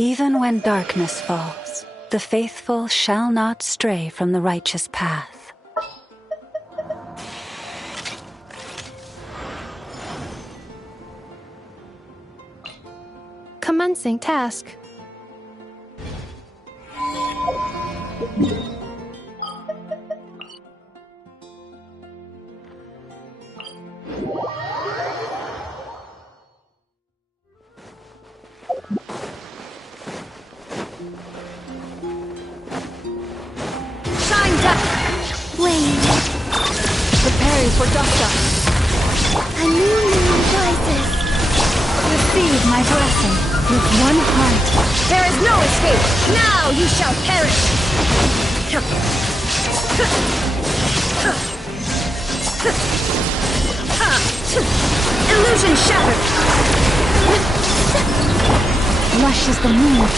Even when darkness falls, the faithful shall not stray from the righteous path. Commencing task. Shine down! Wait. Preparing for Dasta. A new moon rises. Receive my blessing with one heart. There is no escape! Now you shall perish! Illusion shattered! Lush is the moon.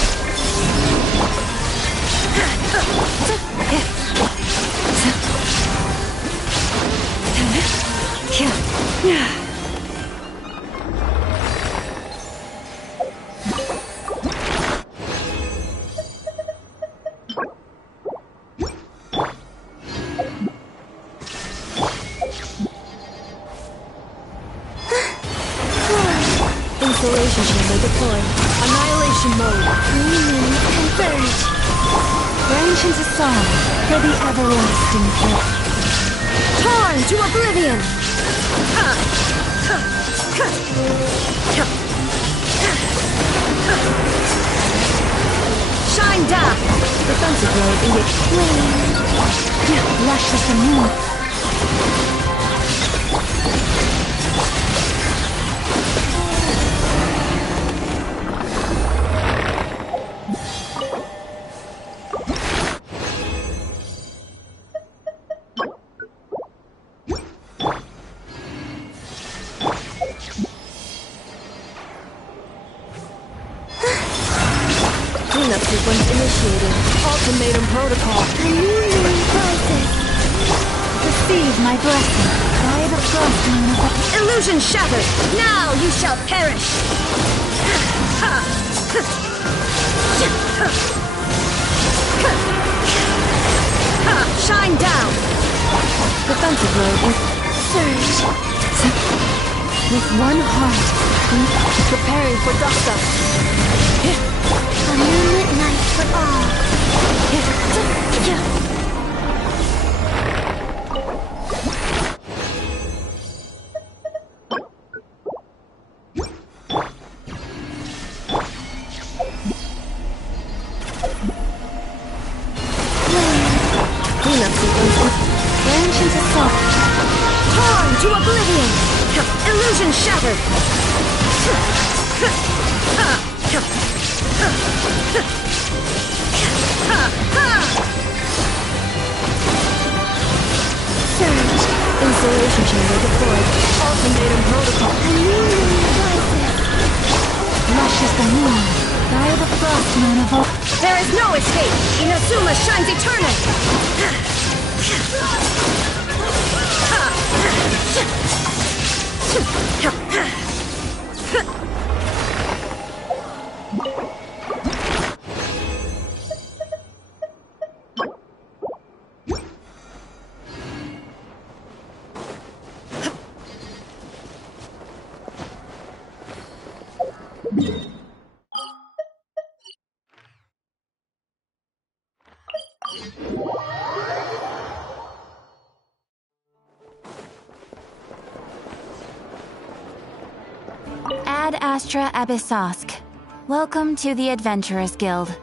Installation chamber deployed. Annihilation mode. Moon confirmed. Branches a song for the everlasting kill. Torn to oblivion! Shine down! Defensive mode engaged. Lush is the moon. Cleanup sequence initiated. Ultimatum protocol. A new moon rises. Receive my blessing by the frost moon of the... Illusion shattered! Now you shall perish! Shine down! Defensive mode is Surge. With one heart. preparing for Dasta. A moonlit night for all. Cleanup sequence. Branches a song. Torn to oblivion! Illusion shattered! Surge. Installation chamber deployed. Ultimatum protocol. A new moon rises. Lush is the moon by the frost moon of all... There is no escape! Inazuma shines eternal! Ad Astra Abyssosk. Welcome to the Adventurers Guild.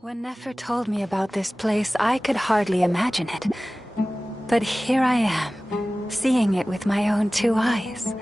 When Nefer told me about this place, I could hardly imagine it. But here I am, seeing it with my own two eyes.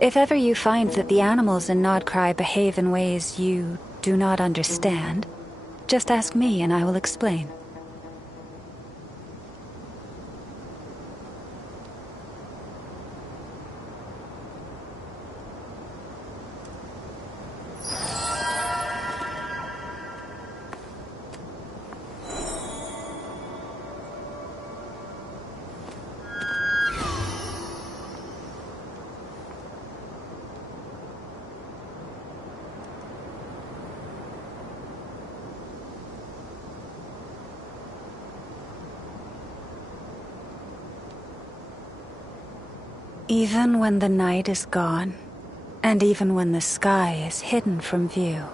If ever you find that the animals in Nod-Krai behave in ways you do not understand, just ask me and I will explain. Even when the night is gone, and even when the sky is hidden from view,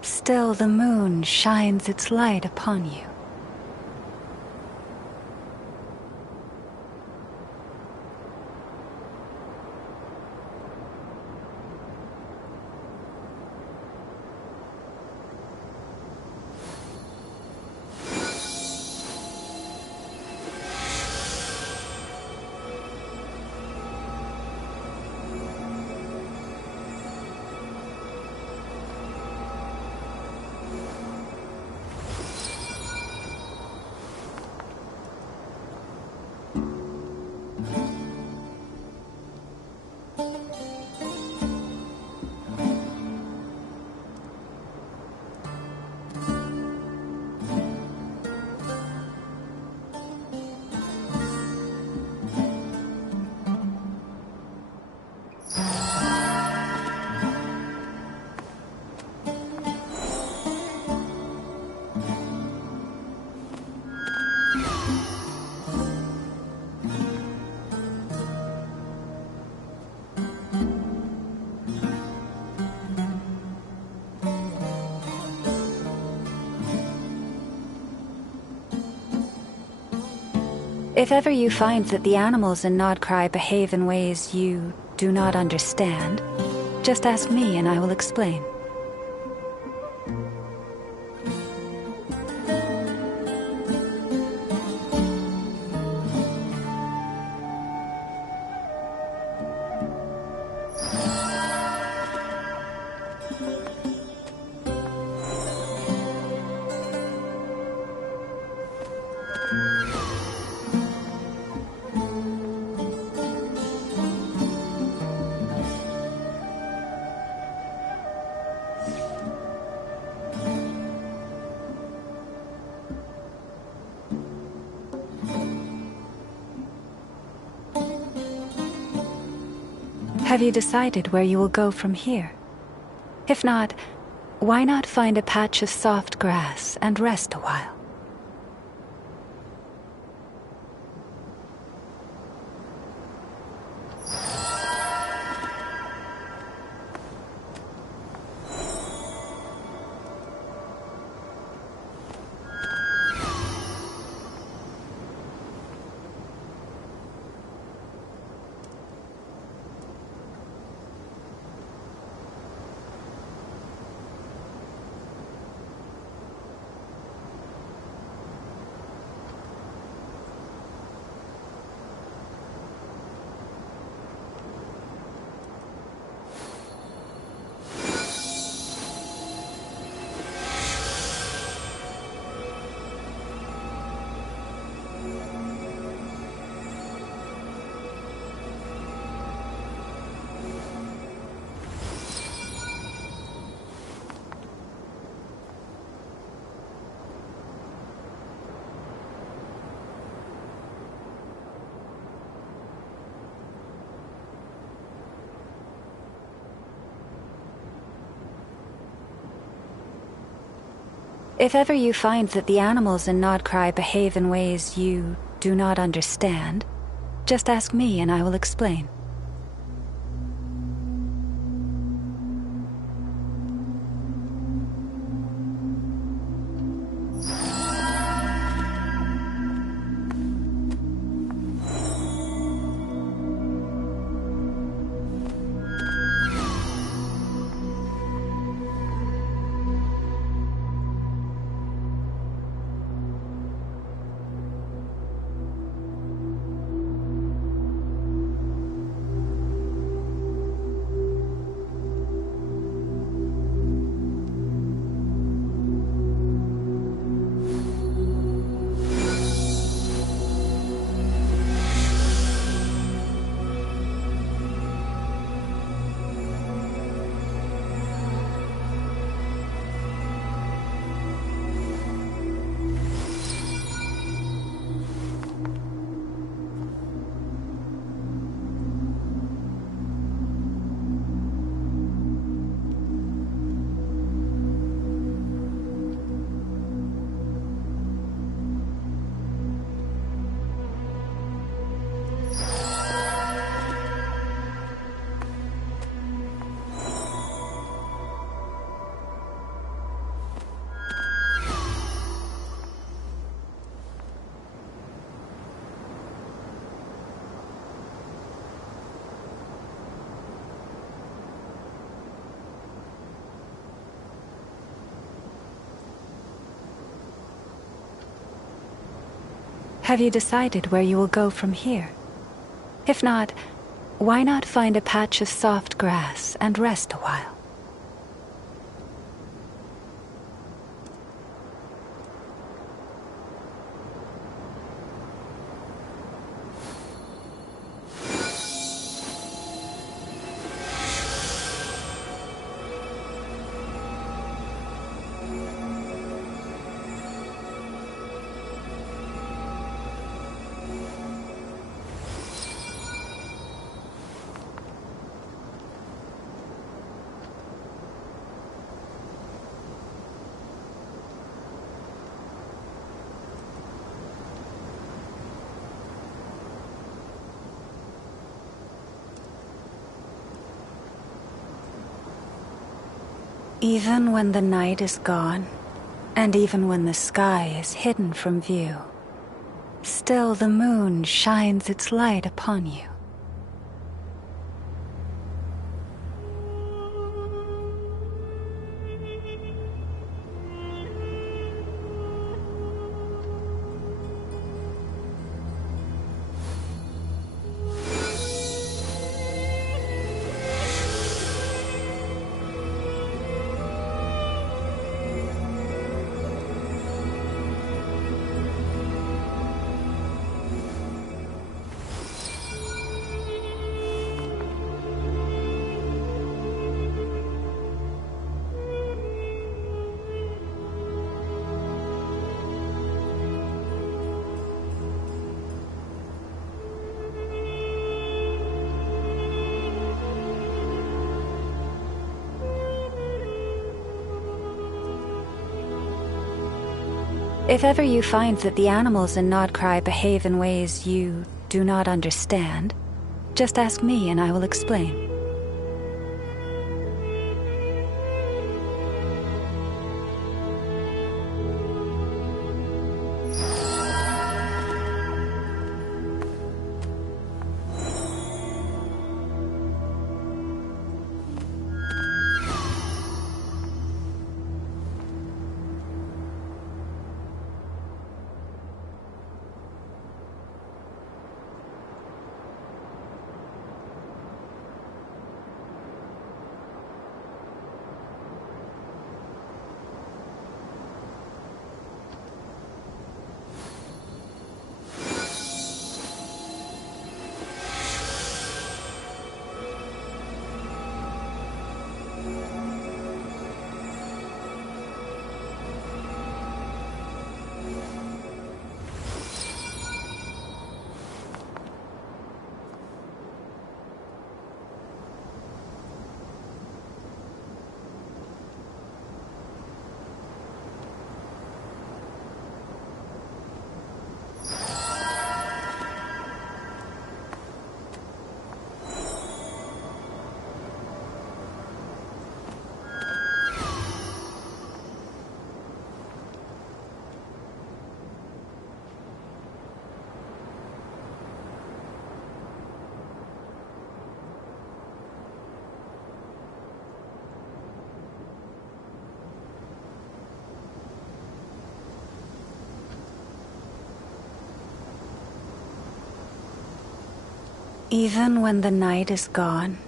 still the moon shines its light upon you. If ever you find that the animals in Nod-Krai behave in ways you do not understand, just ask me and I will explain. Have you decided where you will go from here? If not, why not find a patch of soft grass and rest a while? If ever you find that the animals in Nod-Krai behave in ways you do not understand, just ask me and I will explain. Have you decided where you will go from here? If not, why not find a patch of soft grass and rest a while? Even when the night is gone, and even when the sky is hidden from view, still the moon shines its light upon you. If ever you find that the animals in Nod-Krai behave in ways you do not understand, just ask me and I will explain. Even when the night is gone,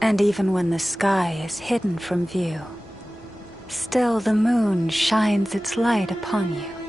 and even when the sky is hidden from view, still the moon shines its light upon you.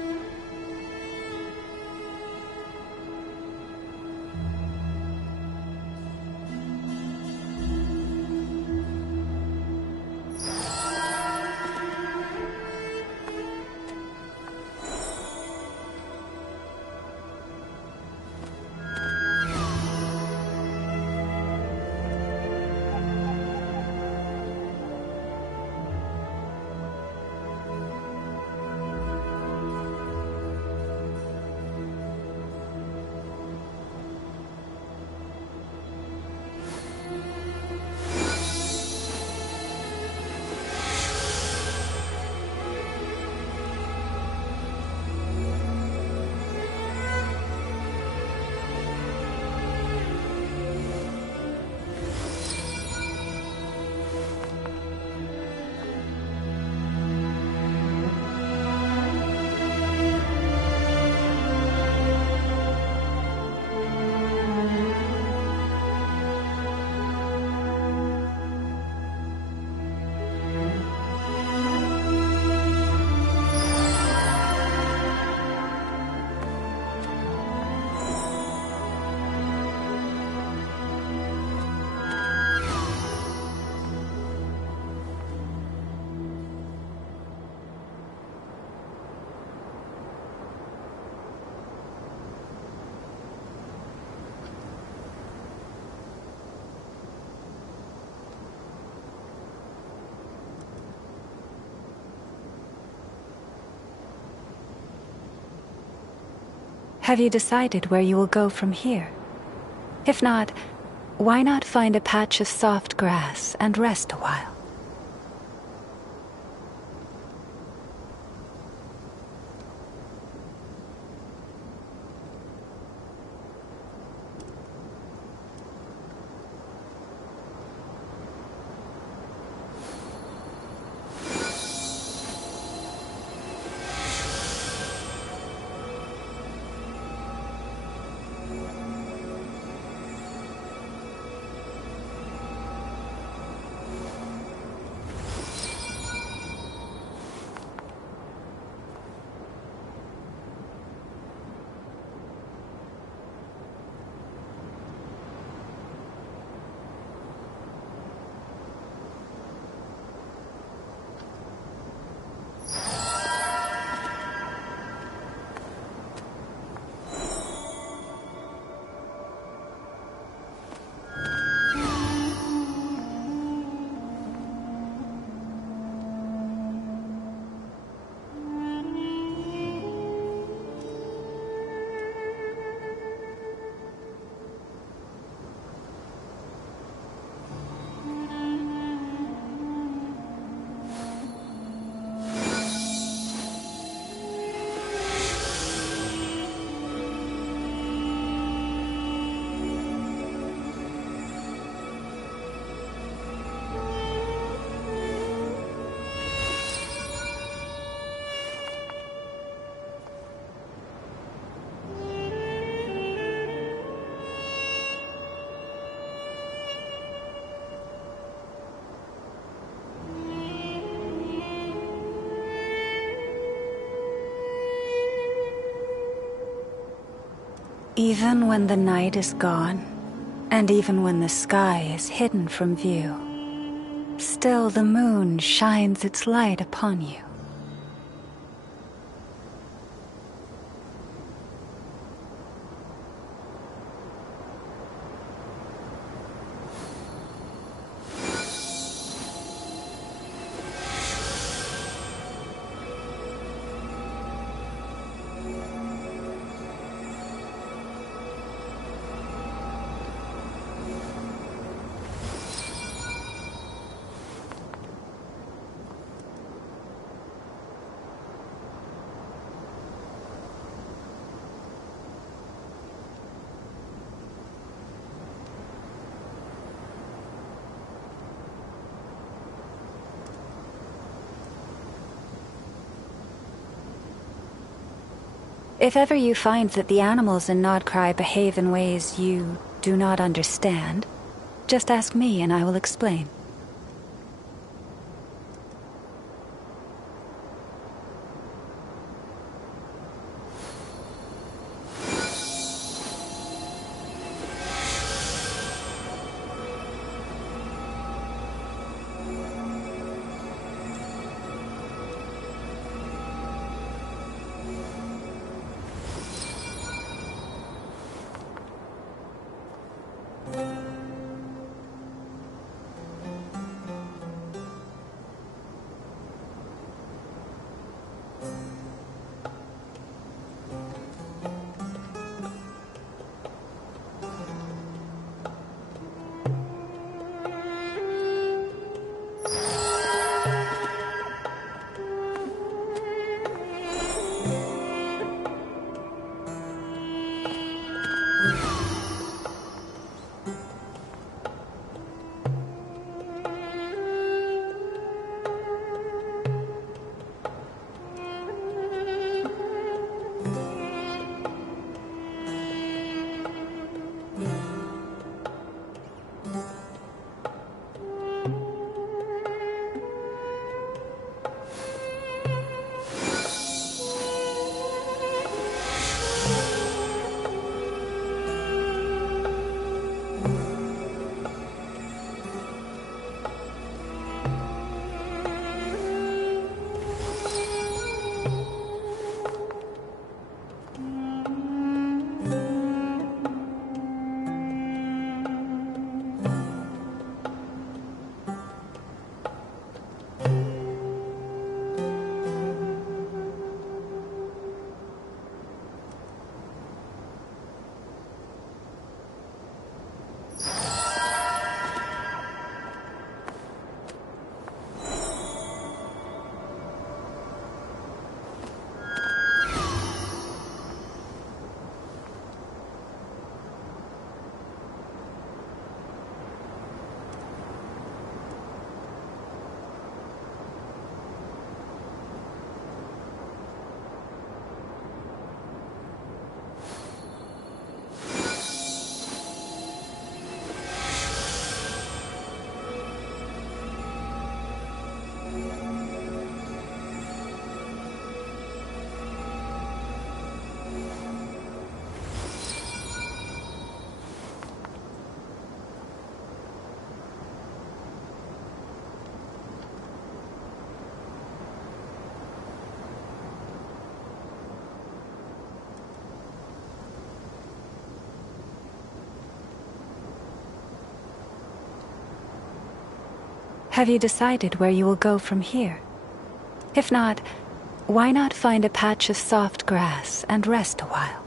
Have you decided where you will go from here? If not, why not find a patch of soft grass and rest a while? Even when the night is gone, and even when the sky is hidden from view, still the moon shines its light upon you. If ever you find that the animals in Nod-Krai behave in ways you do not understand, just ask me and I will explain. Have you decided where you will go from here? If not, why not find a patch of soft grass and rest a while?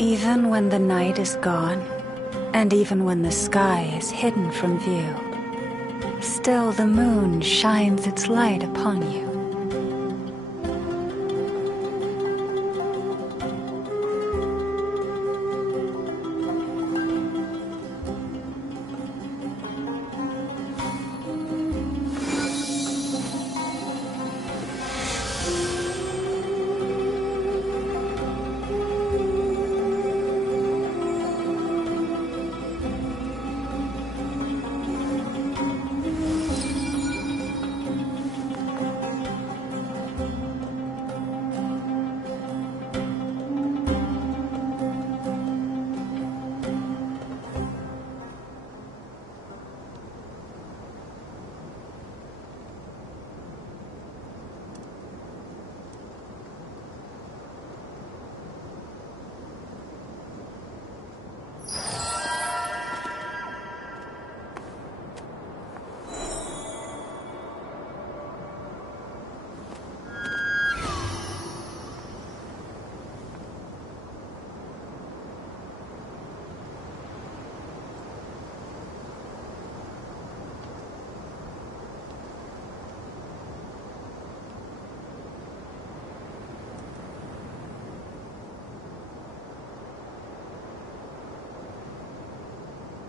Even when the night is gone, and even when the sky is hidden from view, still the moon shines its light upon you.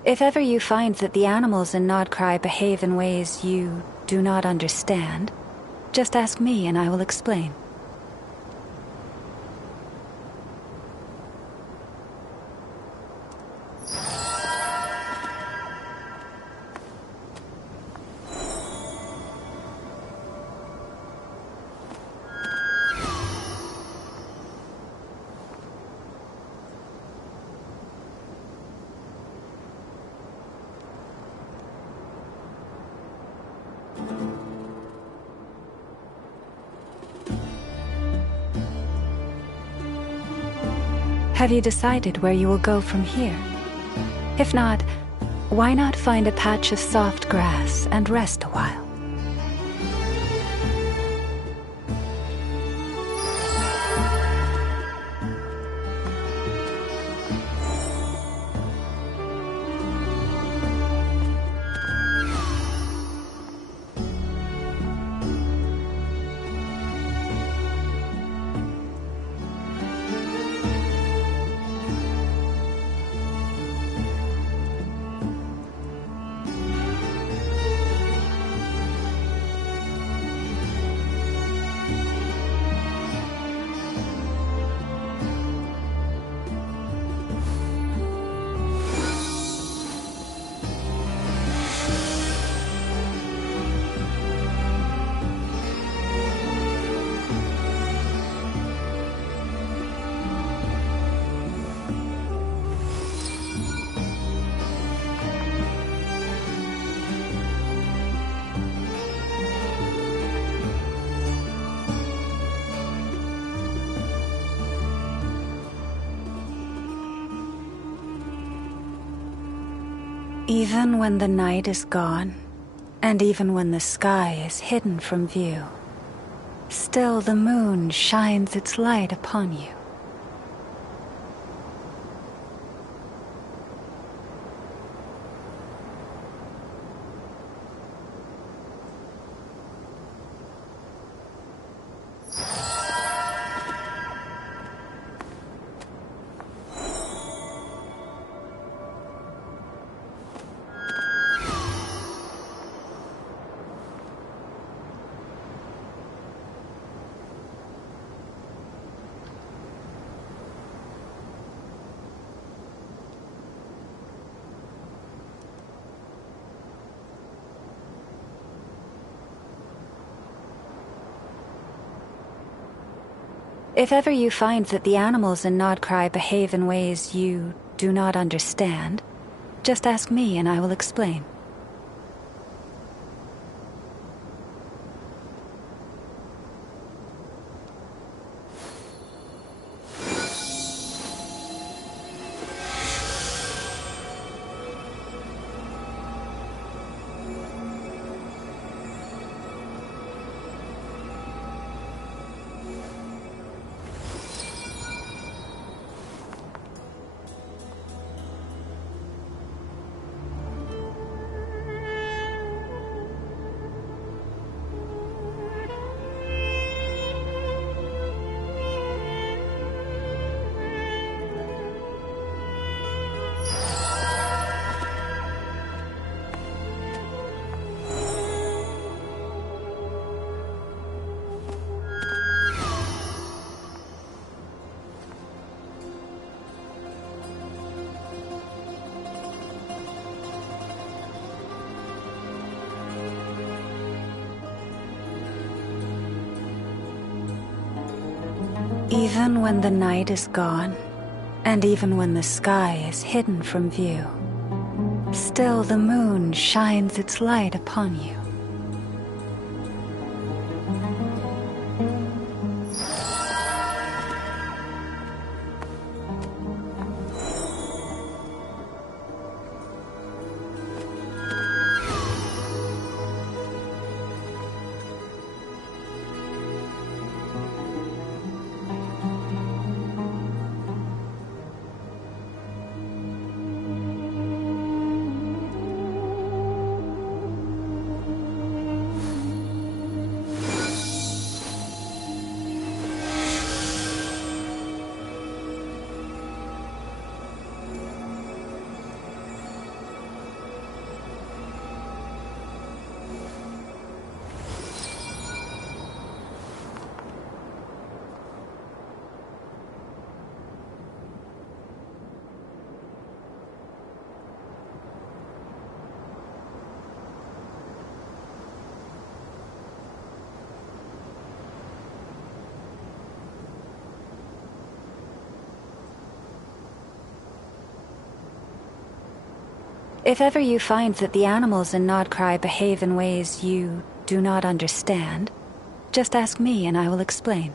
If ever you find that the animals in Nod-Krai behave in ways you do not understand, just ask me and I will explain. Have you decided where you will go from here? If not, why not find a patch of soft grass and rest a while? Even when the night is gone, and even when the sky is hidden from view, still the moon shines its light upon you. If ever you find that the animals in Nod-Krai behave in ways you do not understand, just ask me and I will explain. Even when the night is gone, and even when the sky is hidden from view, still the moon shines its light upon you. If ever you find that the animals in Nod-Krai behave in ways you do not understand, just ask me and I will explain.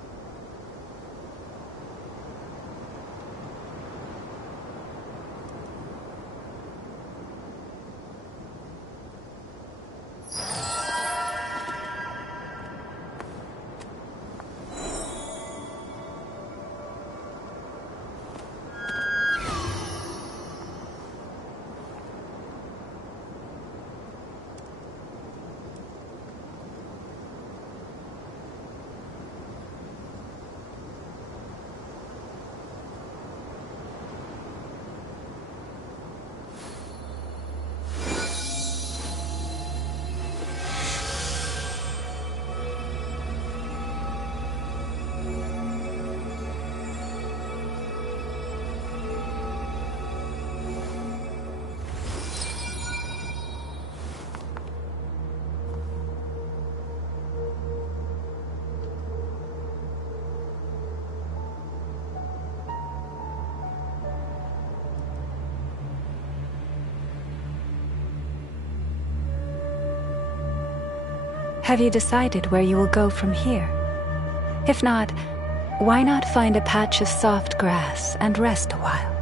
Have you decided where you will go from here? If not, why not find a patch of soft grass and rest a while?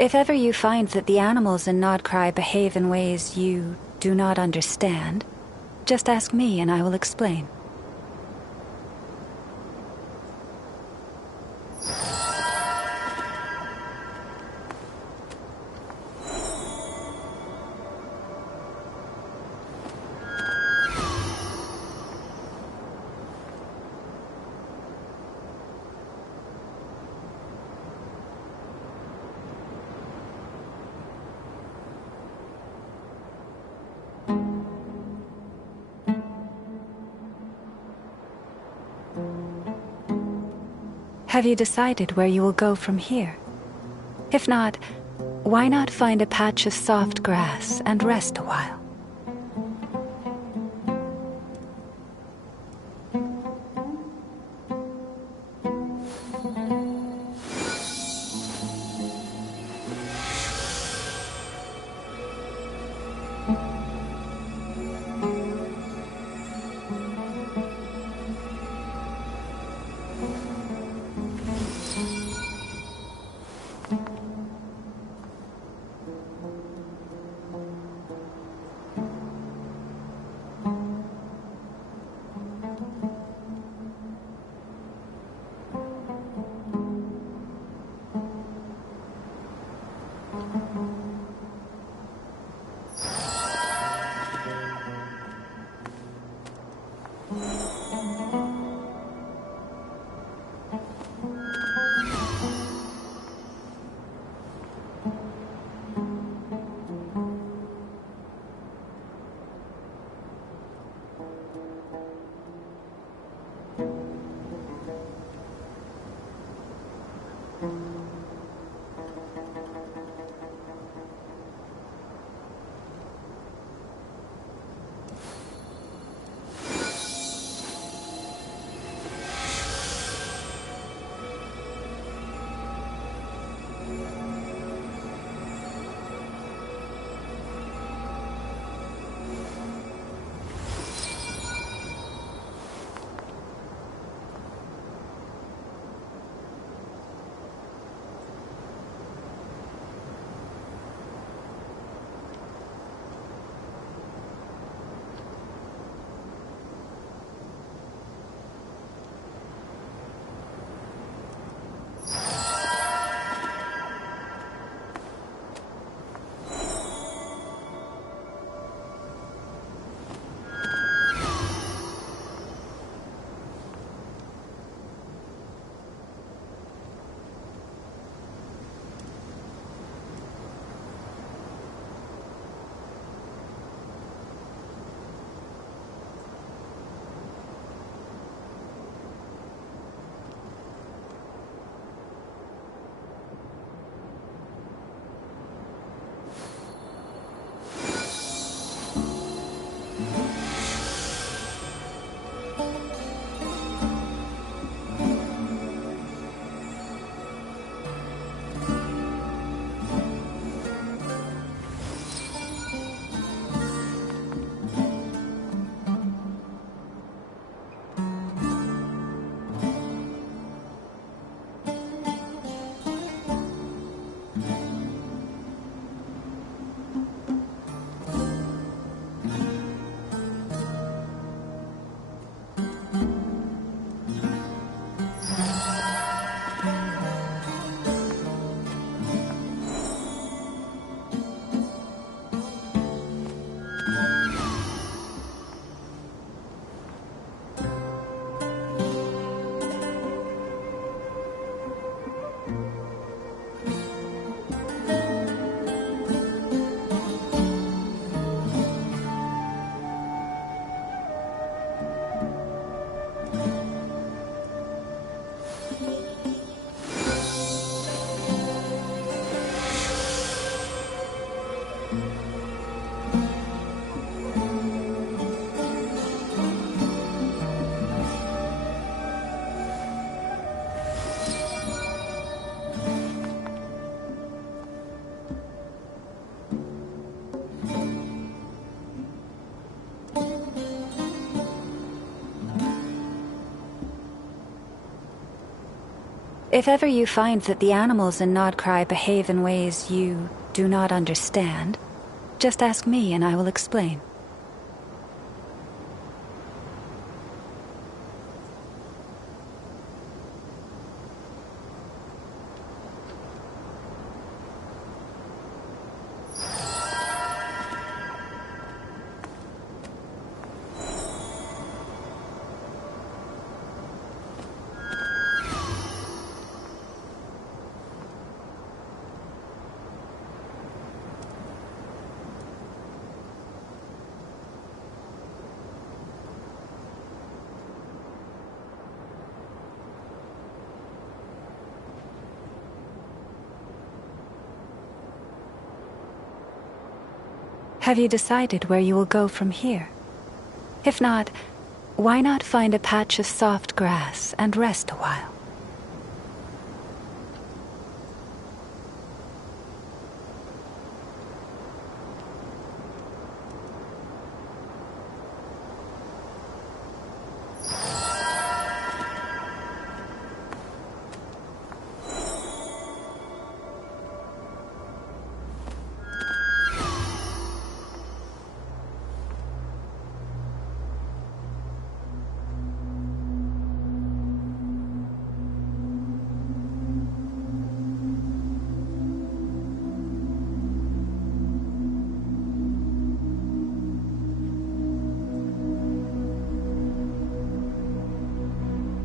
If ever you find that the animals in Nod-Krai behave in ways you do not understand, just ask me and I will explain. Have you decided where you will go from here? If not, why not find a patch of soft grass and rest a while? If ever you find that the animals in Nod-Krai behave in ways you do not understand, just ask me and I will explain. Have you decided where you will go from here? If not, why not find a patch of soft grass and rest a while?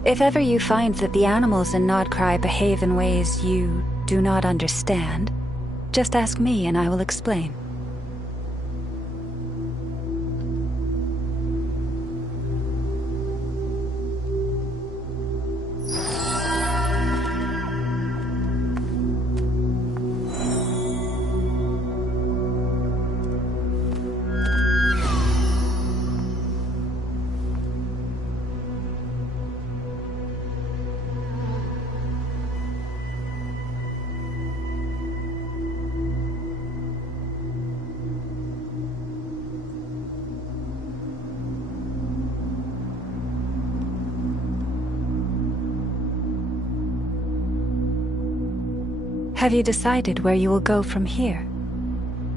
If ever you find that the animals in Nod-Krai behave in ways you do not understand, just ask me and I will explain. Have you decided where you will go from here?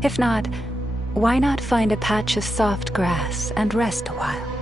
If not, why not find a patch of soft grass and rest a while?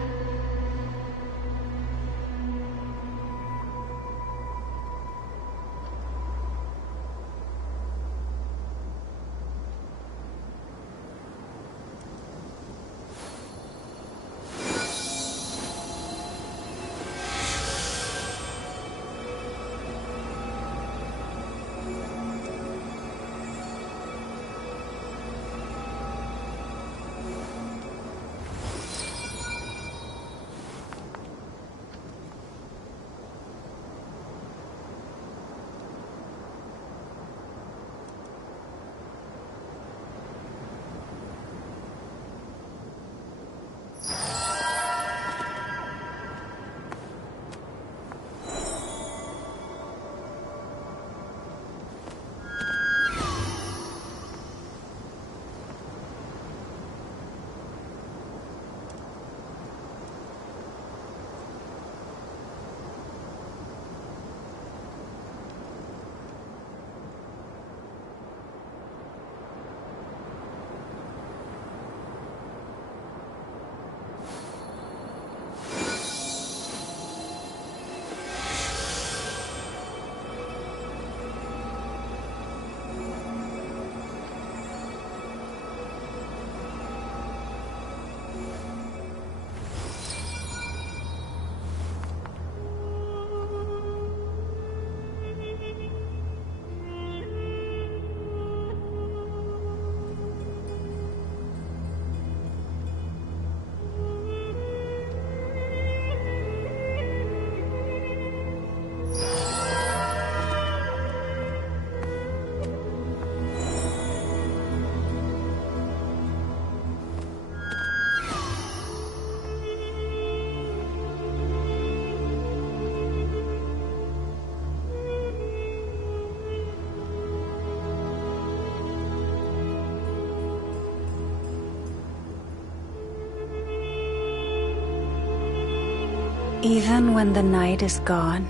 Even when the night is gone,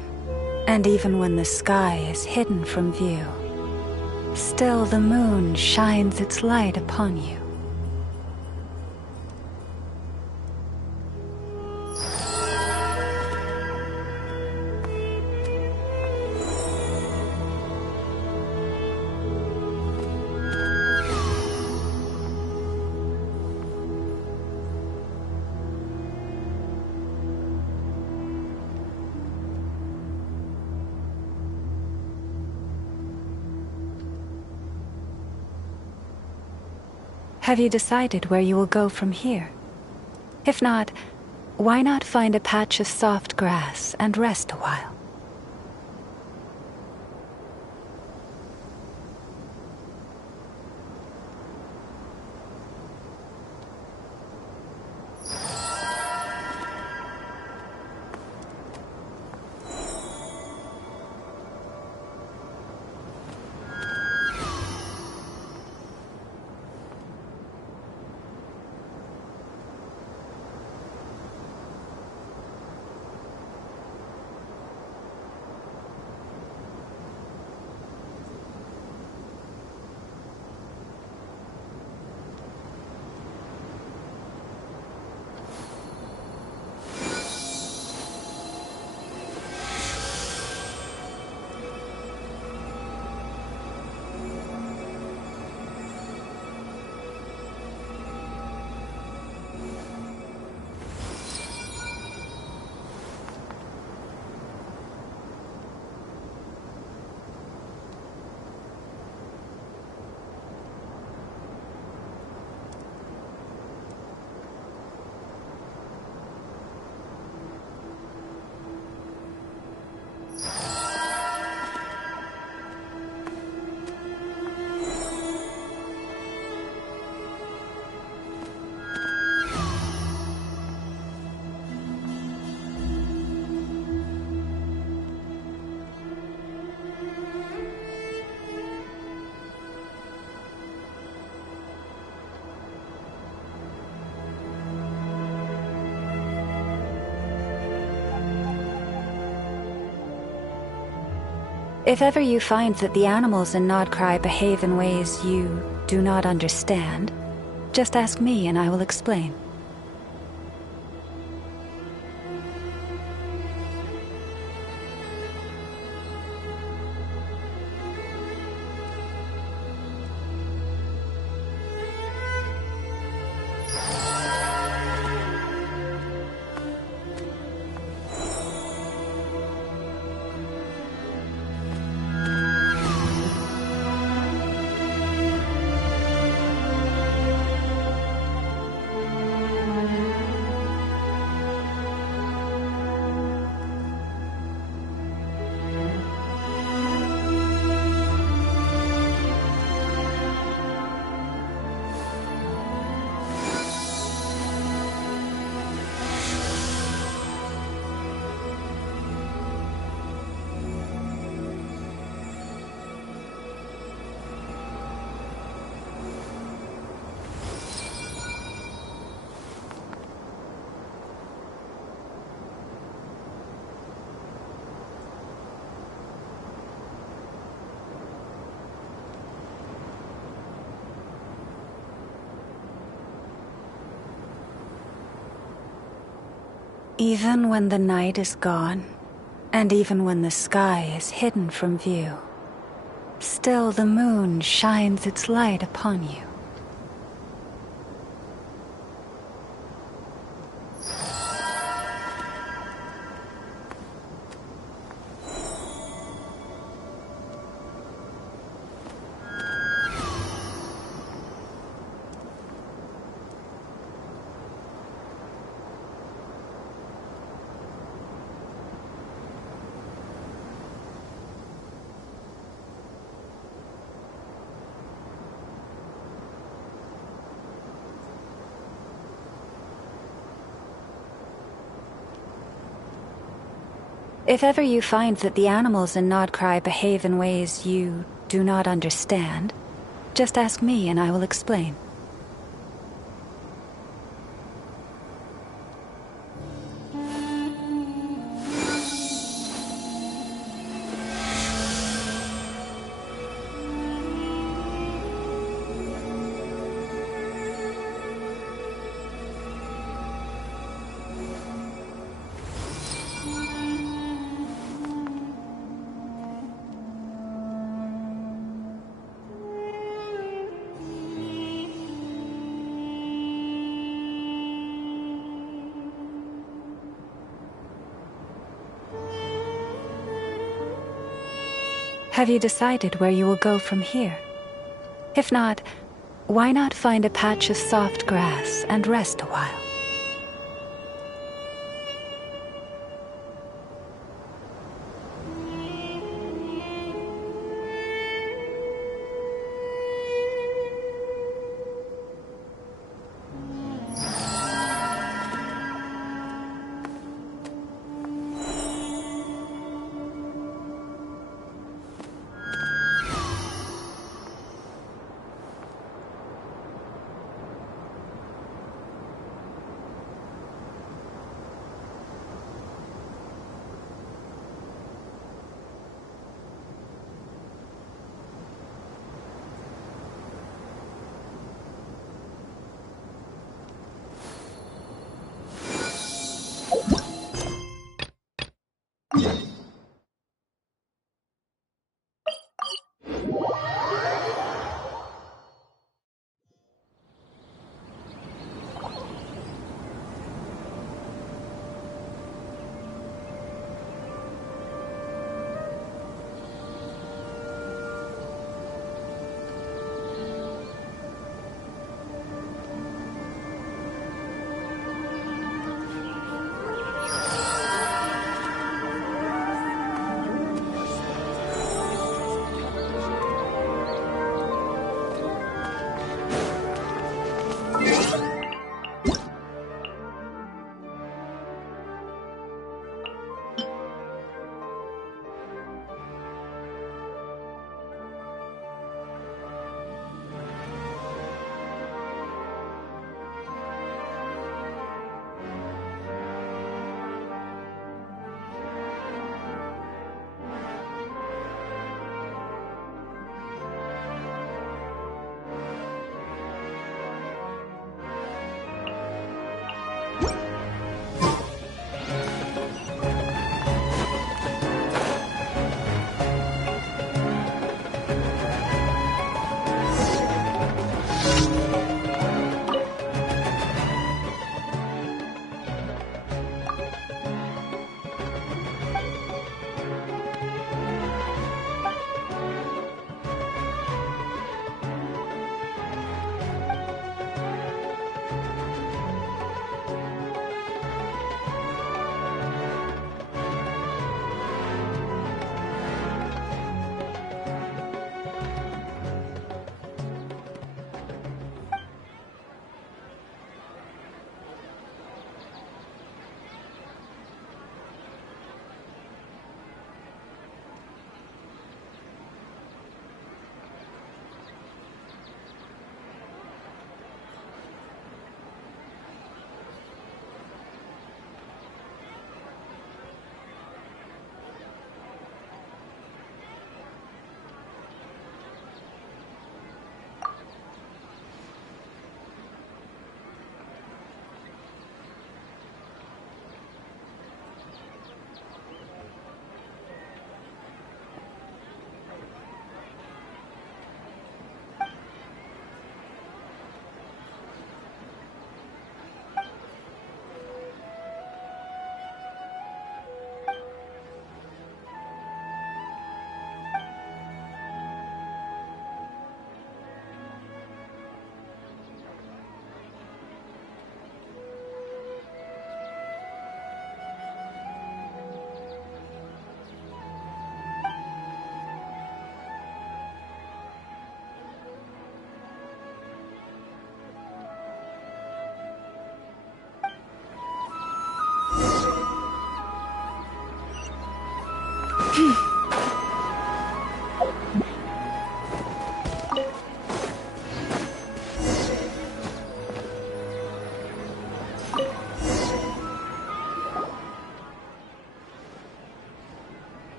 And even when the sky is hidden from view, still the moon shines its light upon you. Have you decided where you will go from here? If not, why not find a patch of soft grass and rest a while? If ever you find that the animals in Nod-Krai behave in ways you do not understand, just ask me and I will explain. Even when the night is gone, and even when the sky is hidden from view, still the moon shines its light upon you. If ever you find that the animals in Nod-Krai behave in ways you do not understand, just ask me and I will explain. Have you decided where you will go from here? If not, why not find a patch of soft grass and rest a while?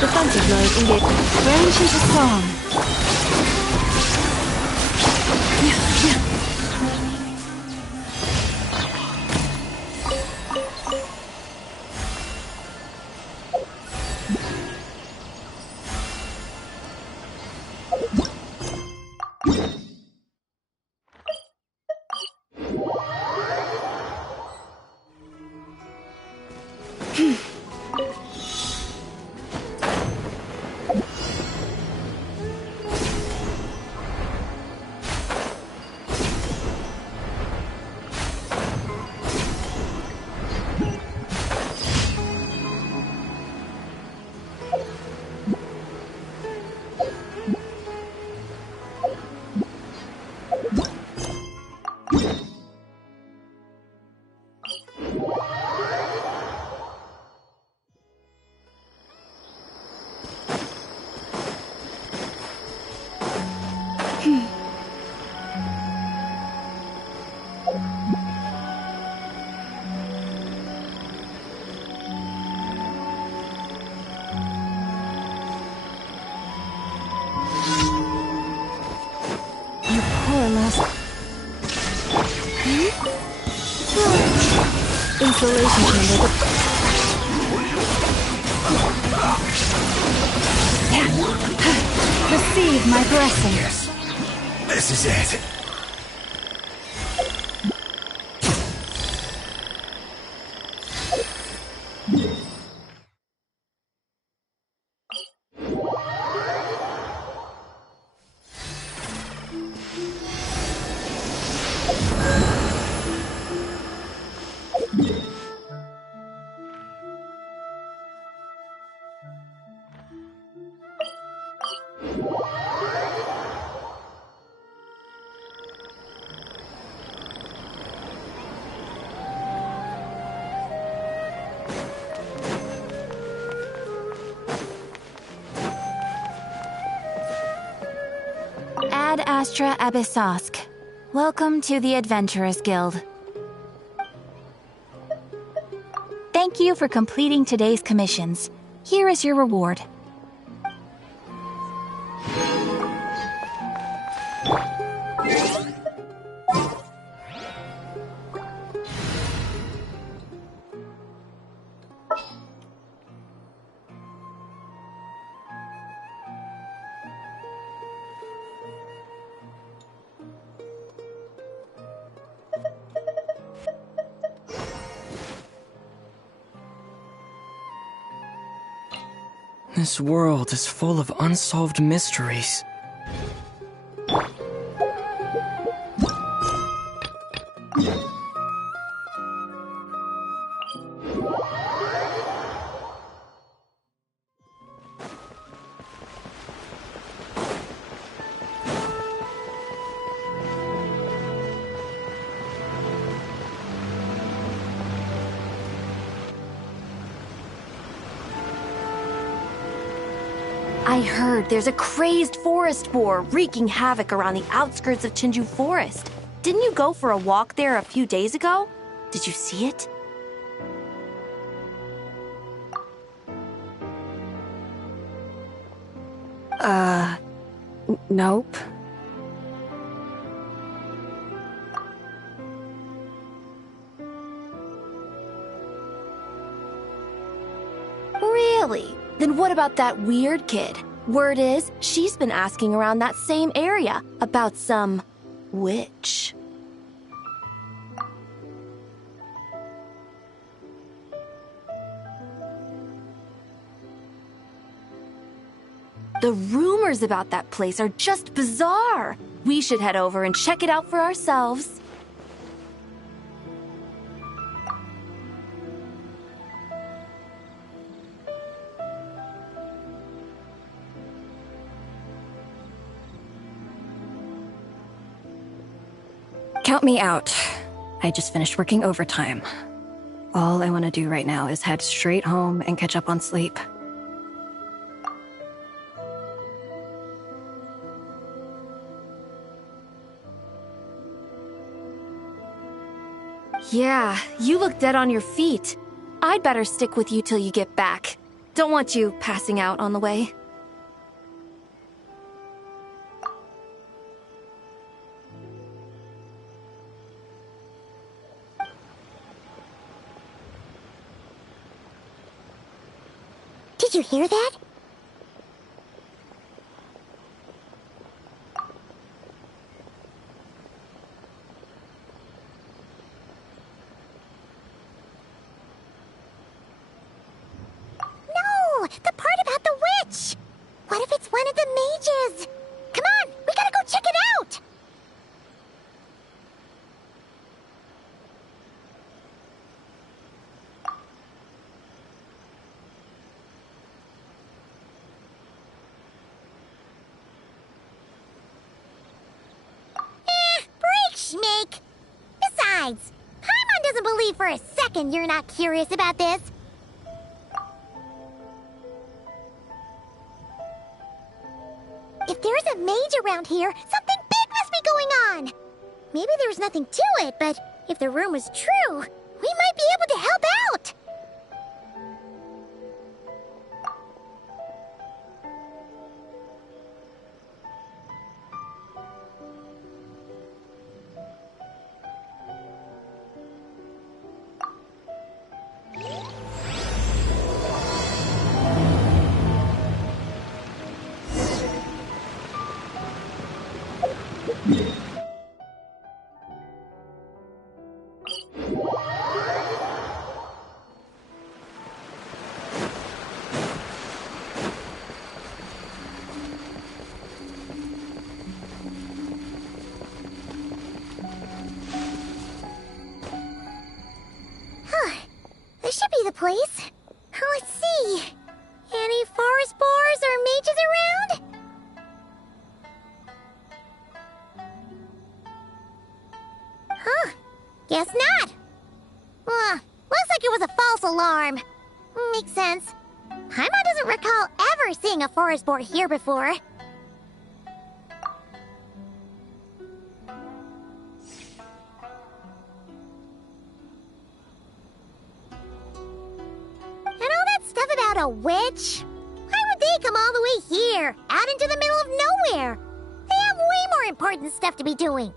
Defensive mode engaged. Range into song. Insulation chamber. Receive my blessing. Yes, this is it. Ad Astra Abyssosk. Welcome to the Adventurers Guild. Thank you for completing today's commissions. Here is your reward. This world is full of unsolved mysteries. I heard there's a crazed forest boar wreaking havoc around the outskirts of Chinju Forest. Didn't you go for a walk there a few days ago? Did you see it? Nope. Really? Then what about that weird kid? Word is, she's been asking around that same area about some witch. The rumors about that place are just bizarre. We should head over and check it out for ourselves. Count me out. I just finished working overtime. All I want to do right now is head straight home and catch up on sleep. Yeah, you look dead on your feet. I'd better stick with you till you get back. Don't want you passing out on the way. Did you hear that? No! The part about the witch! What if it's one of the mages? Come on! We gotta go check it out! Schmake. Besides, Paimon doesn't believe for a second you're not curious about this. If there's a mage around here, something big must be going on. Maybe there's nothing to it, but if the rumor's true, we might be able to help out. This should be the place. Let's see. Any forest boars or mages around? Huh. Guess not. Looks like it was a false alarm. Makes sense. Paimon doesn't recall ever seeing a forest boar here before. A witch? Why would they come all the way here, out into the middle of nowhere? They have way more important stuff to be doing.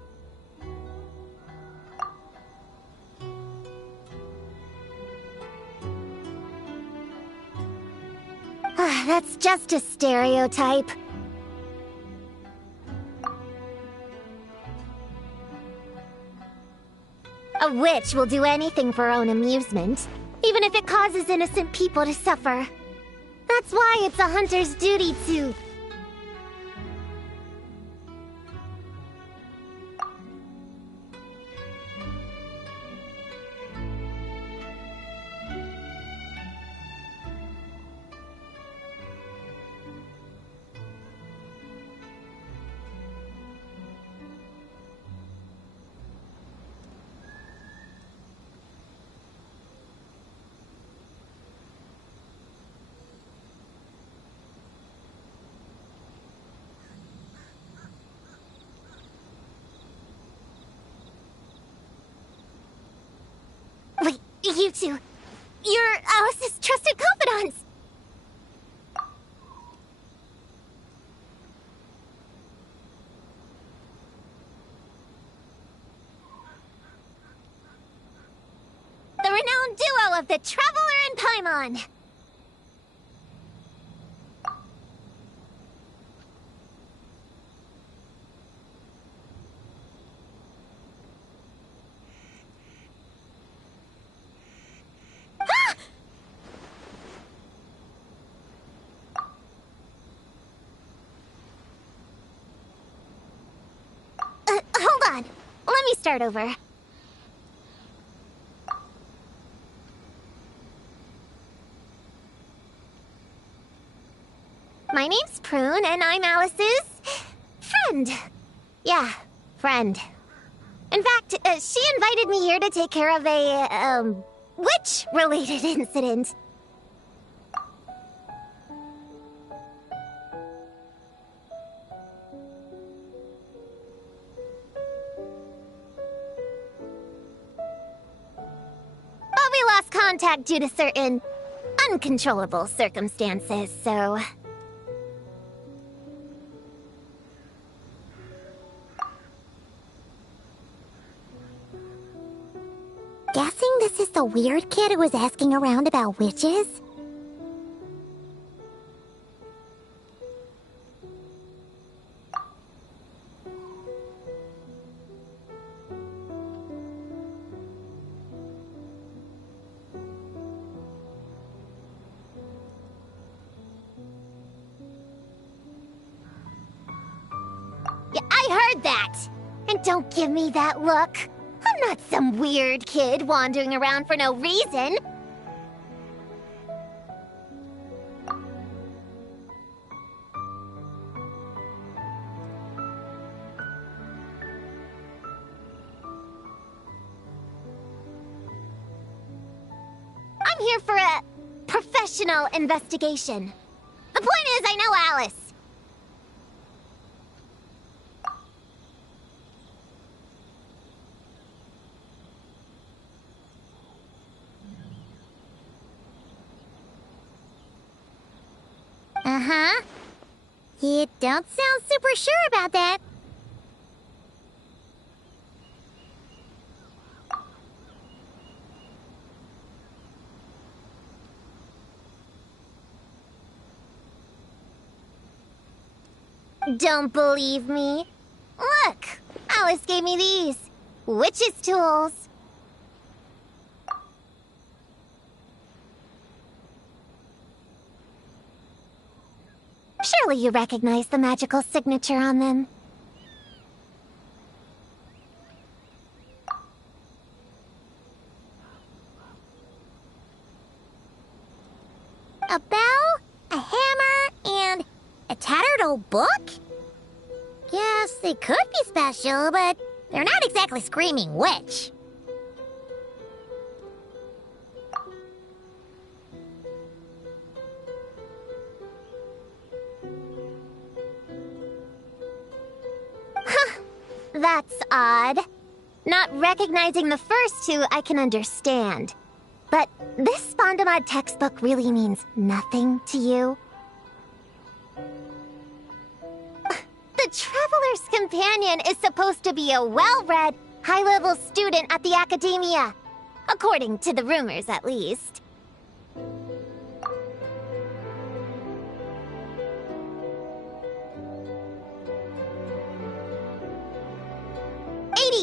That's just a stereotype. A witch will do anything for her own amusement, even if it causes innocent people to suffer. That's why it's a hunter's duty to... Wait, you two. You're Alice's trusted confidants. The renowned duo of the Traveler and Paimon. on. Let me start over. My name's Prune, and I'm Alice's friend. Yeah, friend. In fact, she invited me here to take care of a, witch-related incident. But we lost contact due to certain uncontrollable circumstances, so... Guessing this is the weird kid who was asking around about witches? Yeah, I heard that! And don't give me that look! I'm not some weird kid wandering around for no reason. I'm here for a professional investigation. The point is, I know Alice. Uh-huh. You don't sound super sure about that. Don't believe me? Look! Alice gave me these. Witch's tools. Surely you recognize the magical signature on them. A bell, a hammer, and a tattered old book? Guess they could be special, but they're not exactly screaming witch. That's odd. Not recognizing the first two I can understand. But this Spondamod textbook really means nothing to you? The Traveler's Companion is supposed to be a well-read, high-level student at the Academia. According to the rumors, at least.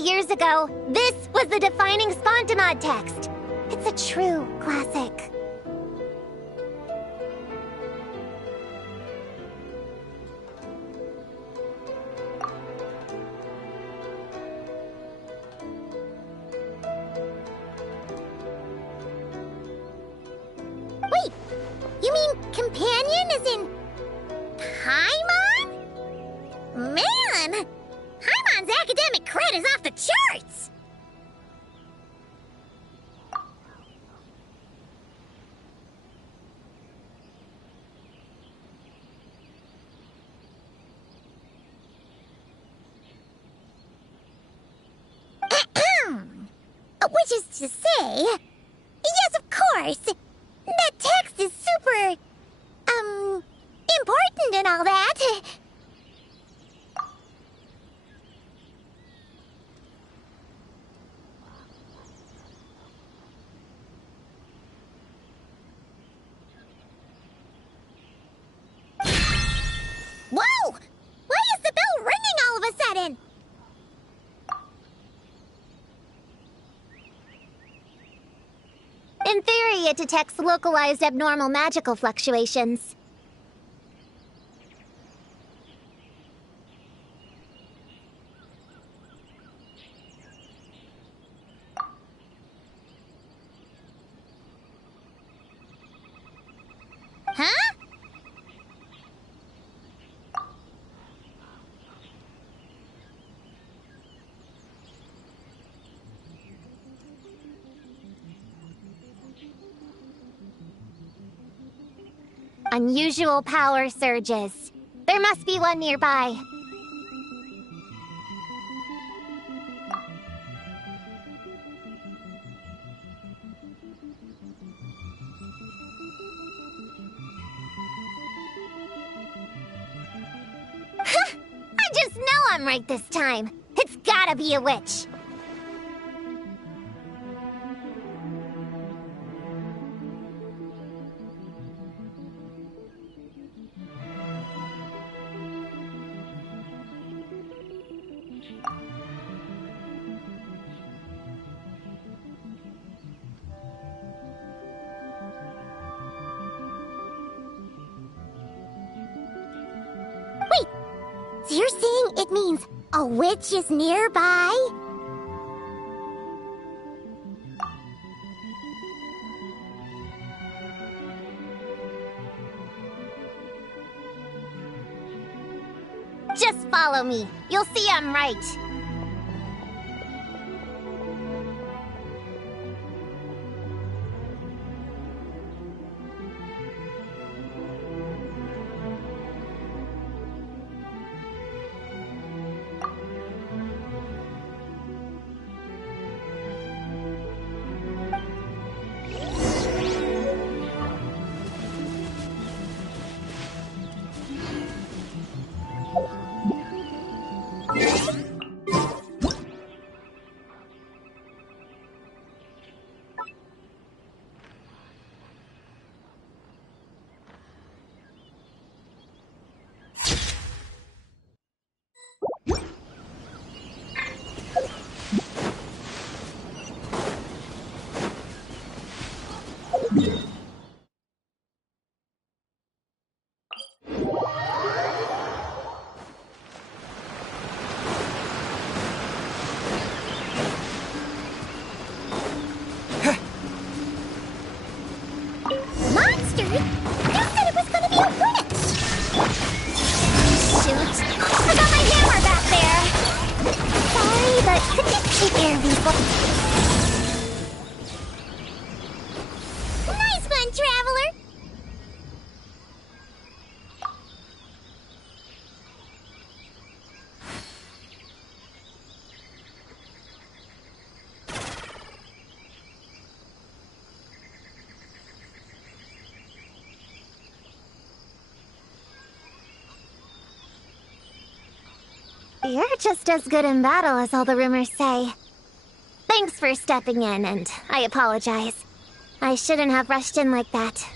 Years ago, this was the defining Spondamod text. It's a true classic. Wait, you mean companion as in Paimon? Man! Paimon's academic cred is off the charts! Which is to say... Yes, of course! That text is super... important and all that. Whoa! Why is the bell ringing all of a sudden? In theory, it detects localized abnormal magical fluctuations. Unusual power surges. There must be one nearby. I just know I'm right this time. It's gotta be a witch. So you're saying it means a witch is nearby? Just follow me. You'll see I'm right. Monster? You said it was gonna be a witch! Shoot! I forgot my hammer back there! Sorry, but could you keep here before... Nice one, Traveler! You're just as good in battle as all the rumors say. Thanks for stepping in, and I apologize. I shouldn't have rushed in like that.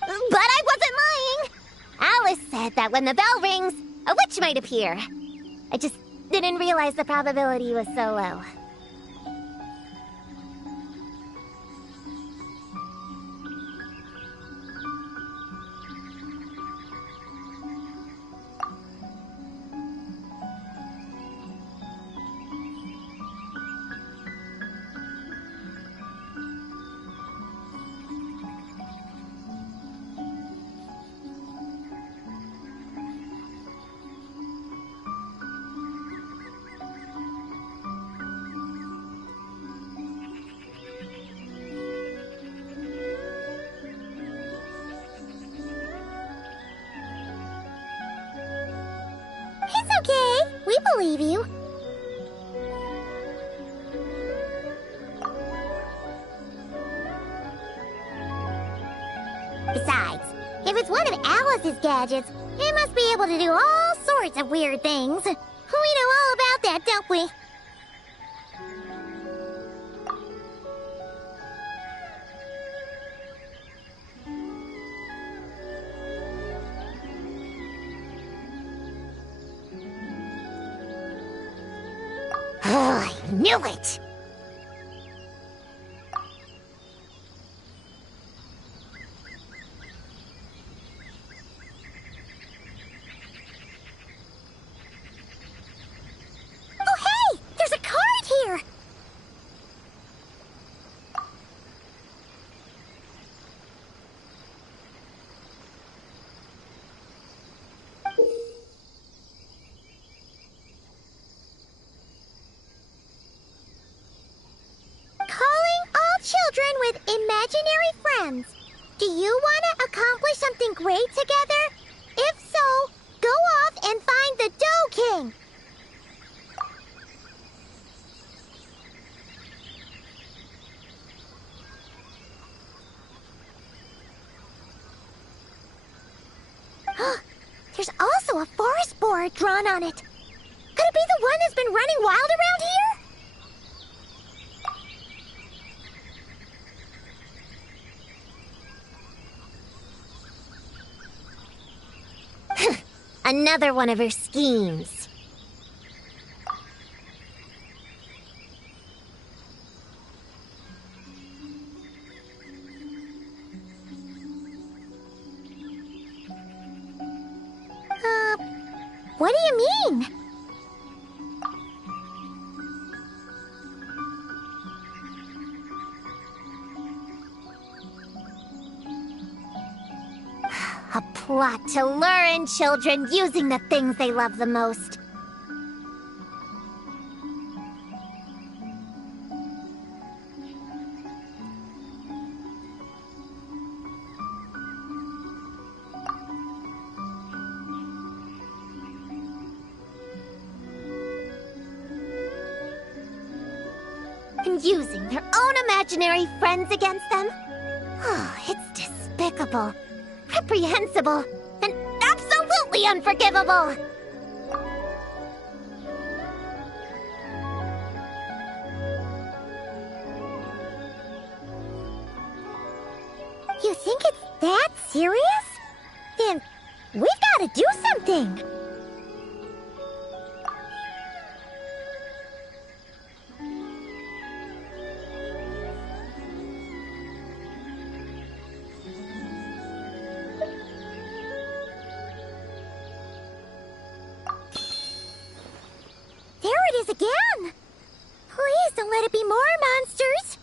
But I wasn't lying! Alice said that when the bell rings, a witch might appear. I just didn't realize the probability was so low. It's okay. We believe you. Besides, if it's one of Alice's gadgets, it must be able to do all sorts of weird things. We know all about that, don't we? I knew it! Oh, hey! There's a card here! friends. Do you want to accomplish something great together? If so, go off and find the Dough King. There's also a forest boar drawn on it. Could it be the one that's been running wild around here? Another one of her schemes. What do you mean? A plot to lure in children using the things they love the most. And using their own imaginary friends against them? Oh, it's despicable, reprehensible, and absolutely unforgivable! You think it's that serious? Then we've got to do something! There it is again! Please don't let it be more monsters!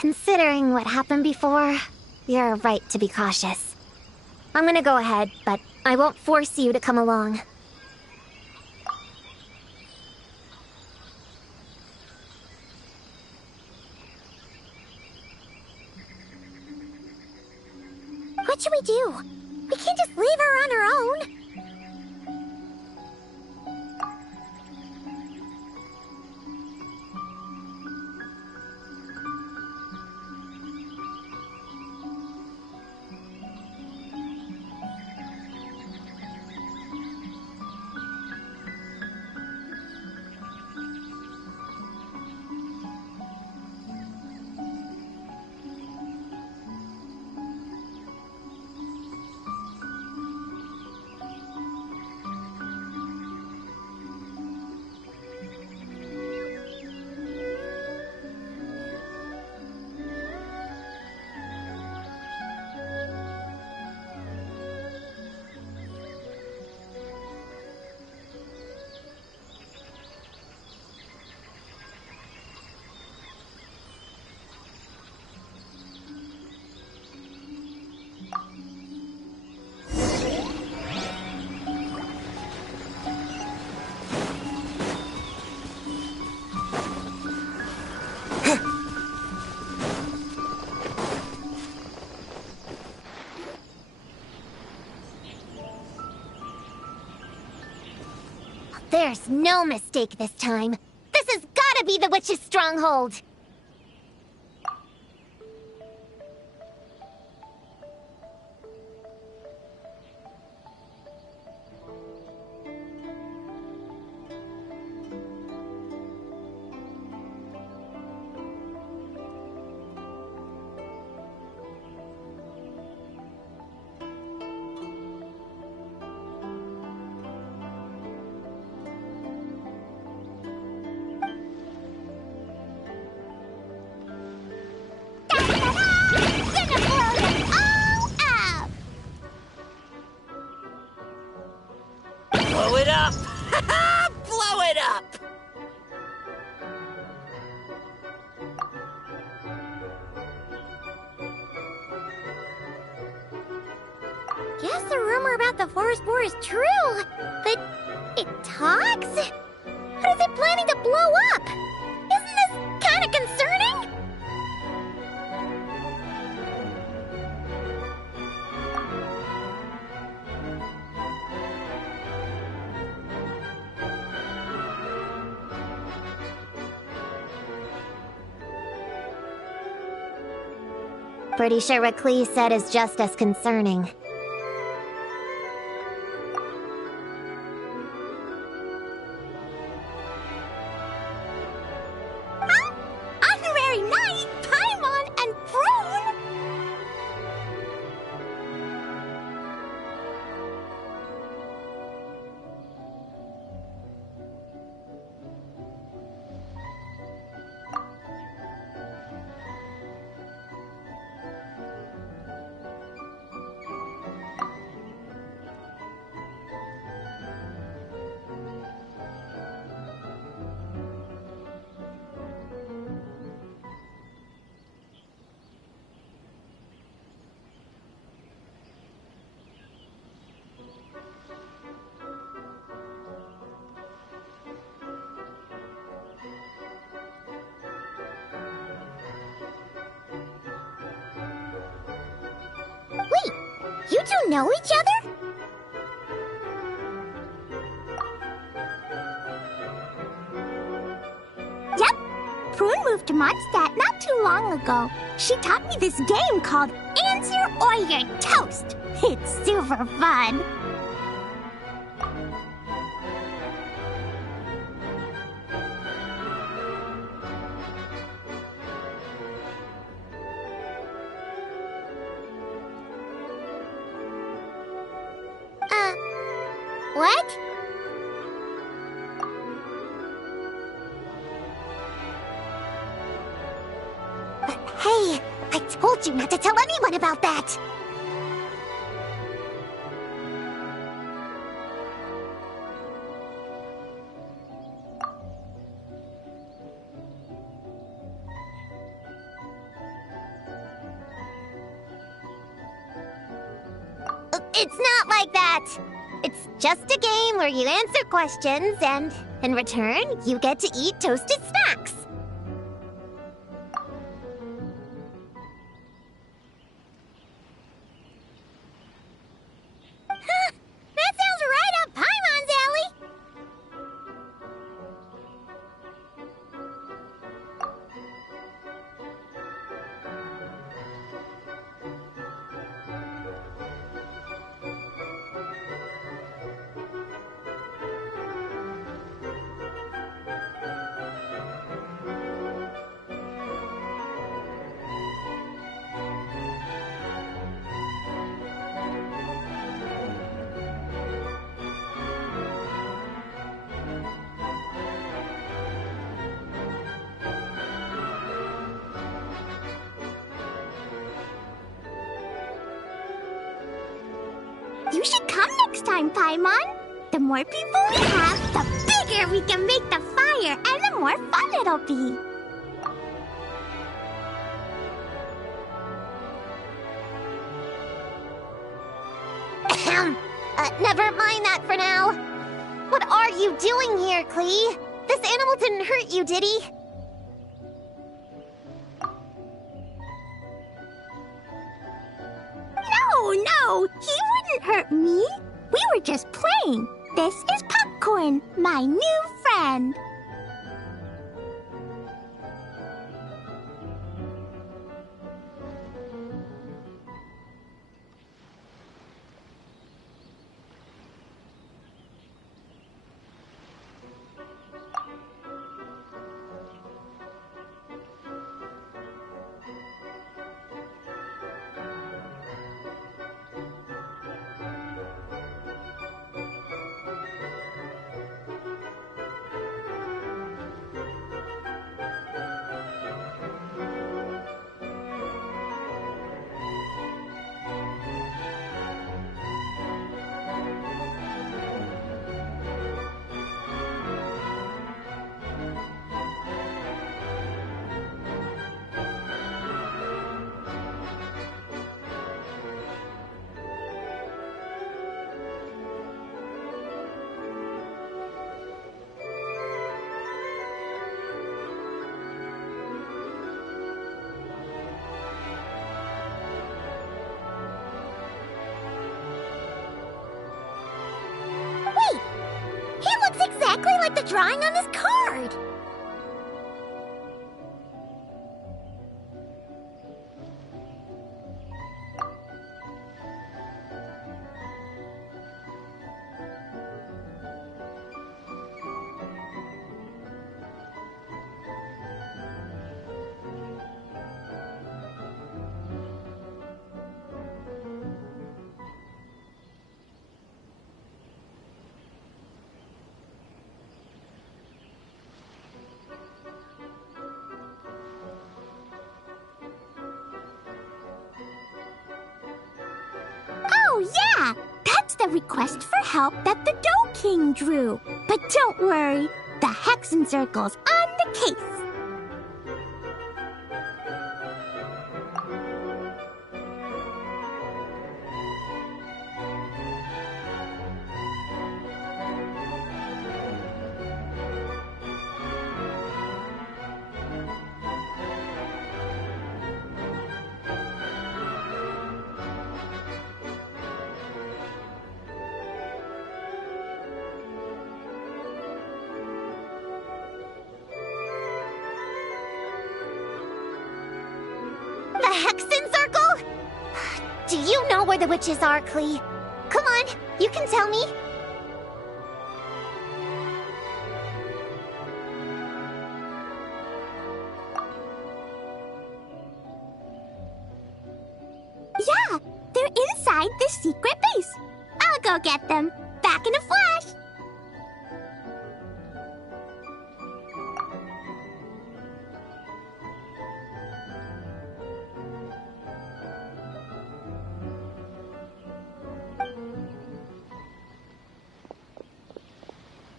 Considering what happened before, you're right to be cautious. I'm gonna go ahead, but I won't force you to come along. What should we do? We can't just leave her on her own. There's no mistake this time. This has gotta be the witch's stronghold! Guess the rumor about the forest boar is true, but it talks? What is it planning to blow up? Isn't this kind of concerning? Pretty sure what Klee said is just as concerning. Honorary Knight, Paimon, and Prune! Wait, you two know each other? Yep. Prune moved to Mondstadt not too long ago. She taught me this game called Answer or You're Toast. It's super fun. What? Hey, I told you not to tell anyone about that! It's not like that! It's just a game where you answer questions and, in return, you get to eat toasted snacks. That sounds right up Paimon's alley! You should come next time, Paimon. The more people we have, the bigger we can make the fire, and the more fun it'll be. Never mind that for now. What are you doing here, Klee? This animal didn't hurt you, did he? No, he wouldn't hurt me. We were just playing. This is Popcorn, my new friend. a drawing on this card. Oh, yeah! That's the request for help that the Dough King drew. But don't worry, the Hexen Circle's on the case. The Hexen Circle? Do you know where the witches are, Klee? Come on, you can tell me. Yeah, they're inside the secret base. I'll go get them. Back in a flash.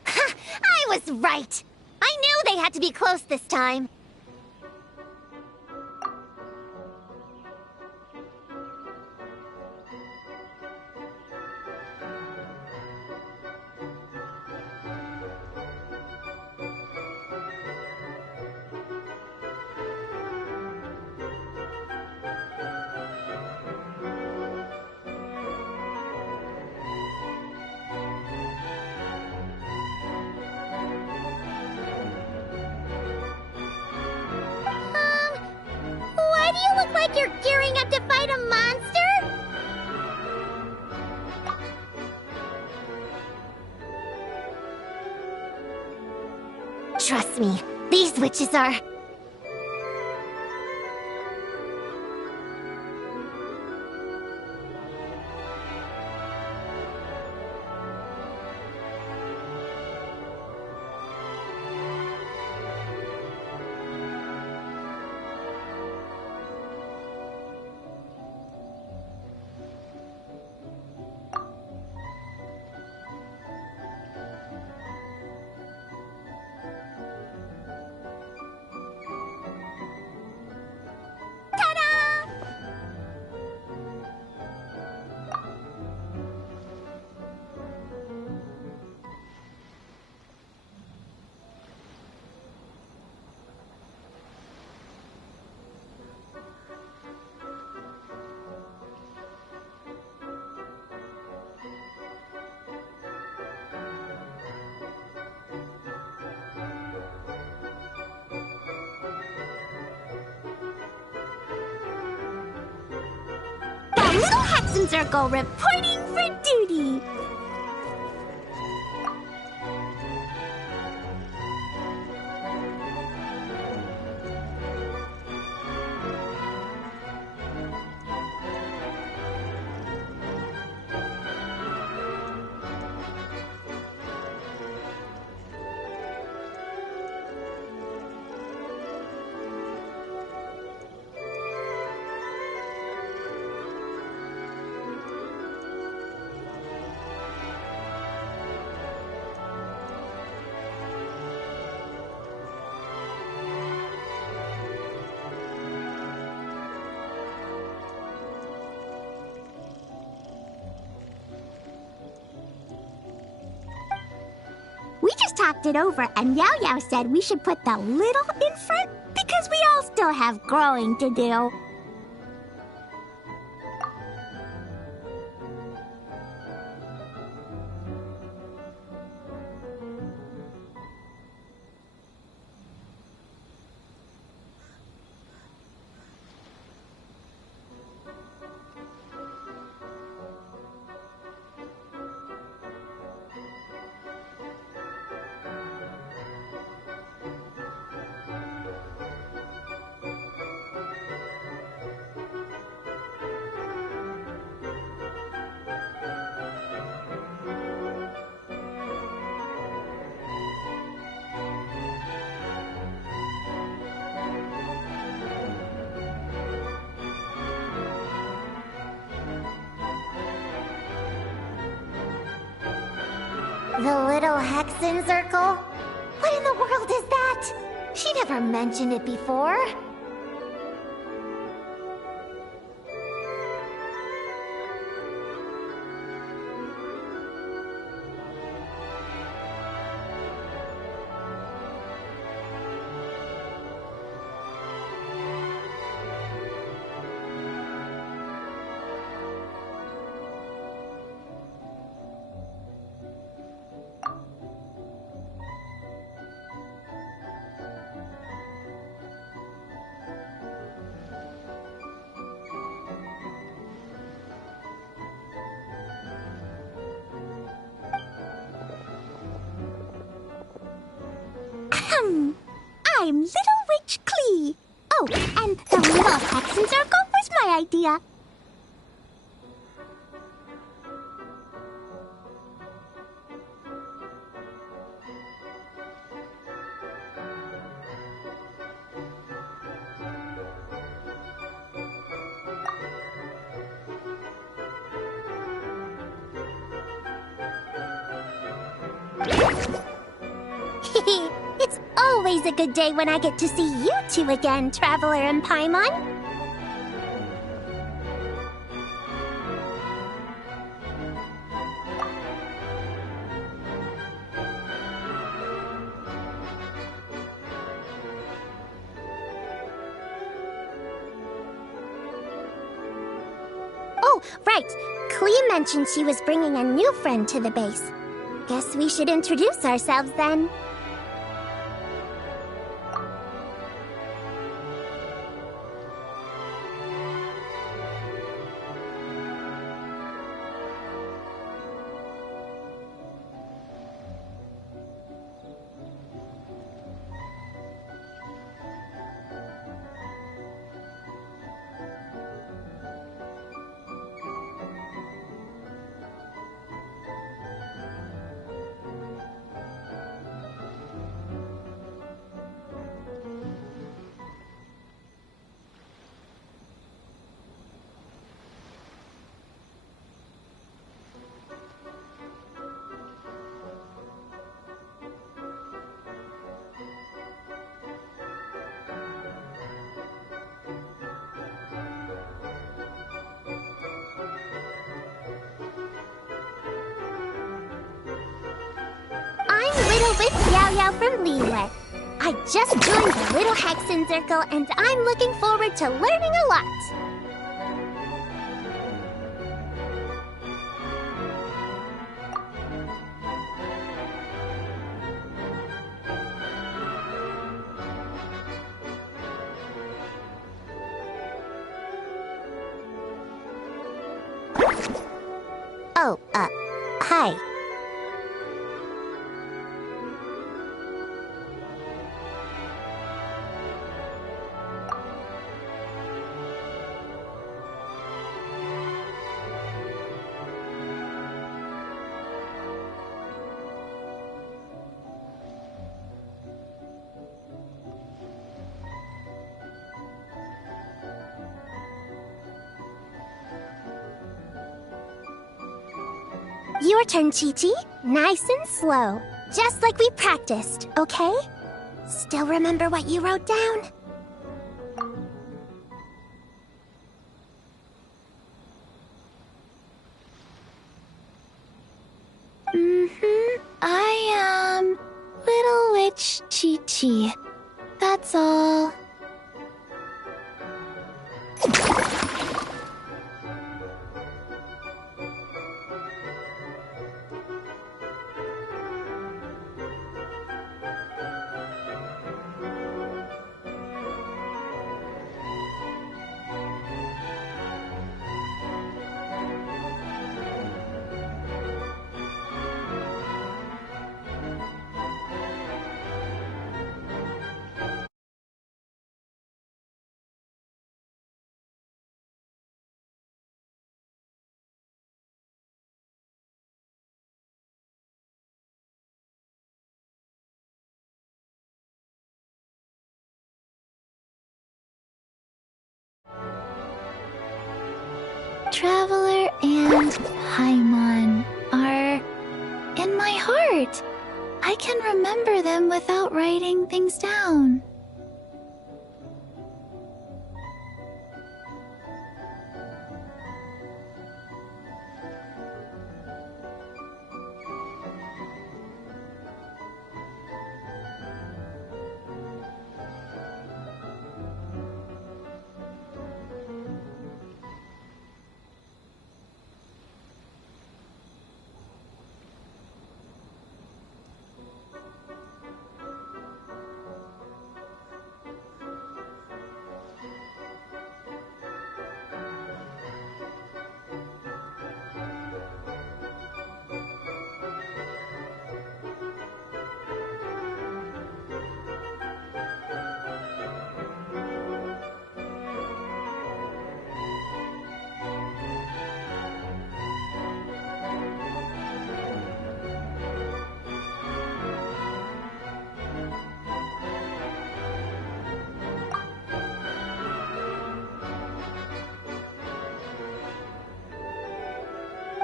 I was right. I knew they had to be close this time. Why do you look like you're gearing up to fight a monster? Trust me, these witches are... Ta-da! The Little Hexen Circle reporting for duty. We just talked it over, and Yao Yao said we should put the little in front because we all still have growing to do. The little hexen circle? What in the world is that? She never mentioned it before. I'm Little Witch Klee. Oh, and the little hexen circle was my idea. It's always a good day when I get to see you two again, Traveler and Paimon. Oh, right. Klee mentioned she was bringing a new friend to the base. Guess we should introduce ourselves then. Little Witch Yao Yao from Liyue. I just joined the Little Hexen Circle and I'm looking forward to learning a lot. Oh, hi. Your turn, Chi-Chi. Nice and slow. Just like we practiced, okay? Still remember what you wrote down? I am Little Witch Chi-Chi. That's all. Traveler and Paimon are in my heart. I can remember them without writing things down.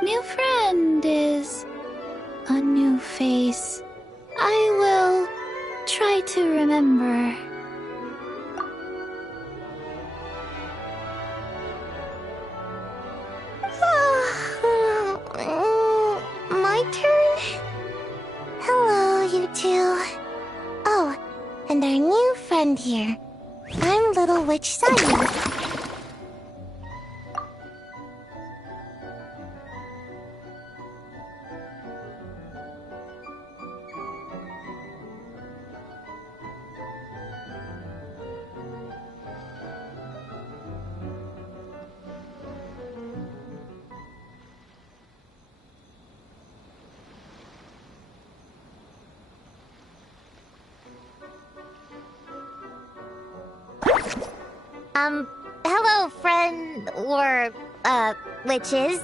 New friend is a new face. I will try to remember. My turn? Hello, you two. Oh, and our new friend here. I'm Little Witch Cyno. Hello, friend, or, witches.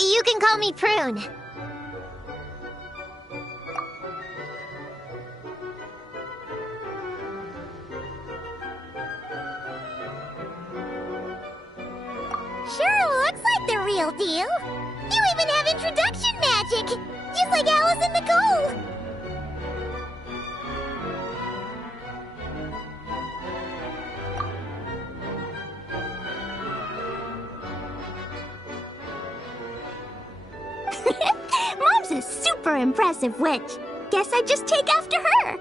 You can call me Prune. Sure looks like the real deal. You even have introduction magic, just like Alice in the Coal. Mom's a super impressive witch. Guess I just take after her.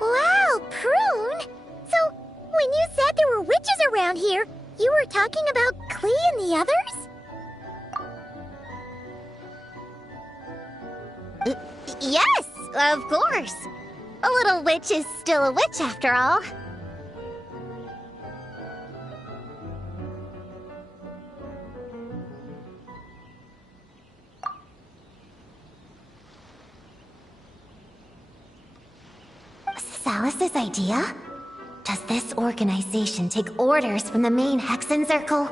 Wow, Prune! So, when you said there were witches around here, you were talking about Klee and the others? Yes, of course. A little witch is still a witch after all. Was this Alice's idea? Does this organization take orders from the main Hexen Circle?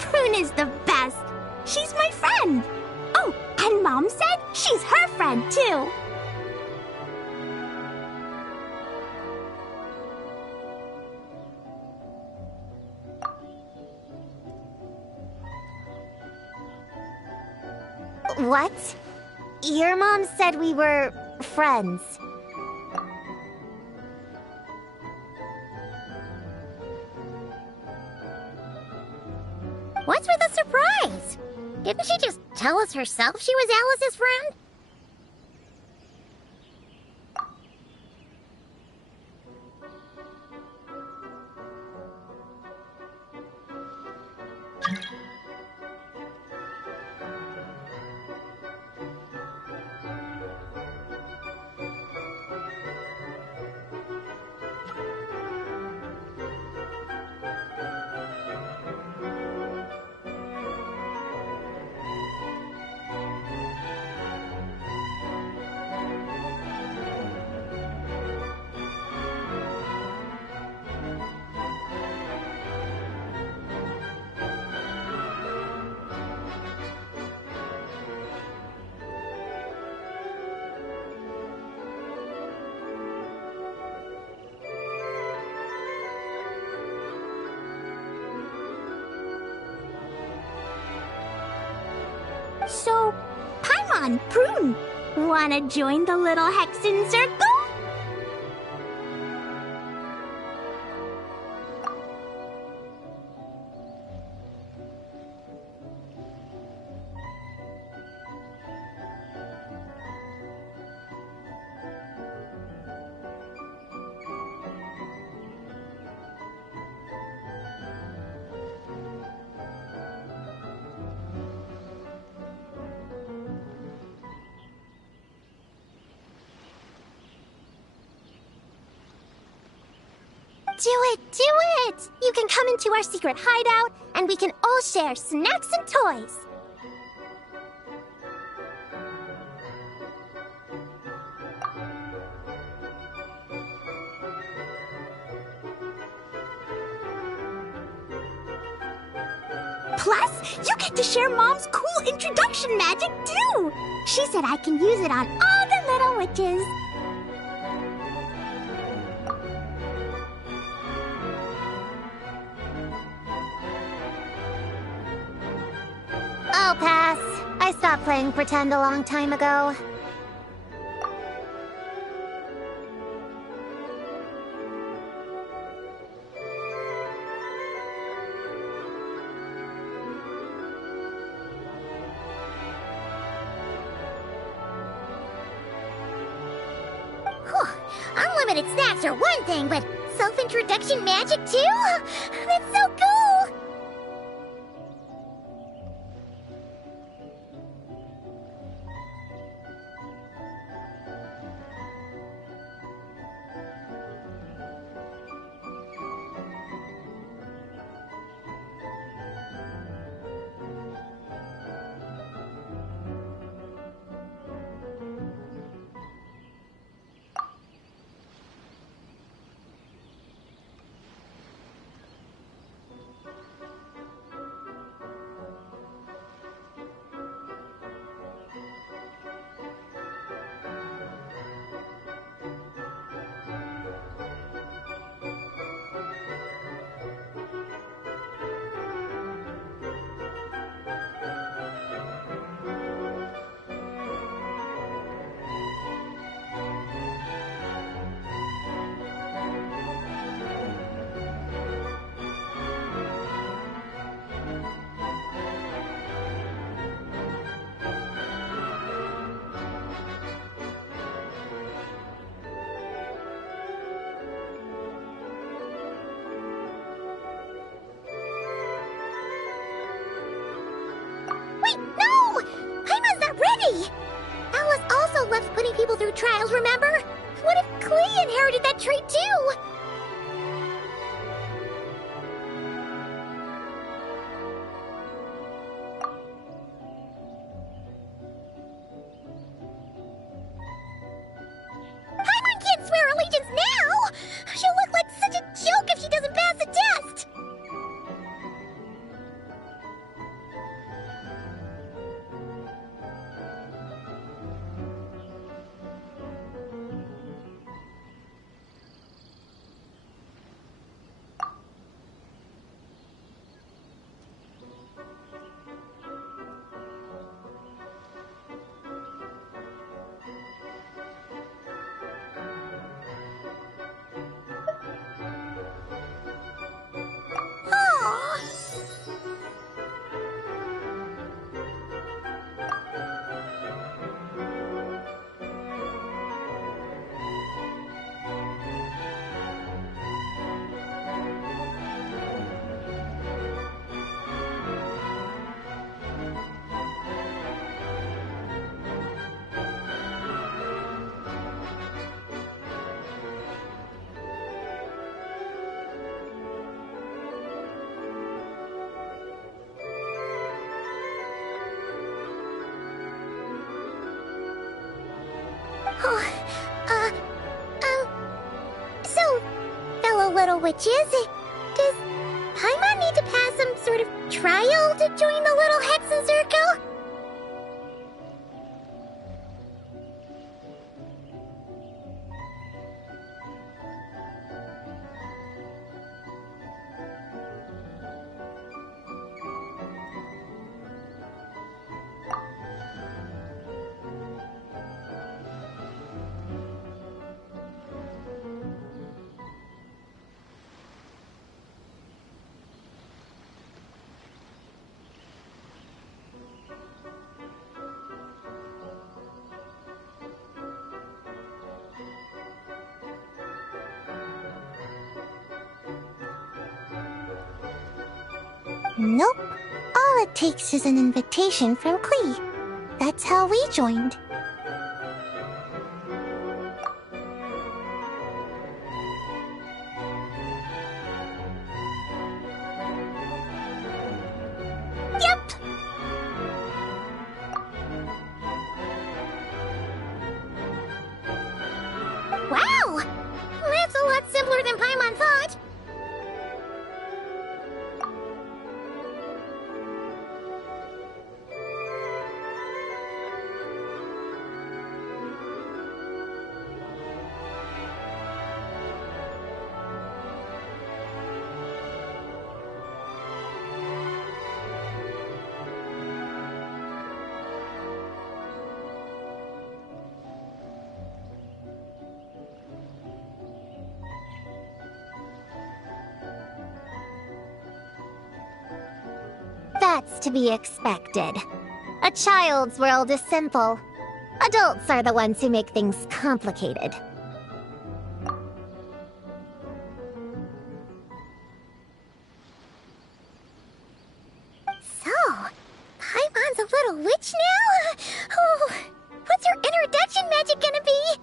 Prune is the best. She's my friend. Oh, and Mom said she's her friend, too. What? Your mom said we were friends. What's with the surprise? Didn't she just tell us herself she was Alice's friend? So, Paimon, Prune, wanna join the little Hexen Circle? Do it! Do it! You can come into our secret hideout, and we can all share snacks and toys. Plus, you get to share Mom's cool introduction magic, too! She said I can use it on all the little witches. I'll pass. I stopped playing pretend a long time ago. Whew. Unlimited snacks are one thing, but self-introduction magic too? That's so cool! Wait, no! Paimon's not ready! Alice also loves putting people through trials, remember? What if Klee inherited that trait too? Paimon can't swear allegiance now! She'll look like such a joke if she doesn't pass the test! Oh, so, fellow little witches, does Paimon need to pass some sort of trial to join the Little Hexen Circle? Nope. All it takes is an invitation from Klee. That's how we joined. Yep! Wow! That's a lot simpler than Paimon thought. That's to be expected. A child's world is simple. Adults are the ones who make things complicated. So, Paimon's a little witch now? Oh, what's her introduction magic gonna be?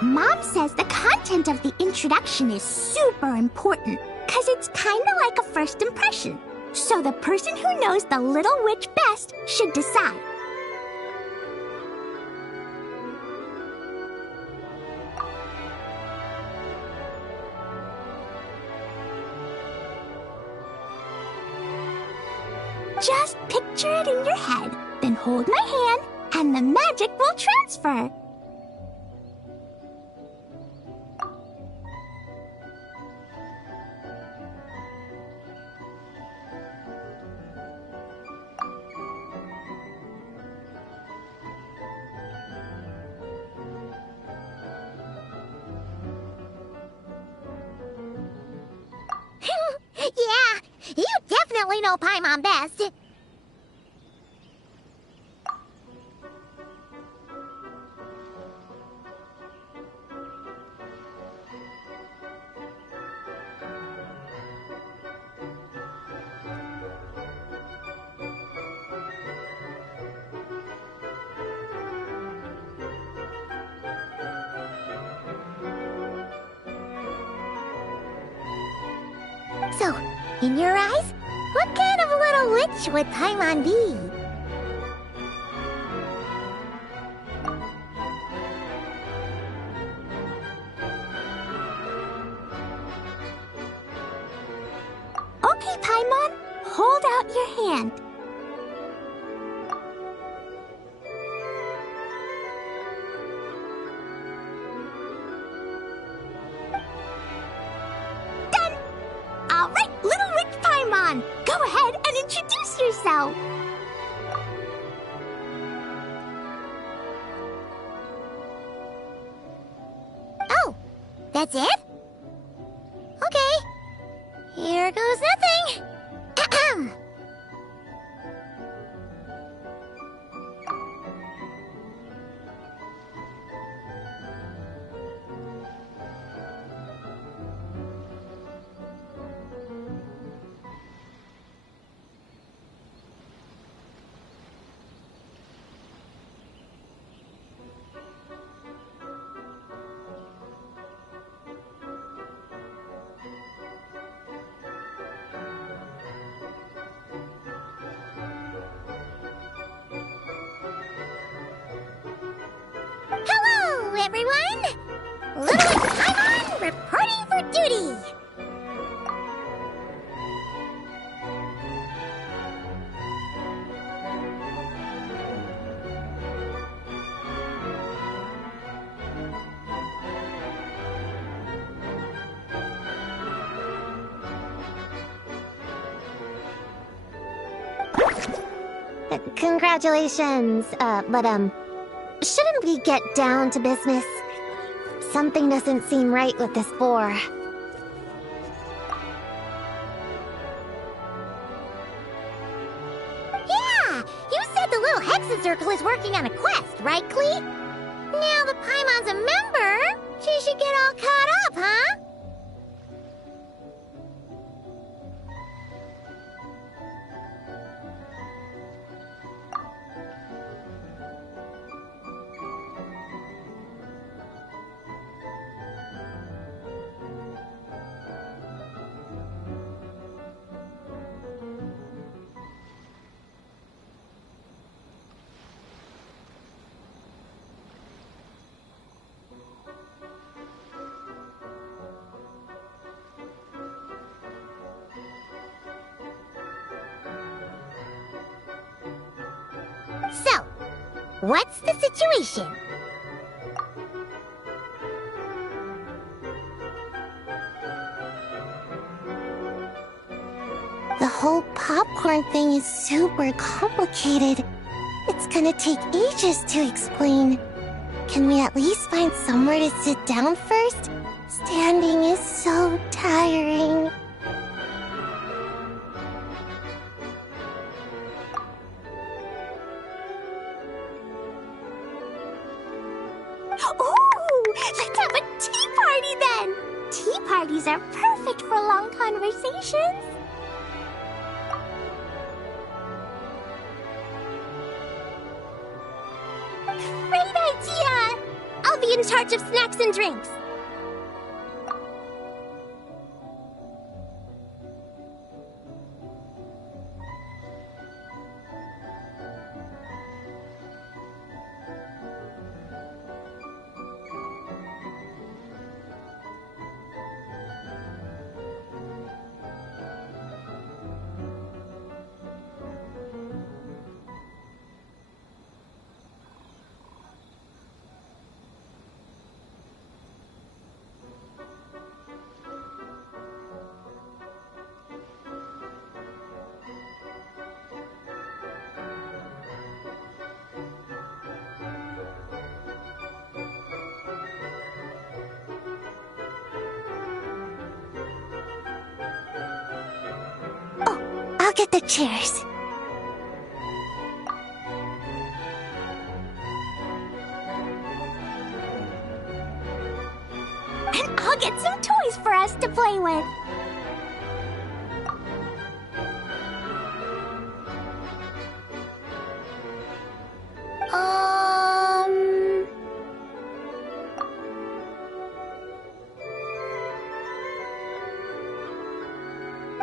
Mom says the content of the introduction is super important, cause it's kinda like a first impression. So the person who knows the little witch best should decide. Just picture it in your head, then hold my hand, and the magic will transfer. Yeah, you definitely know Paimon best. So, in your eyes, what kind of little witch would Paimon be? Okay, Paimon, hold out your hand. All right, little witch Paimon, go ahead and introduce yourself. Oh, that's it? Okay, here goes nothing. everyone! Little Paimon reporting for duty! Congratulations, but shouldn't we get down to business? Something doesn't seem right with this boar. Yeah! You said the little Hexen Circle is working on a quest, right, Klee? Now the Paimon's a member, she should get all caught up, huh? So, what's the situation? The whole popcorn thing is super complicated. It's gonna take ages to explain. Can we at least find somewhere to sit down first? Standing is so tiring. Ooh, let's have a tea party then! Tea parties are perfect for long conversations. Great idea! I'll be in charge of snacks and drinks. I'll get the chairs. And I'll get some toys for us to play with.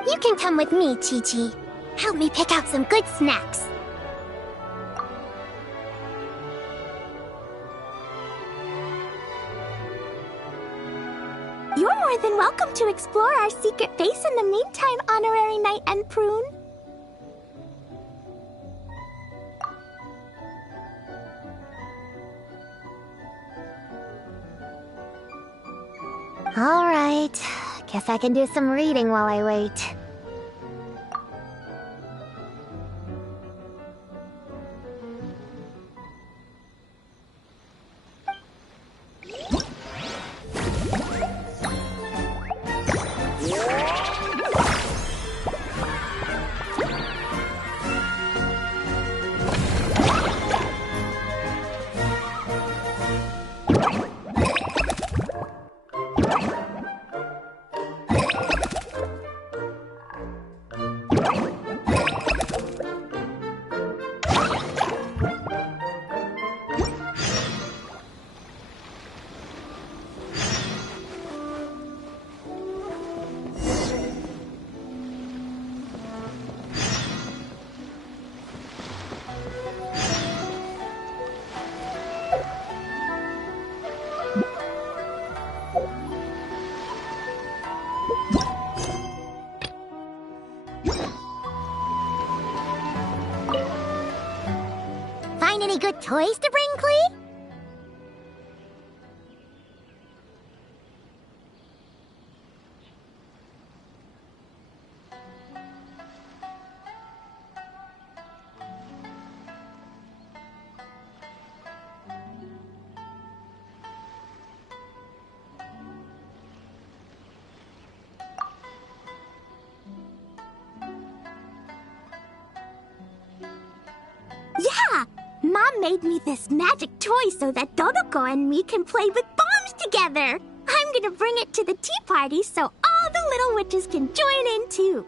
You can come with me, Chi-Chi. Help me pick out some good snacks. You're more than welcome to explore our secret base in the meantime, Honorary Knight and Prune. All right. Guess I can do some reading while I wait. Any good toys to bring, Klee? Yeah! Mom made me this magic toy so that Dodoko and me can play with bombs together. I'm gonna bring it to the tea party so all the little witches can join in too.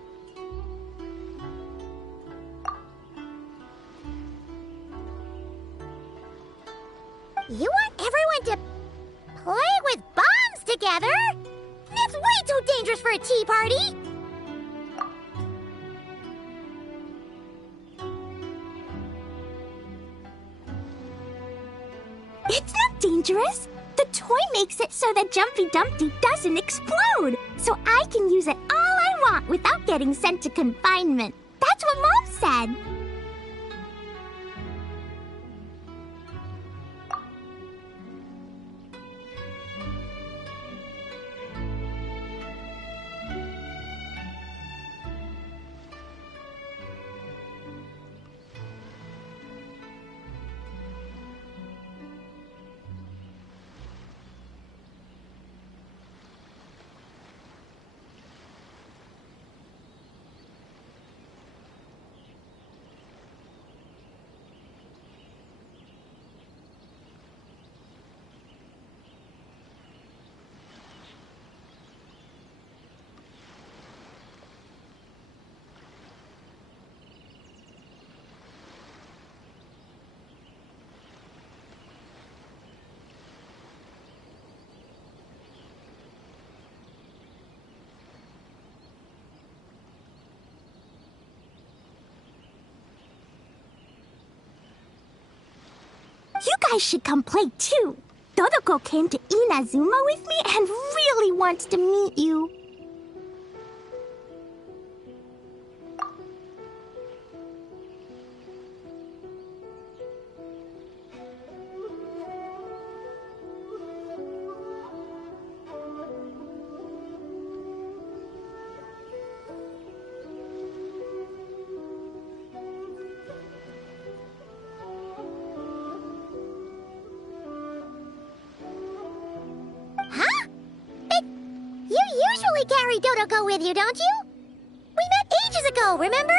You want everyone to play with bombs together? That's way too dangerous for a tea party! It's not dangerous. The toy makes it so that Jumpy Dumpty doesn't explode, so I can use it all I want without getting sent to confinement. That's what Mom said. You guys should come play too. Dodoko came to Inazuma with me and really wants to meet you. You usually carry Dodoko with you, don't you? We met ages ago, remember?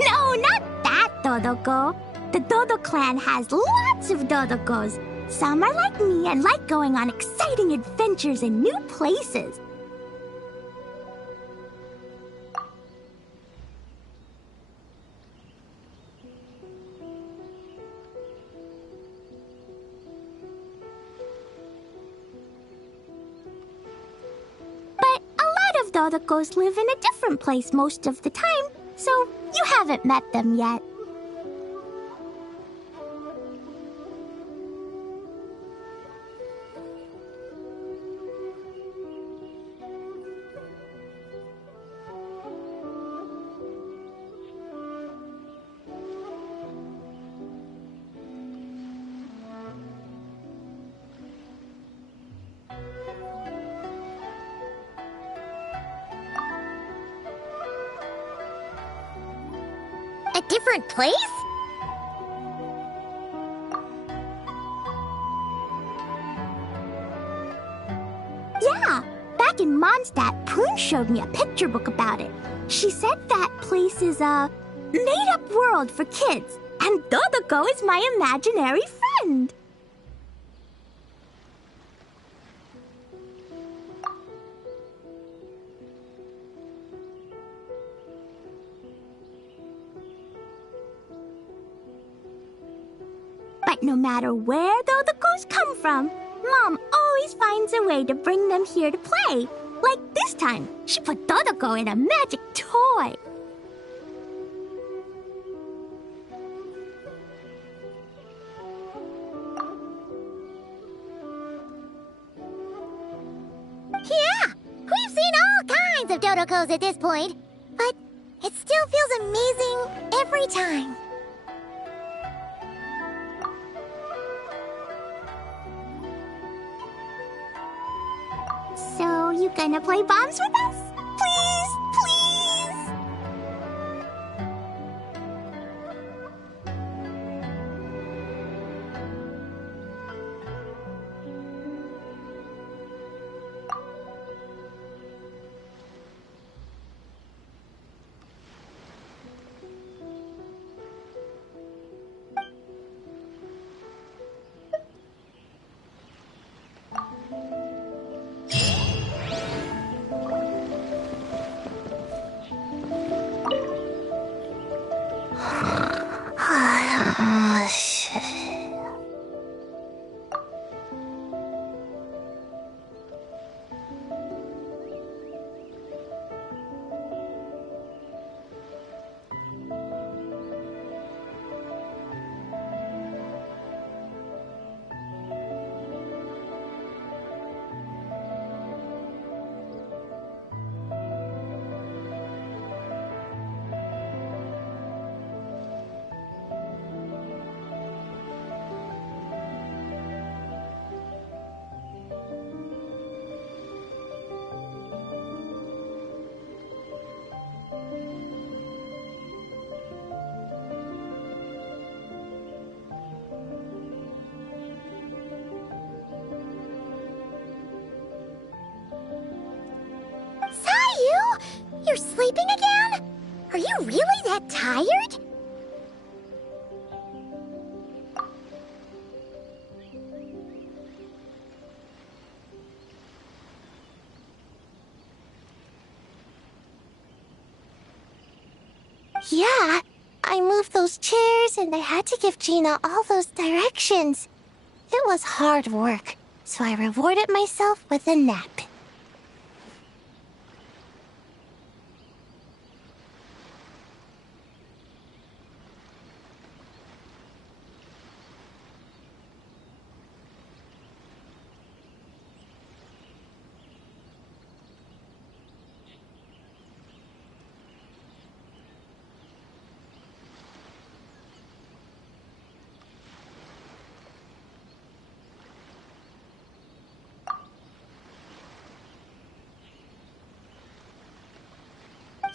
No, not that Dodoko. The Dodo clan has lots of Dodokos. Some are like me and like going on exciting adventures in new places. Dodokos live in a different place most of the time, so you haven't met them yet. A different place? Yeah, back in Mondstadt, Prune showed me a picture book about it. She said that place is a made-up world for kids, and Dodoko is my imaginary friend. But no matter where Dodokos come from, Mom always finds a way to bring them here to play. Like this time, she put Dodoko in a magic toy. kinds of Dodokos at this point, but it still feels amazing every time. So, you gonna play bombs with us? Please, please! You're sleeping again? Are you really that tired? Yeah, I moved those chairs and I had to give Gina all those directions. It was hard work, so I rewarded myself with a nap.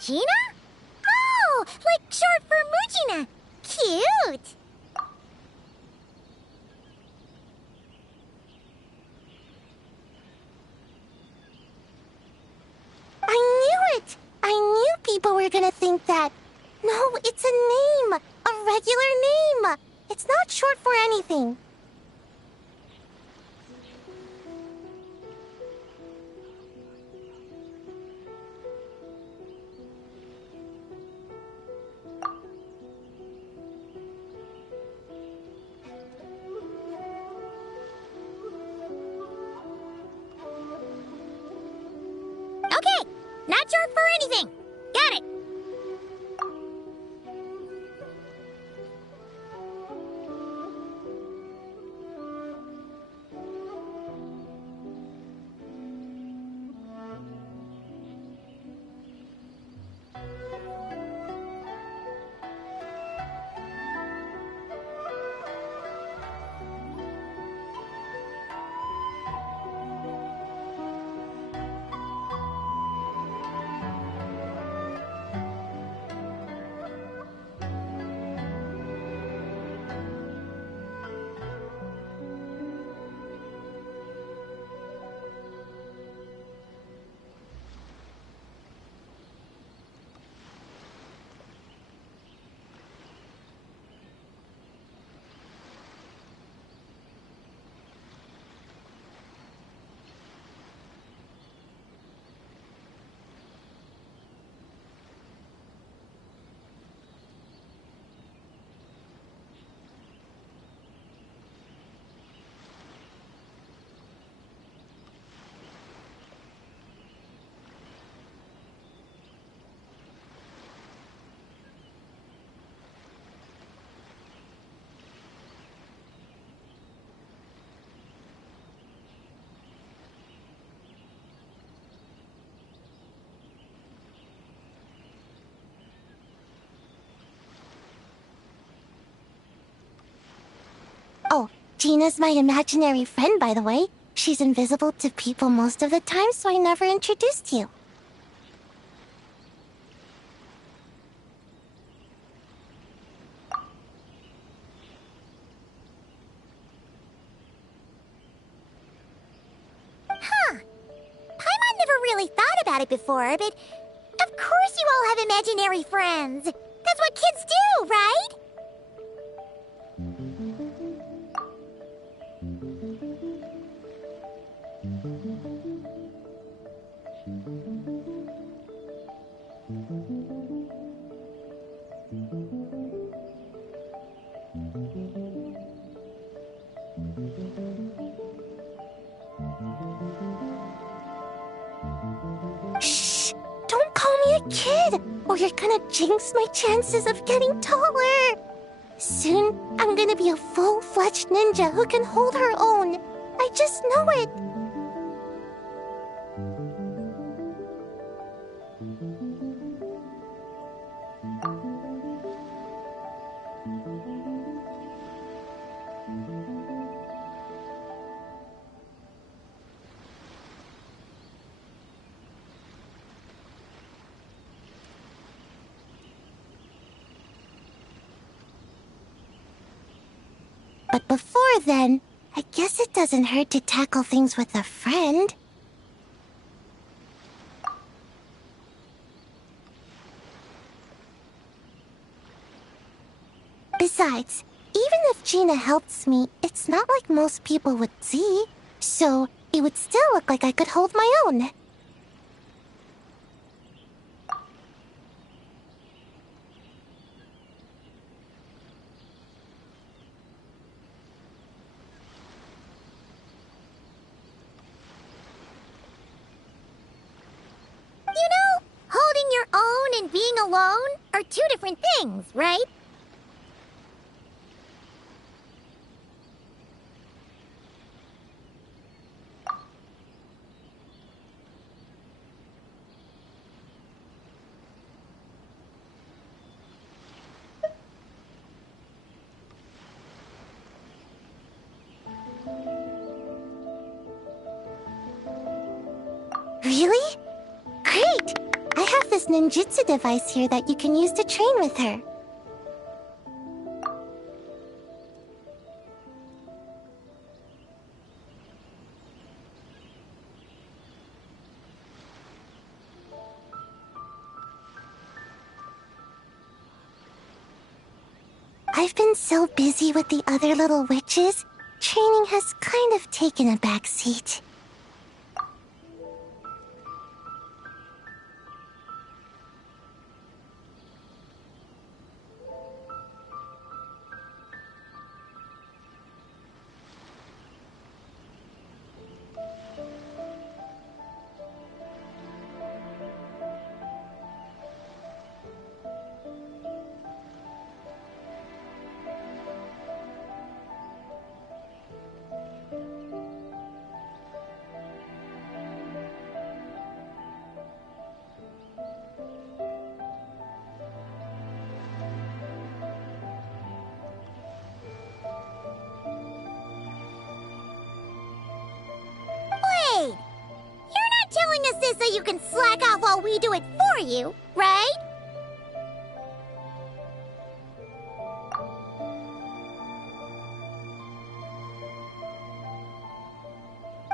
Gina? Oh, like short for Mujina. Cute. I knew it. I knew people were gonna think that. No, it's a name. A regular name. It's not short for anything. Okay, not short for anything. Got it. Oh, Gina's my imaginary friend, by the way. She's invisible to people most of the time, so I never introduced you. Huh. Paimon never really thought about it before, but of course you all have imaginary friends. That's what kids do, right? Shh! Don't call me a kid, or you're gonna jinx my chances of getting taller. Soon, I'm gonna be a full-fledged ninja who can hold her own. I just know it. But before then, I guess it doesn't hurt to tackle things with a friend. Besides, even if Gina helps me, it's not like most people would see. So, it would still look like I could hold my own. You know, holding your own and being alone are two different things, right? Really? Great! I have this ninjutsu device here that you can use to train with her. I've been so busy with the other little witches, training has kind of taken a back seat. Wait! You're not telling us this so you can slack off while we do it for you, right?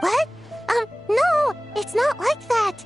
What? No, it's not like that.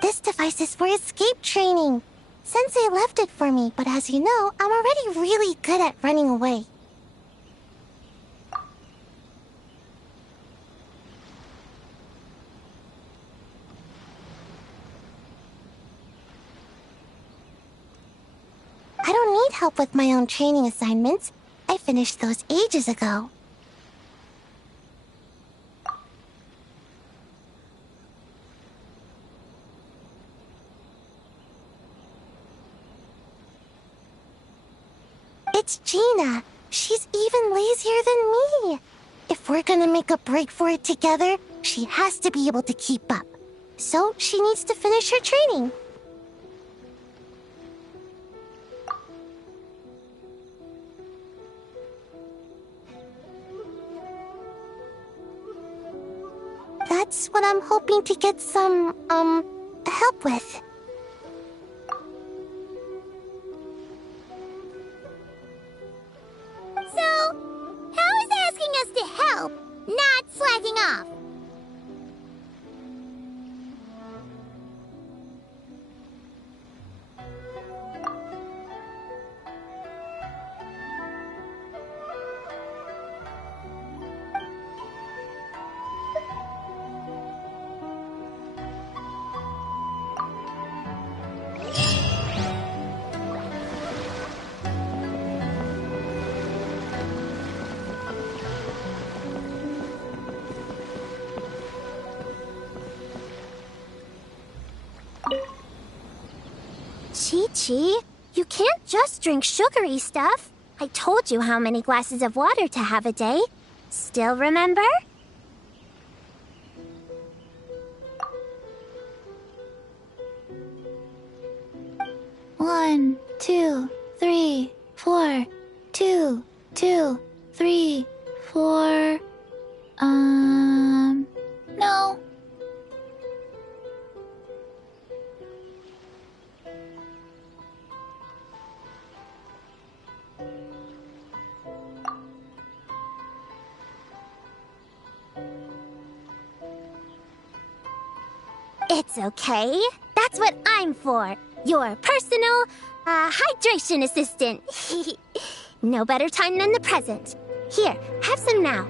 This device is for escape training. Sensei left it for me, but as you know, I'm already really good at running away. help with my own training assignments. I finished those ages ago. It's Gina. She's even lazier than me. If we're gonna make a break for it together, she has to be able to keep up. So she needs to finish her training. That's what I'm hoping to get some, help with. So, how is asking us to help not slacking off? Chi-Chi, you can't just drink sugary stuff. I told you how many glasses of water to have a day. Still remember? One, 2, 3, 4. 2, 2, 3, 4. No. It's okay. That's what I'm for. Your personal, hydration assistant. No better time than the present. Here, have some now.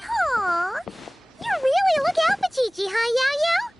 Aw, you really look out for Chi-Chi, huh, Yao-Yao?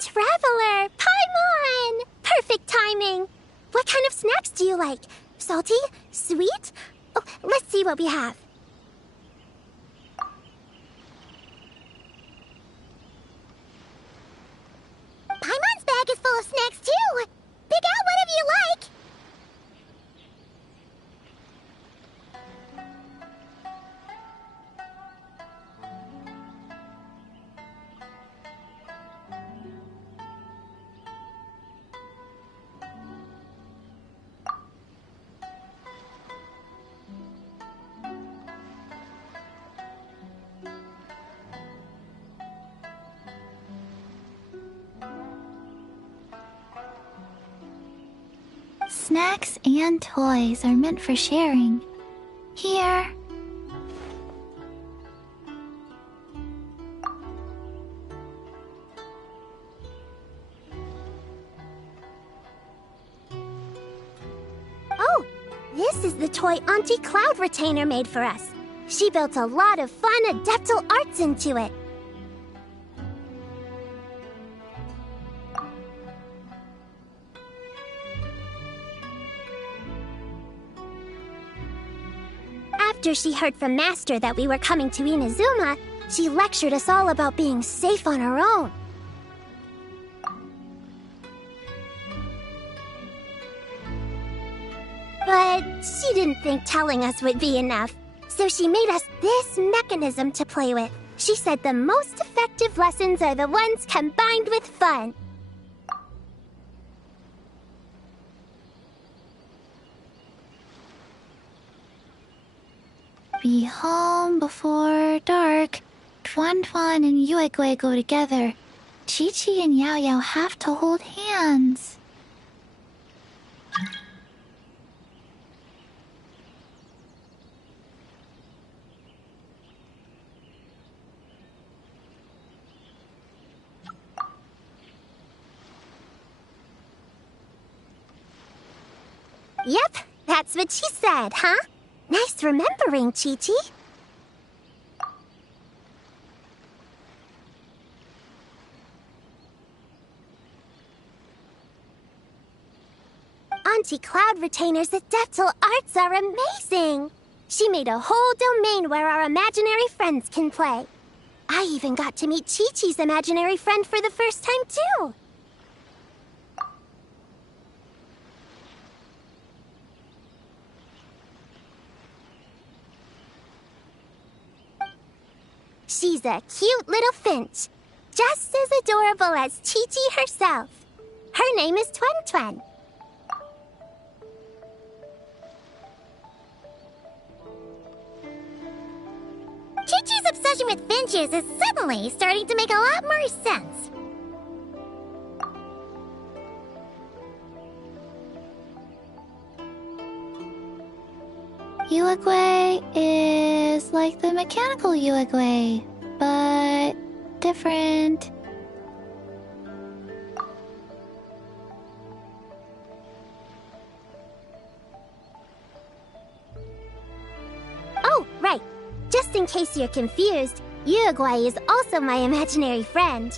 Traveler, Paimon! Perfect timing! What kind of snacks do you like? Salty? Sweet? Oh, let's see what we have. Paimon's bag is full of snacks too! Pick out whatever you like! Snacks and toys are meant for sharing. Here. Oh, this is the toy Auntie Cloud retainer made for us. She built a lot of fun adeptal arts into it. After she heard from Master that we were coming to Inazuma, she lectured us all about being safe on our own. But she didn't think telling us would be enough, so she made us this mechanism to play with. She said the most effective lessons are the ones combined with fun. Be home before dark. Tuan Tuan and Yuegui go together. Chi-Chi and Yao Yao have to hold hands. Yep, that's what she said, huh? Nice remembering, Chi-Chi. Auntie Cloud Retainer's adeptal arts are amazing! She made a whole domain where our imaginary friends can play. I even got to meet Chi-Chi's imaginary friend for the first time, too. She's a cute little finch, just as adorable as Chi-Chi herself. Her name is Twen Twen. Chi-Chi's obsession with finches is suddenly starting to make a lot more sense. Yuegui is like the mechanical Yuegui, but different. Oh, right. Just in case you're confused, Yuegui is also my imaginary friend.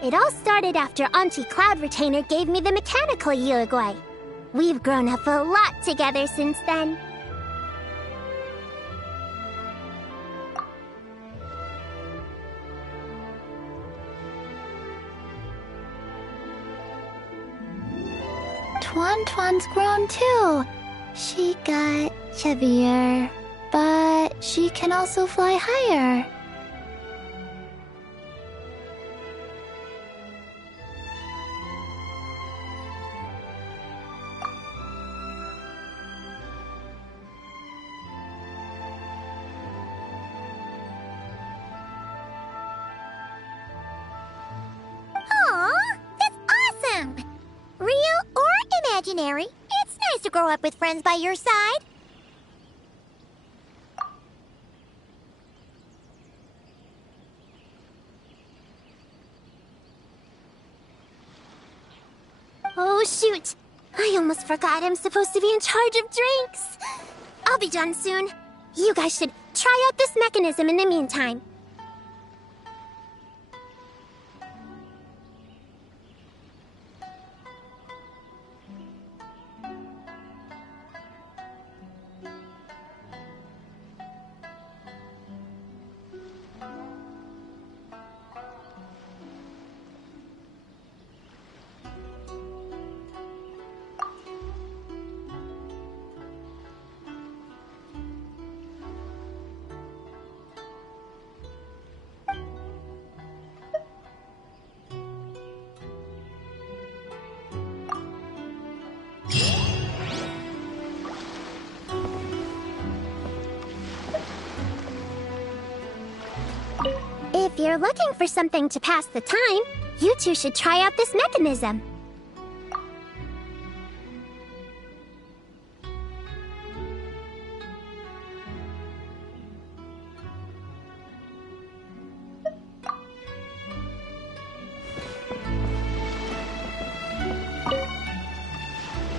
It all started after Auntie Cloud Retainer gave me the mechanical Yuegui. We've grown up a lot together since then. Tuan Tuan's grown too. She got chubbier, but she can also fly higher. Aw, that's awesome! Real or imaginary, it's nice to grow up with friends by your side. Oh, shoot! I almost forgot I'm supposed to be in charge of drinks. I'll be done soon. You guys should try out this mechanism in the meantime. If you're looking for something to pass the time, you two should try out this mechanism.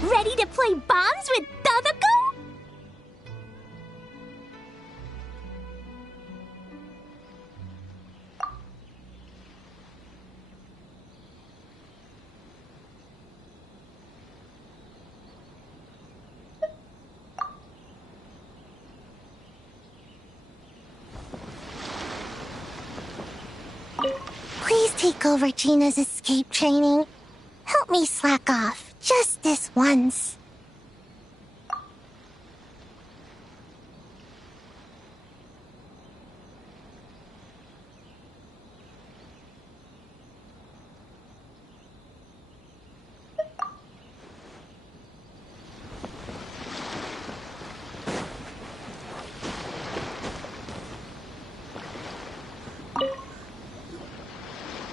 Ready to play bombs with Dodoco? take over Gina's escape training. Help me slack off, just this once.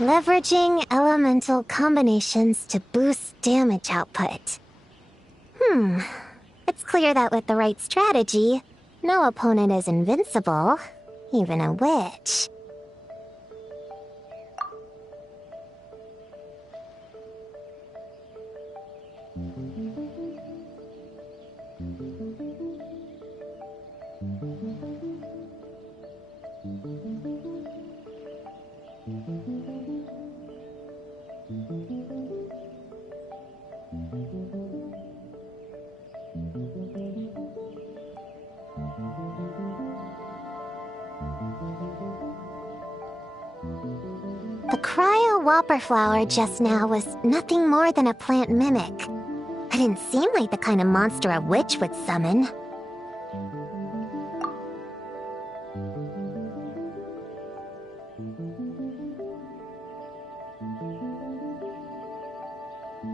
Leveraging elemental combinations to boost damage output. It's clear that with the right strategy, no opponent is invincible, even a witch. The cryo-whopper flower just now was nothing more than a plant mimic. It didn't seem like the kind of monster a witch would summon.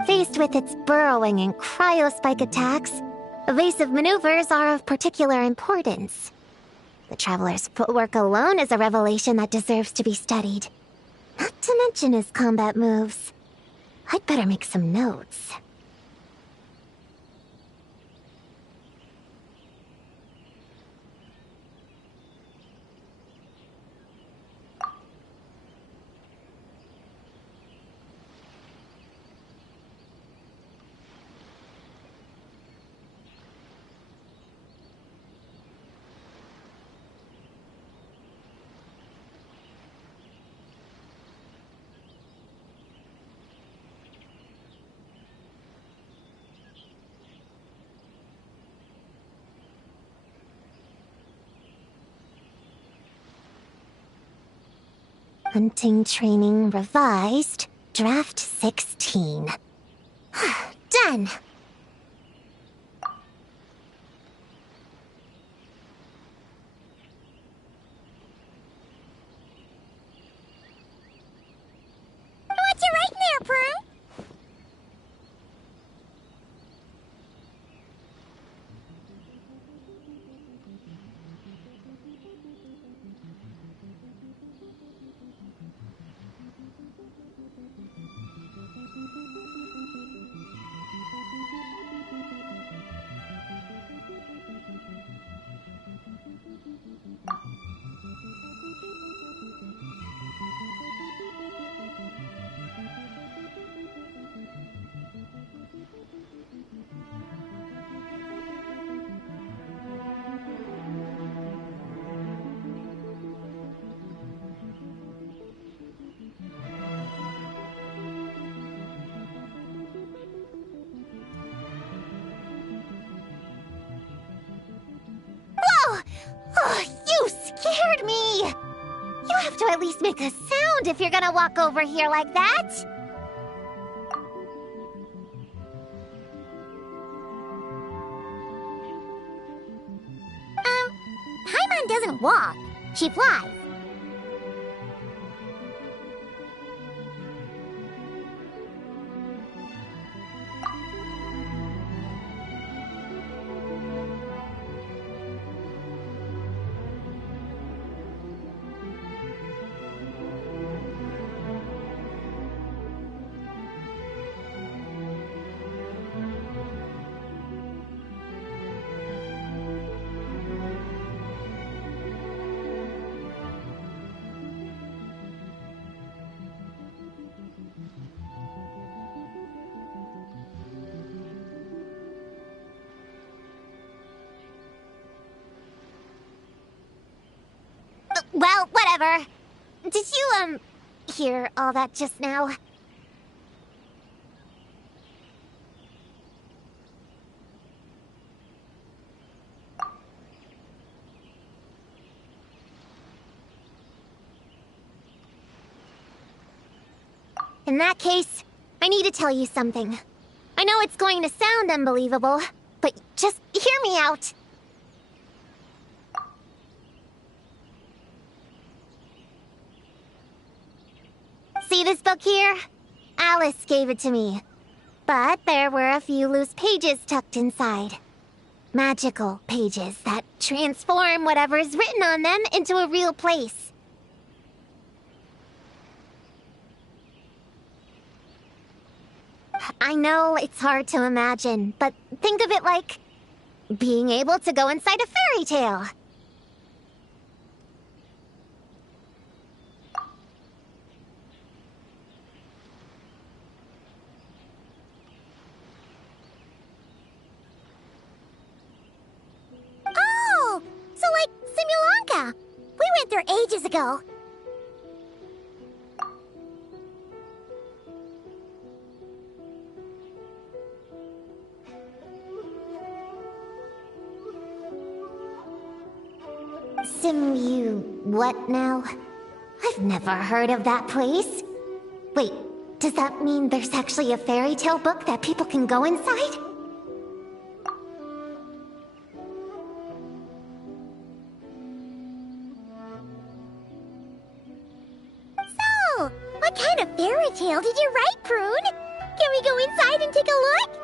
Faced with its burrowing and cryospike attacks, evasive maneuvers are of particular importance. The Traveler's footwork alone is a revelation that deserves to be studied. Not to mention his combat moves. I'd better make some notes. Hunting training revised, draft 16. Done! What you writing there, Prue? Oh, you scared me! You have to at least make a sound if you're gonna walk over here like that! Paimon doesn't walk. She flies. Well, whatever. Did you, hear all that just now? In that case, I need to tell you something. I know it's going to sound unbelievable, but just hear me out. See this book here? Alice gave it to me. But there were a few loose pages tucked inside. Magical pages that transform whatever's written on them into a real place. I know it's hard to imagine, but think of it like being able to go inside a fairy tale. Oh! So like Simulanka. We went there ages ago. What now? I've never heard of that place. Wait, does that mean there's actually a fairy tale book that people can go inside? So, what kind of fairy tale did you write, Prune? Can we go inside and take a look?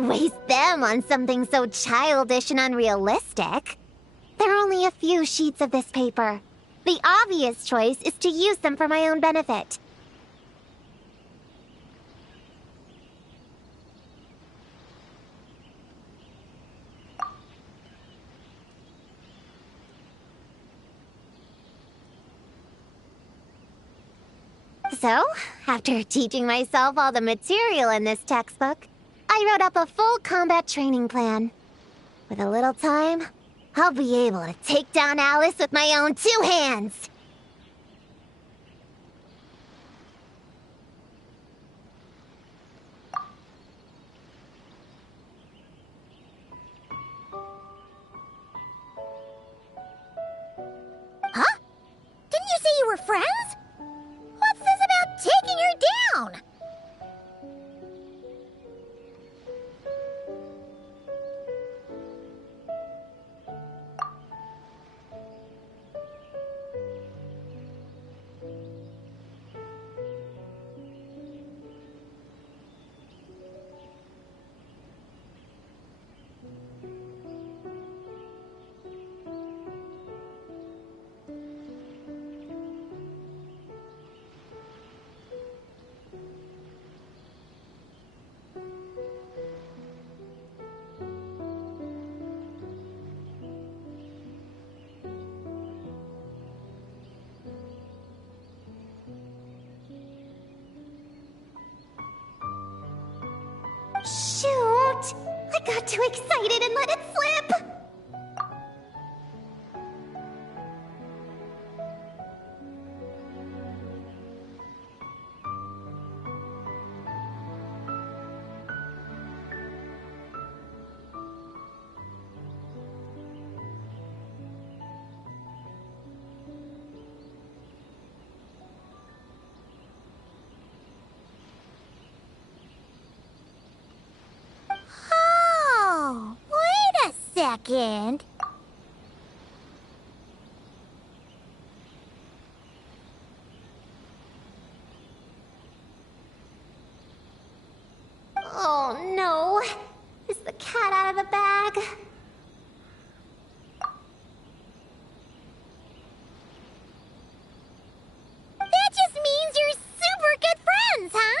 Waste them on something so childish and unrealistic. There are only a few sheets of this paper. The obvious choice is to use them for my own benefit. So, after teaching myself all the material in this textbook, I wrote up a full combat training plan. With a little time, I'll be able to take down Alice with my own two hands. Huh? Didn't you say you were friends? What's this about taking her down? Shoot! I got too excited and let it slip! Second. Oh no! Is the cat out of the bag? That just means you're super good friends, huh?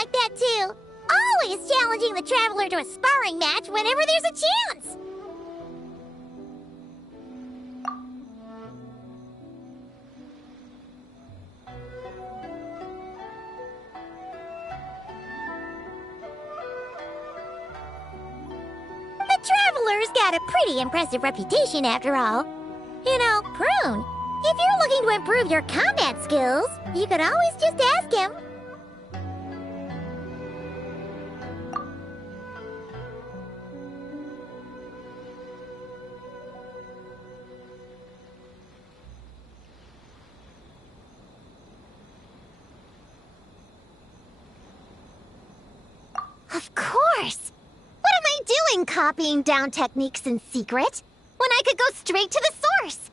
like that too. Always challenging the traveler to a sparring match whenever there's a chance. The traveler's got a pretty impressive reputation after all. You know, Prune, if you're looking to improve your combat skills, you could always just ask him. Of course! What am I doing copying down techniques in secret, when I could go straight to the source?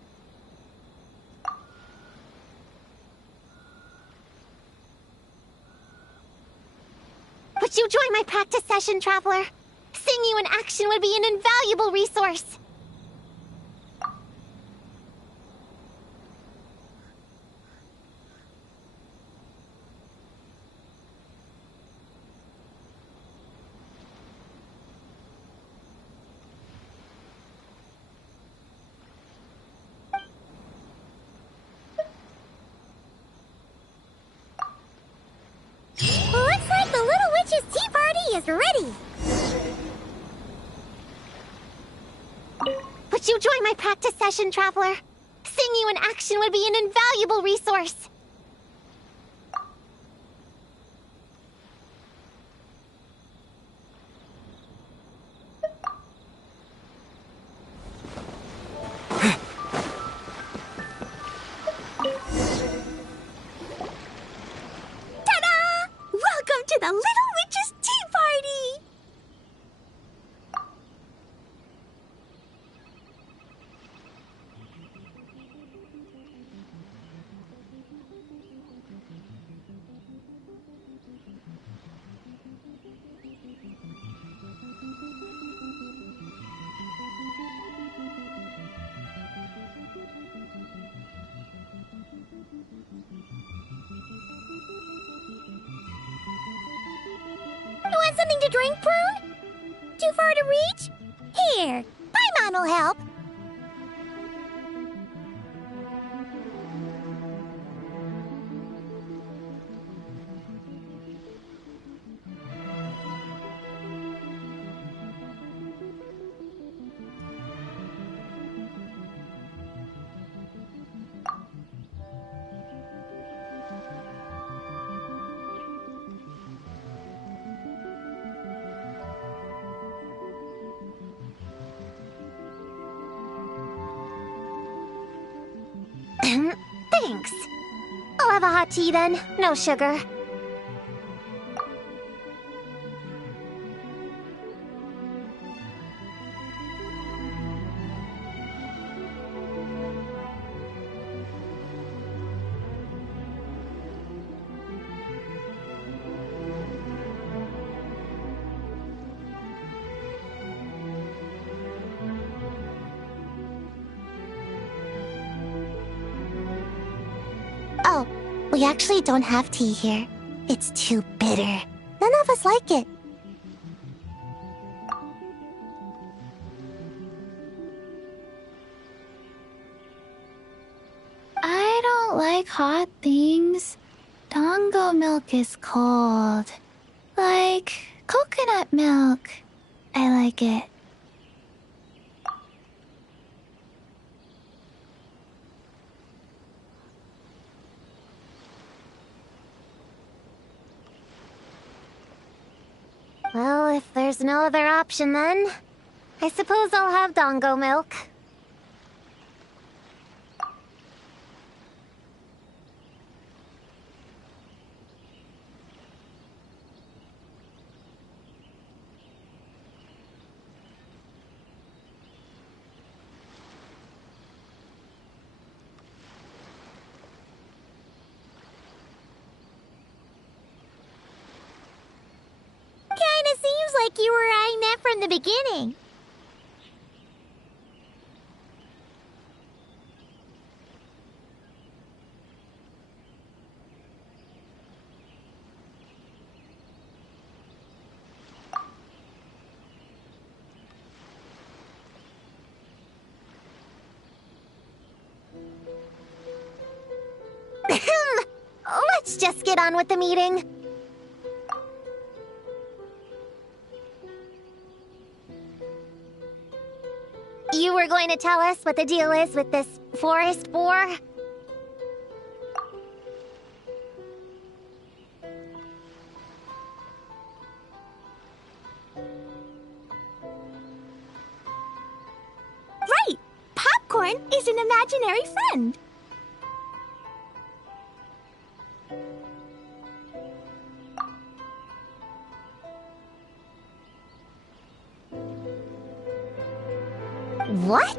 Would you join my practice session, Traveler? Seeing you in action would be an invaluable resource. Looks like the Little Witch's tea party is ready. Would you join my practice session, Traveler? Seeing you in action would be an invaluable resource. Ta-da! Welcome to the Little Witch's tea party! You want something to drink, Prune? Too far to reach? Here, Paimon will help. Thanks. I'll have a hot tea then. No sugar. Oh, we actually don't have tea here. It's too bitter. None of us like it. I don't like hot things. Dango milk is cold. Like coconut milk. I like it. Well, if there's no other option then, I suppose I'll have Dango milk. Kinda seems like you were eyeing that from the beginning. let's just get on with the meeting. You were going to tell us what the deal is with this forest boar? Right! Popcorn is an imaginary friend. What?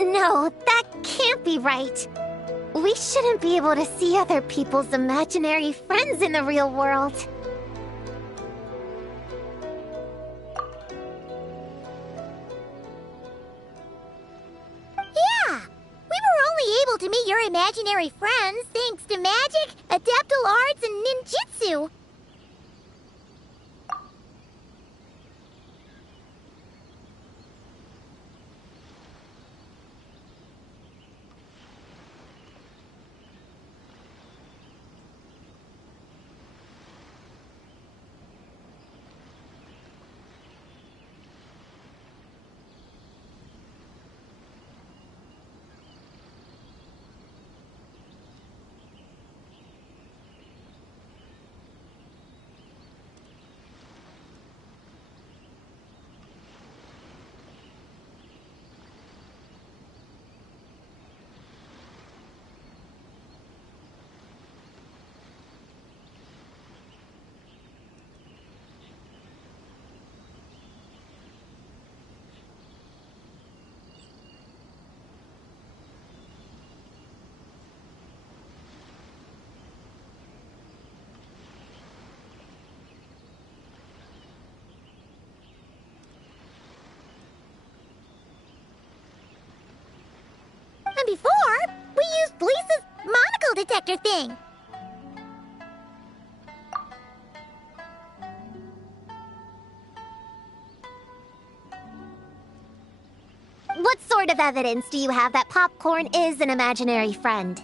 No, that can't be right. We shouldn't be able to see other people's imaginary friends in the real world. Yeah, we were only able to meet your imaginary friends thanks to magic, adeptal arts, and ninjutsu. And before, we used Lisa's monocle detector thing. What sort of evidence do you have that Popcorn is an imaginary friend?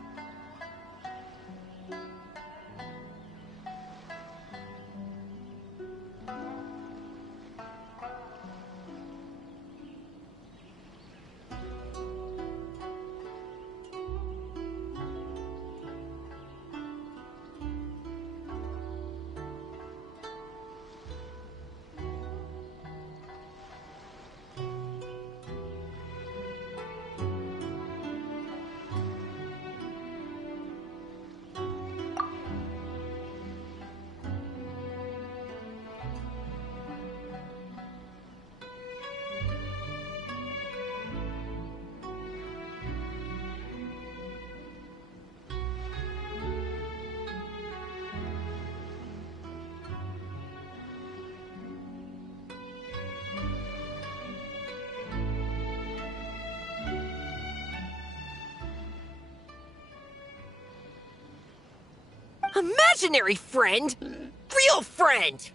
Imaginary friend? Real friend!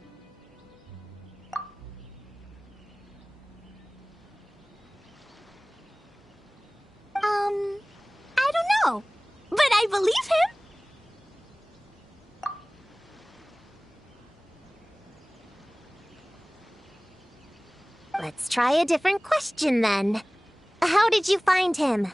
I don't know, but I believe him. Let's try a different question then. How did you find him?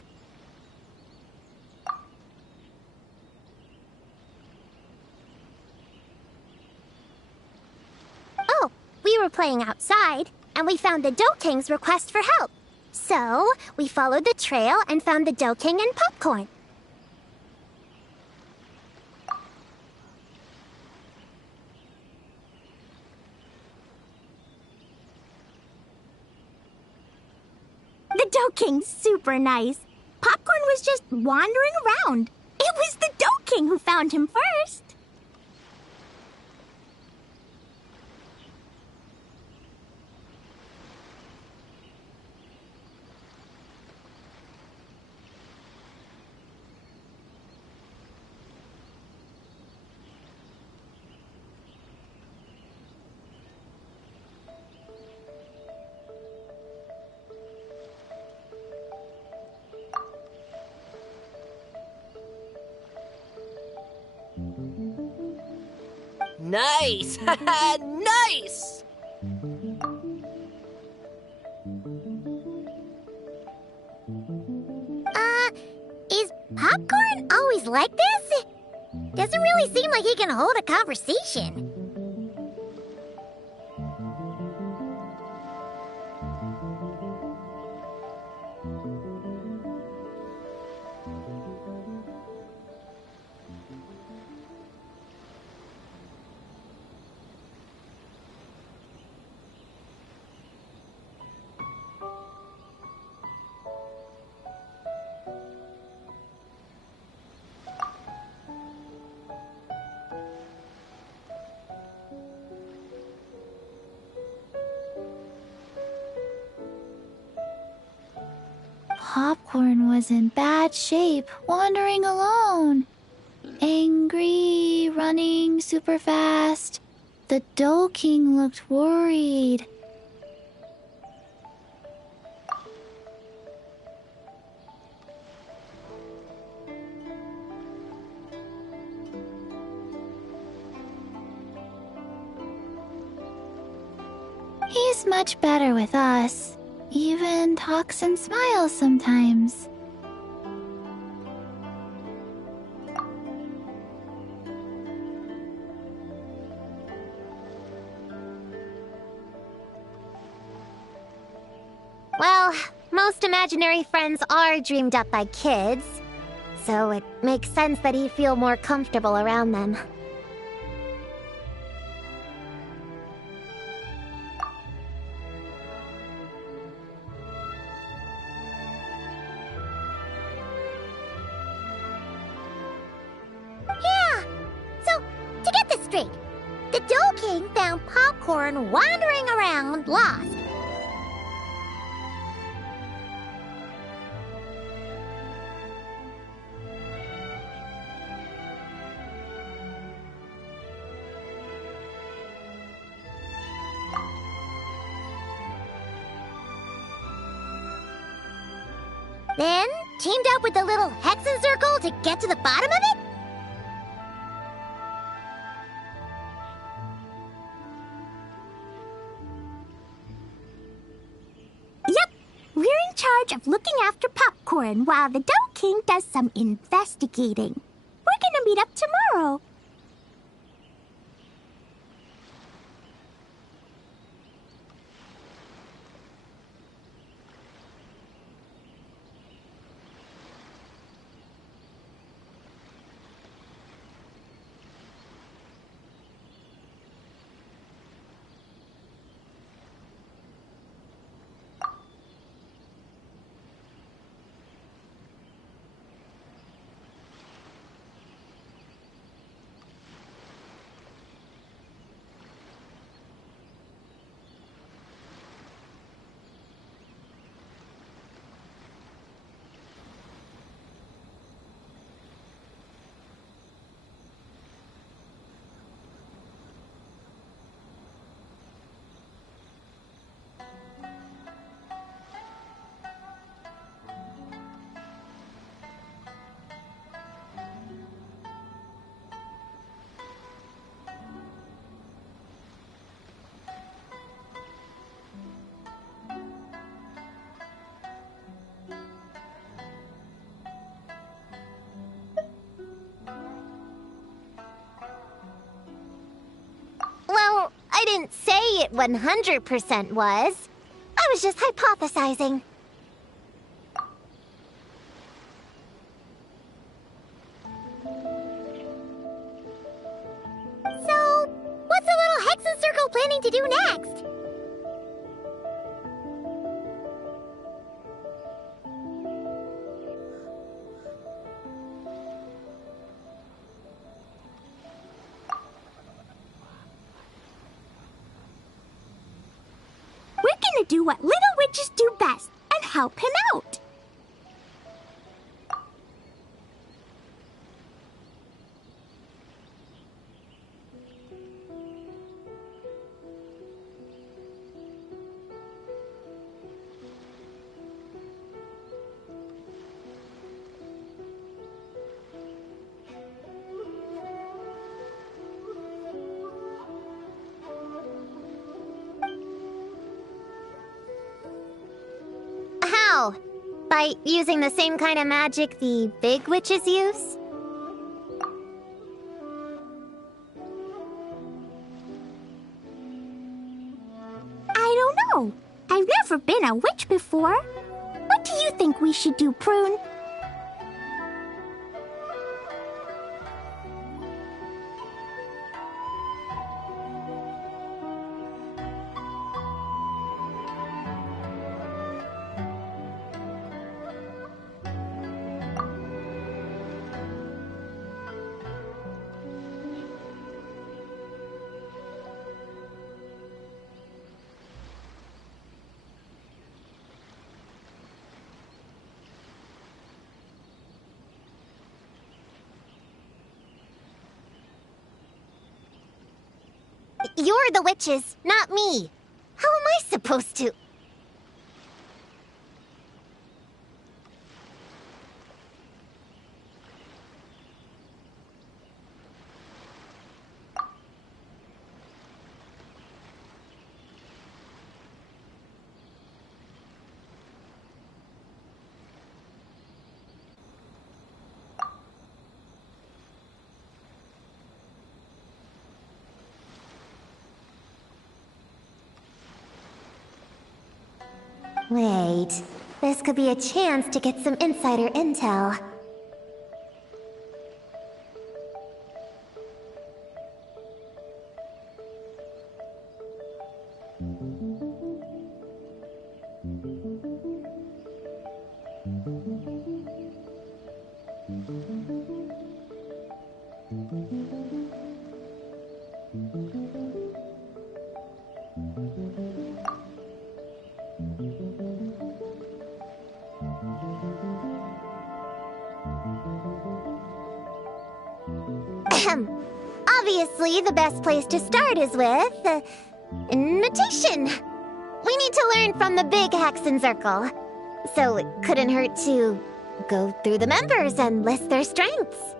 Oh, we were playing outside, and we found the Dough King's request for help. So, we followed the trail and found the Dough King and Popcorn. The Dough King's super nice. Popcorn was just wandering around. It was the Dough King who found him first. Nice! Nice! Is Popcorn always like this? Doesn't really seem like he can hold a conversation. Popcorn was in bad shape, wandering alone. Angry, running super fast. The Dough King looked worried. He's much better with us. Even talks and smiles sometimes. Well, most imaginary friends are dreamed up by kids, so it makes sense that he'd feel more comfortable around them. Yeah, so to get this straight, the Dough King found Popcorn wandering around, lost. Then teamed up with the little Hexen Circle to get to the bottom of it? Yep, we're in charge of looking after Popcorn while the Dough King does some investigating. We're gonna meet up tomorrow. Well, I didn't say it 100% was. I was just hypothesizing. So, what's the little Hexen Circle planning to do next? We're gonna do what little witches do best and help him out. How? By using the same kind of magic the big witches use? I don't know. I've never been a witch before. What do you think we should do, Prune? You're the witches, not me. How am I supposed to? Wait, this could be a chance to get some insider intel. Obviously, the best place to start is with imitation. We need to learn from the big Hexen Circle. So it couldn't hurt to go through the members and list their strengths.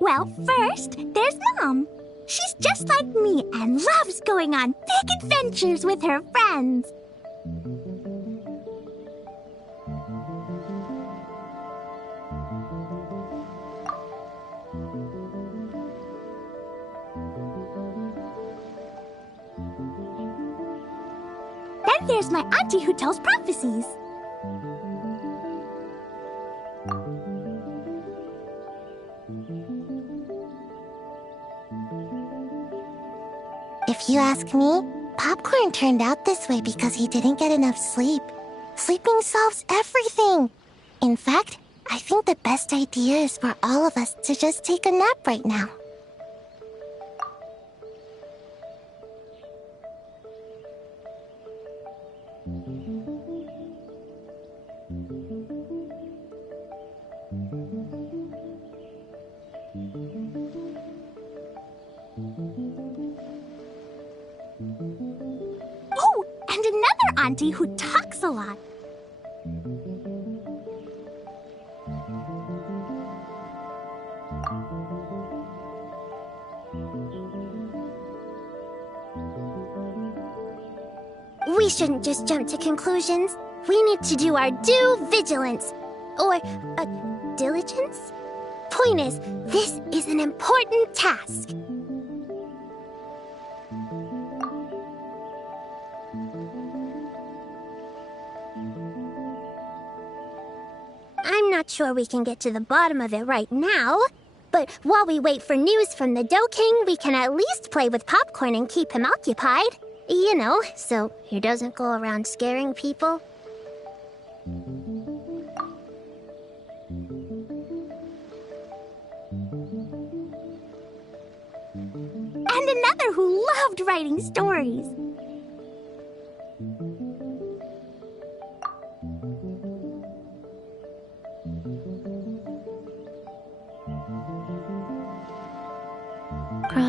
Well, first, there's Mom. She's just like me and loves going on big adventures with her friends. Then there's my auntie who tells prophecies. If you ask me, Popcorn turned out this way because he didn't get enough sleep. Sleeping solves everything. In fact, I think the best idea is for all of us to just take a nap right now. Oh, and another auntie who talks a lot. We shouldn't just jump to conclusions. We need to do our due vigilance. Or, diligence? Point is, this is an important task. I'm not sure we can get to the bottom of it right now, but while we wait for news from the Dough King, we can at least play with Popcorn and keep him occupied. You know, so he doesn't go around scaring people. And another who loved writing stories.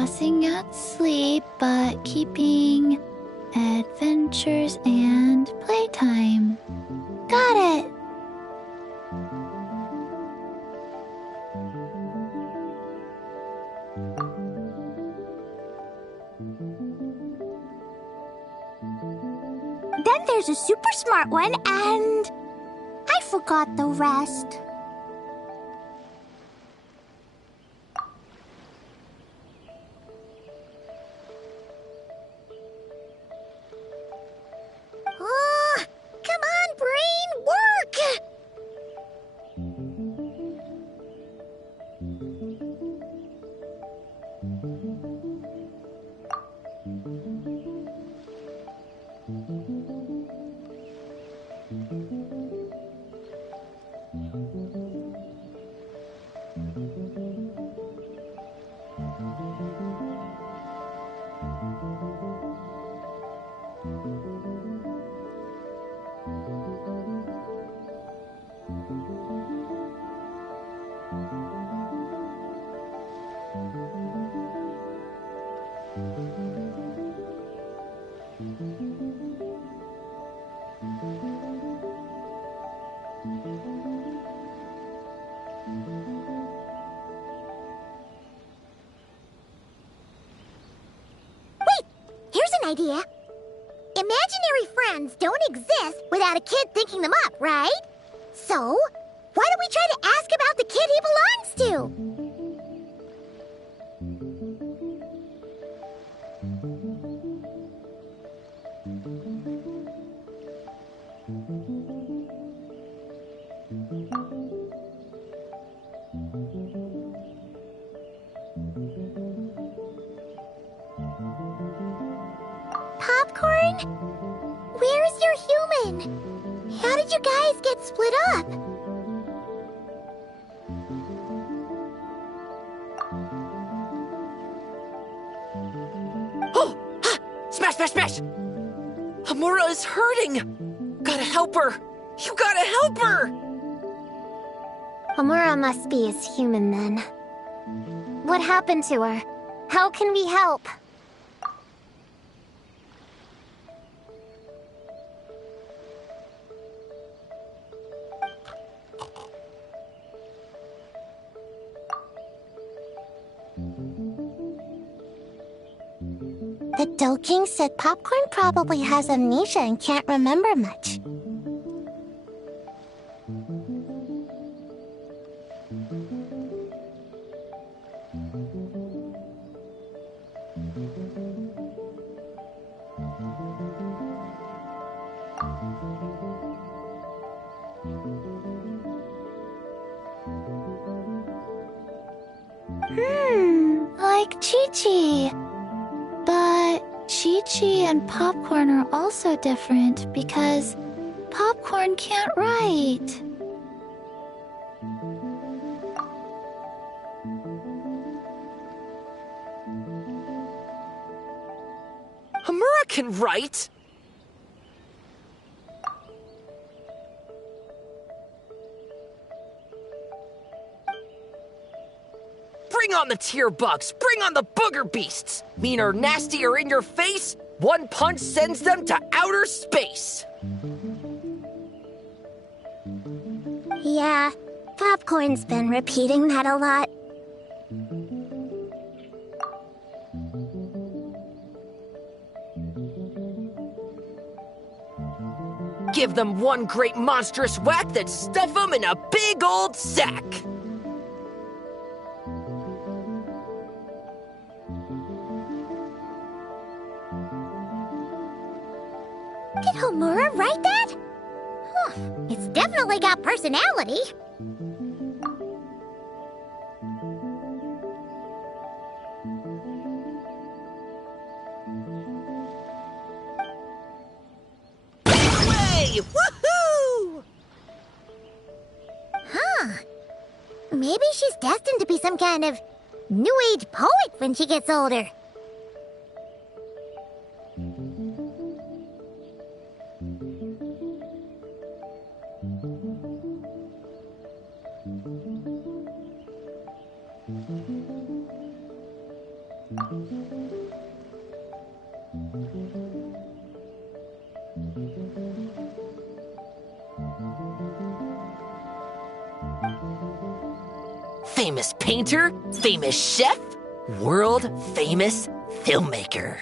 passing out sleep, but keeping adventures and playtime. Got it! Then there's a super smart one, and I forgot the rest. Oh, come on, brain, work! Idea. Imaginary friends don't exist without a kid thinking them up, right? So, why don't we try to ask about the kid he belongs to? Popcorn? Where's your human? How did you guys get split up? Oh! Ha! Smash, smash, smash! Hamura is hurting! Gotta help her! You gotta help her! Hamura must be his human then. What happened to her? How can we help? The Dough King said Popcorn probably has amnesia and can't remember much. Like Chi-Chi. But Chi-Chi and Popcorn are also different because Popcorn can't write. Hamura can write! Bring on the tear bugs! Bring on the booger beasts! Mean or nasty or in your face, one punch sends them to outer space! Yeah, Popcorn's been repeating that a lot. Give them one great monstrous whack, then stuff them in a big old sack! Did Homura write that? Huh, it's definitely got personality. Way! Woohoo! Huh. Maybe she's destined to be some kind of new age poet when she gets older. Famous painter, famous chef, world famous filmmaker.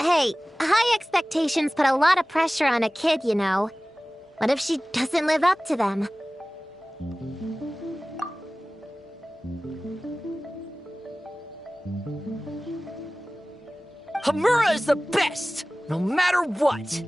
Hey, high expectations put a lot of pressure on a kid, you know. What if she doesn't live up to them? Hamura is the best, no matter what.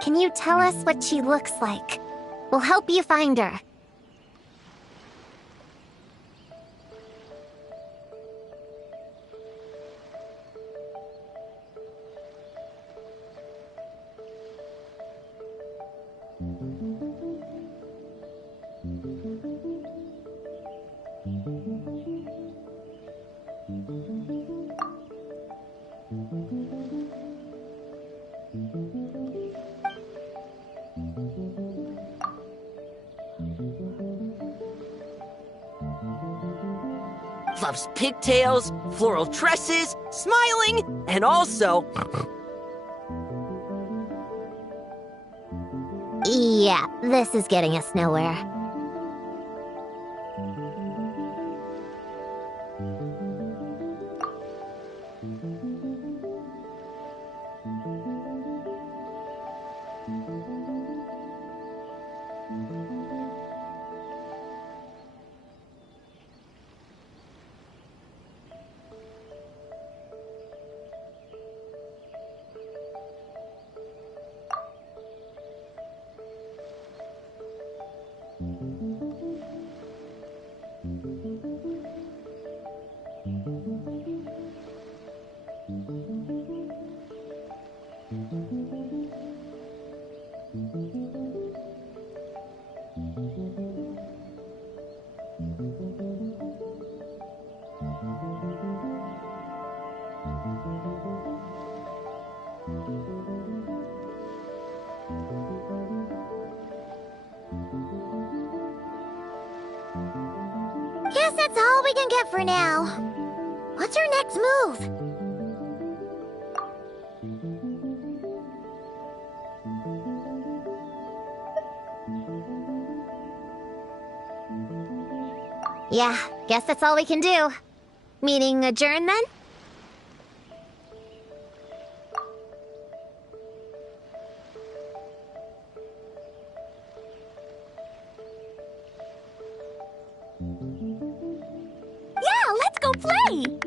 Can you tell us what she looks like? We'll help you find her. Loves pigtails, floral tresses, smiling, and also... Yeah, this is getting us nowhere. Guess that's all we can get for now. What's our next move? Yeah, guess that's all we can do. Meeting adjourn then? Yeah, let's go play!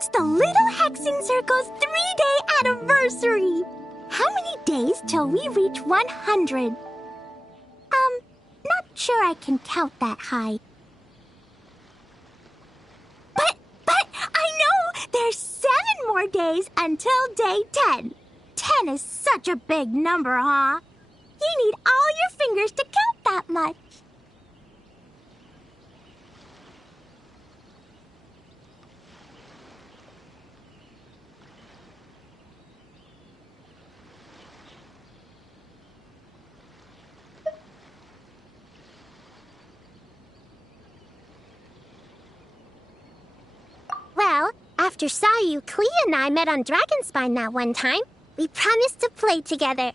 It's the Little Hexing Circle's 3-day anniversary! How many days till we reach 100? Not sure I can count that high. But I know there's 7 more days until day 10. 10 is such a big number, huh? You need all your fingers to count that much. Well, after Sayu, Klee and I met on Dragonspine that one time, we promised to play together.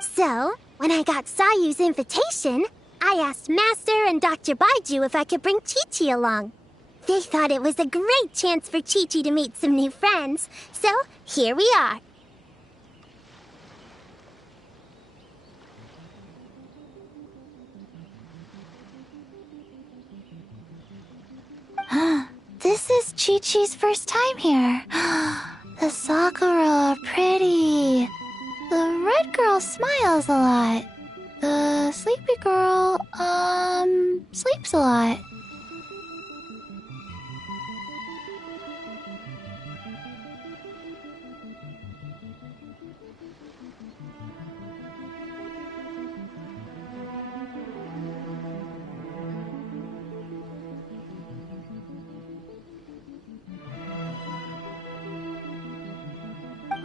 So, when I got Sayu's invitation, I asked Master and Dr. Baiju if I could bring Chi-Chi along. They thought it was a great chance for Chi-Chi to meet some new friends, so here we are. This is Chi-Chi's first time here. The Sakura are pretty. The red girl smiles a lot. The sleepy girl, sleeps a lot.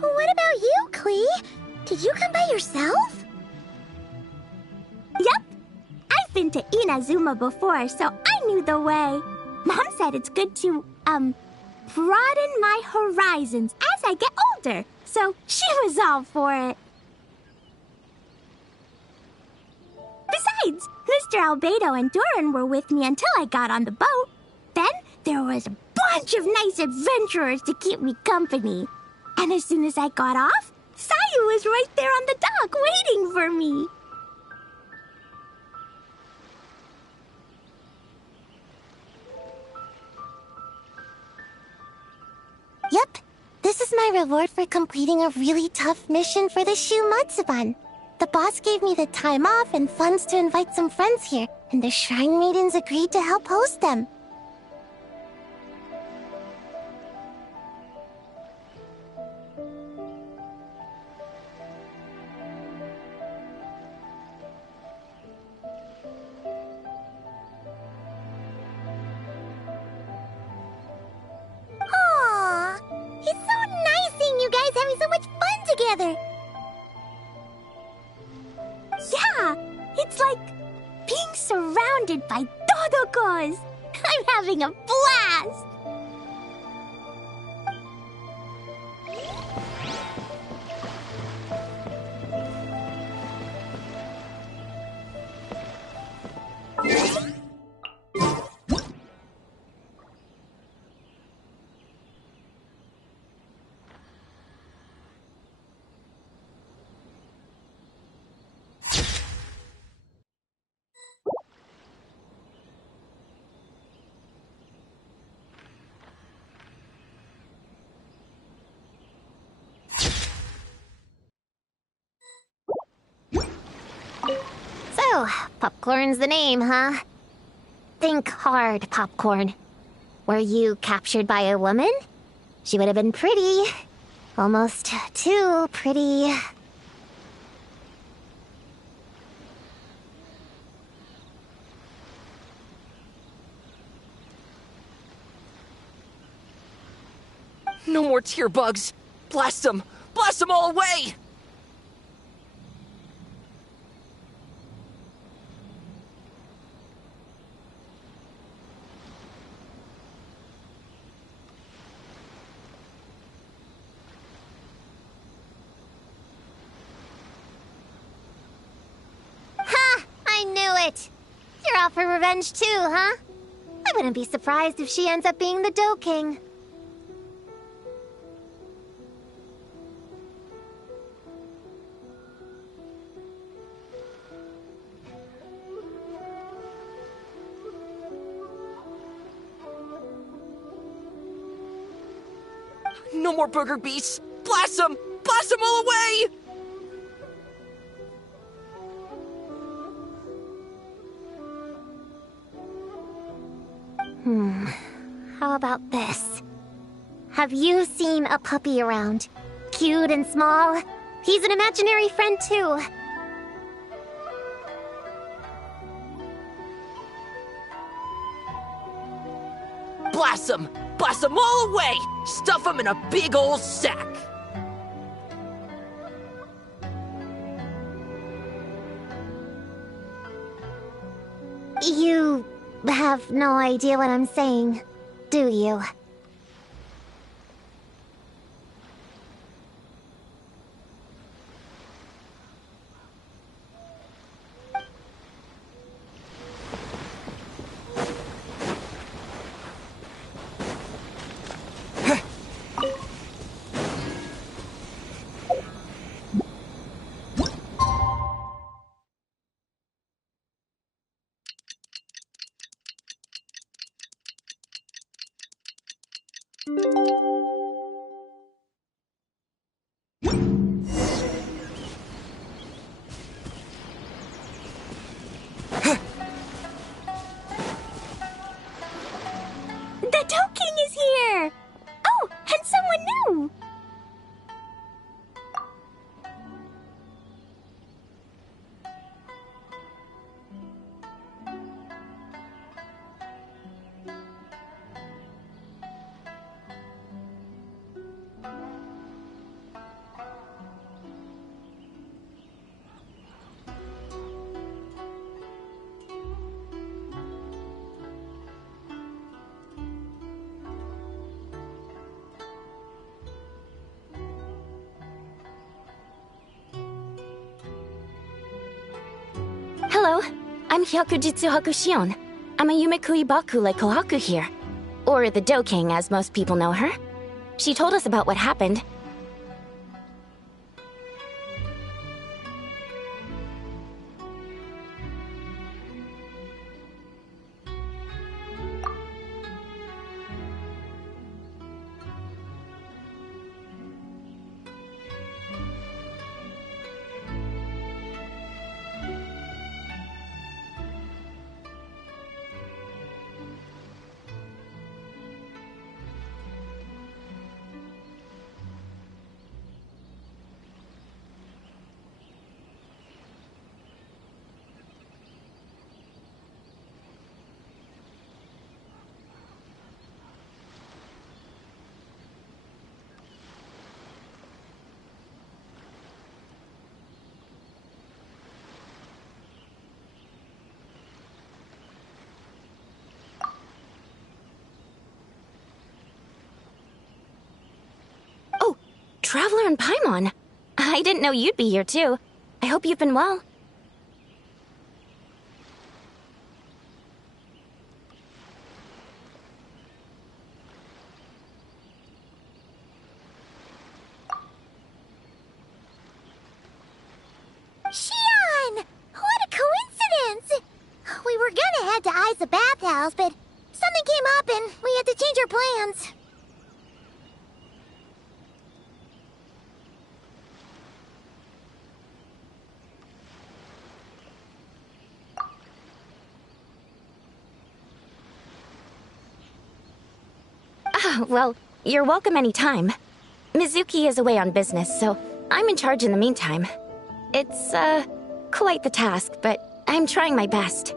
What about you, Klee? Did you come by yourself? Yep. I've been to Inazuma before, so I knew the way. Mom said it's good to, broaden my horizons as I get older, so she was all for it. Besides, Mr. Albedo and Doran were with me until I got on the boat. Then there was a bunch of nice adventurers to keep me company. And as soon as I got off, Sayu was right there on the dock waiting for me. Yep. This is my reward for completing a really tough mission for the Shu Matsuban. The boss gave me the time off and funds to invite some friends here, and the Shrine Maidens agreed to help host them. Together. Yeah, it's like being surrounded by Dodokos. I'm having a blast. So, Popcorn's the name, huh? Think hard, Popcorn. Were you captured by a woman? She would have been pretty. Almost too pretty. No more tear bugs. Blast them! Blast them all away! Ha! I knew it! You're out for revenge too, huh? I wouldn't be surprised if she ends up being the Doe King. No more booger beasts! Blast them! Blast them all away! How about this? Have you seen a puppy around? Cute and small? He's an imaginary friend too. Blast them! Blast them all away! Stuff them in a big old sack! You have no idea what I'm saying, do you? The Toad King is here! Oh, and someone new! Hello, I'm Hyakujitsu Hakushion. I'm a Yumekui Baku like Kohaku here. Or the Dough King, as most people know her. She told us about what happened. Traveler and Paimon. I didn't know you'd be here too. I hope you've been well. Shion! What a coincidence! We were gonna head to Isa Bathhouse, but something came up and we had to change our plans. Well, you're welcome anytime. Mizuki is away on business, so I'm in charge in the meantime. It's, quite the task, but I'm trying my best.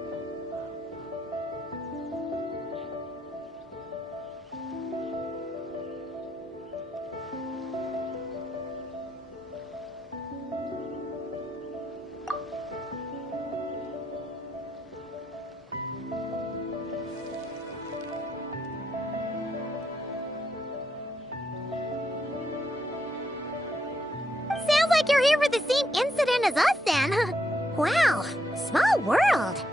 Sounds like you're here for the same incident as us then. Wow, small world.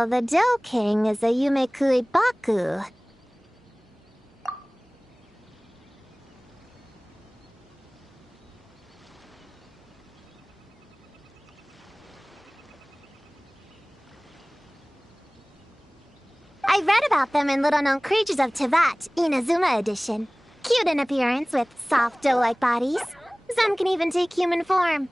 Oh, the Dough King is a Yumekui Baku. I read about them in Little Known Creatures of Teyvat, Inazuma edition. Cute in appearance with soft dough-like bodies. Some can even take human form.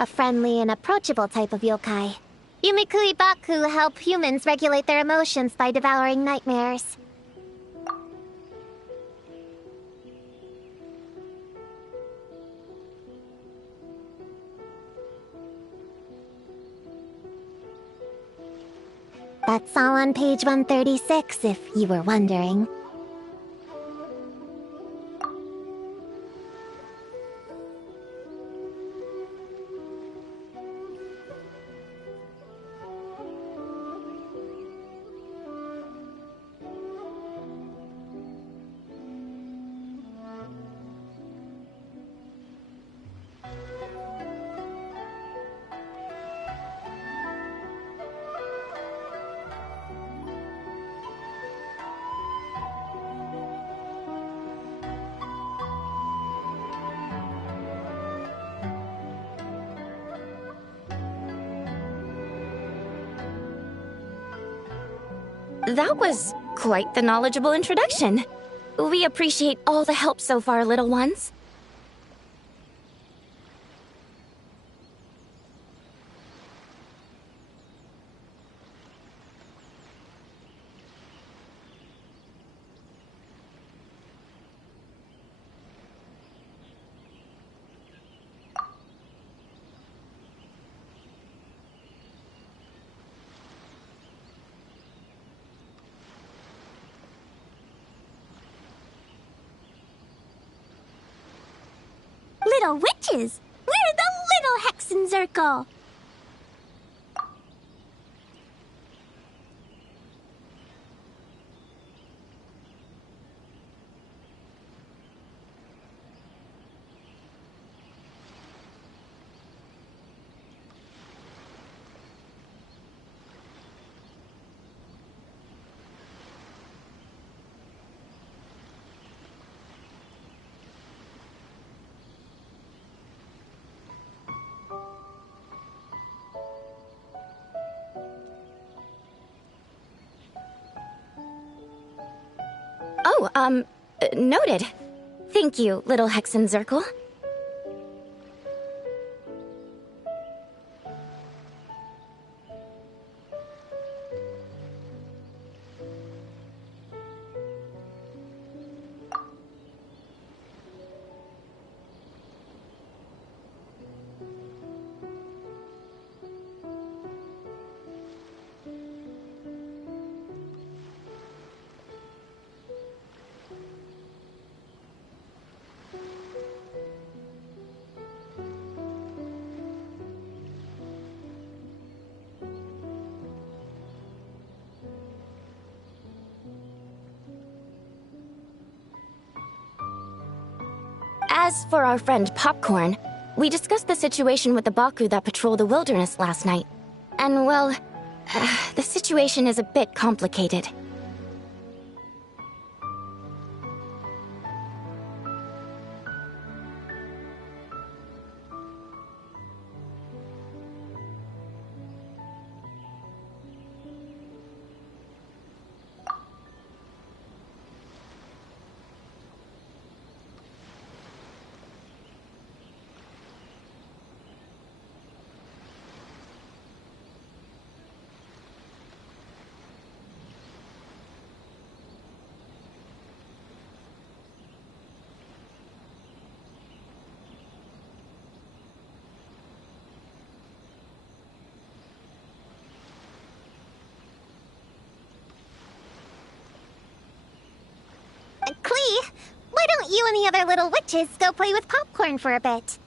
A friendly and approachable type of yokai. Yumekui Baku help humans regulate their emotions by devouring nightmares. That's all on page 136, if you were wondering. That was quite the knowledgeable introduction. We appreciate all the help so far, little ones. Little witches! We're the Little Hexen Circle! Oh, noted. Thank you, Little Hexen Circle. As for our friend Popcorn, we discussed the situation with the Baku that patrol the wilderness last night. And well, the situation is a bit complicated. Klee, why don't you and the other little witches go play with Popcorn for a bit?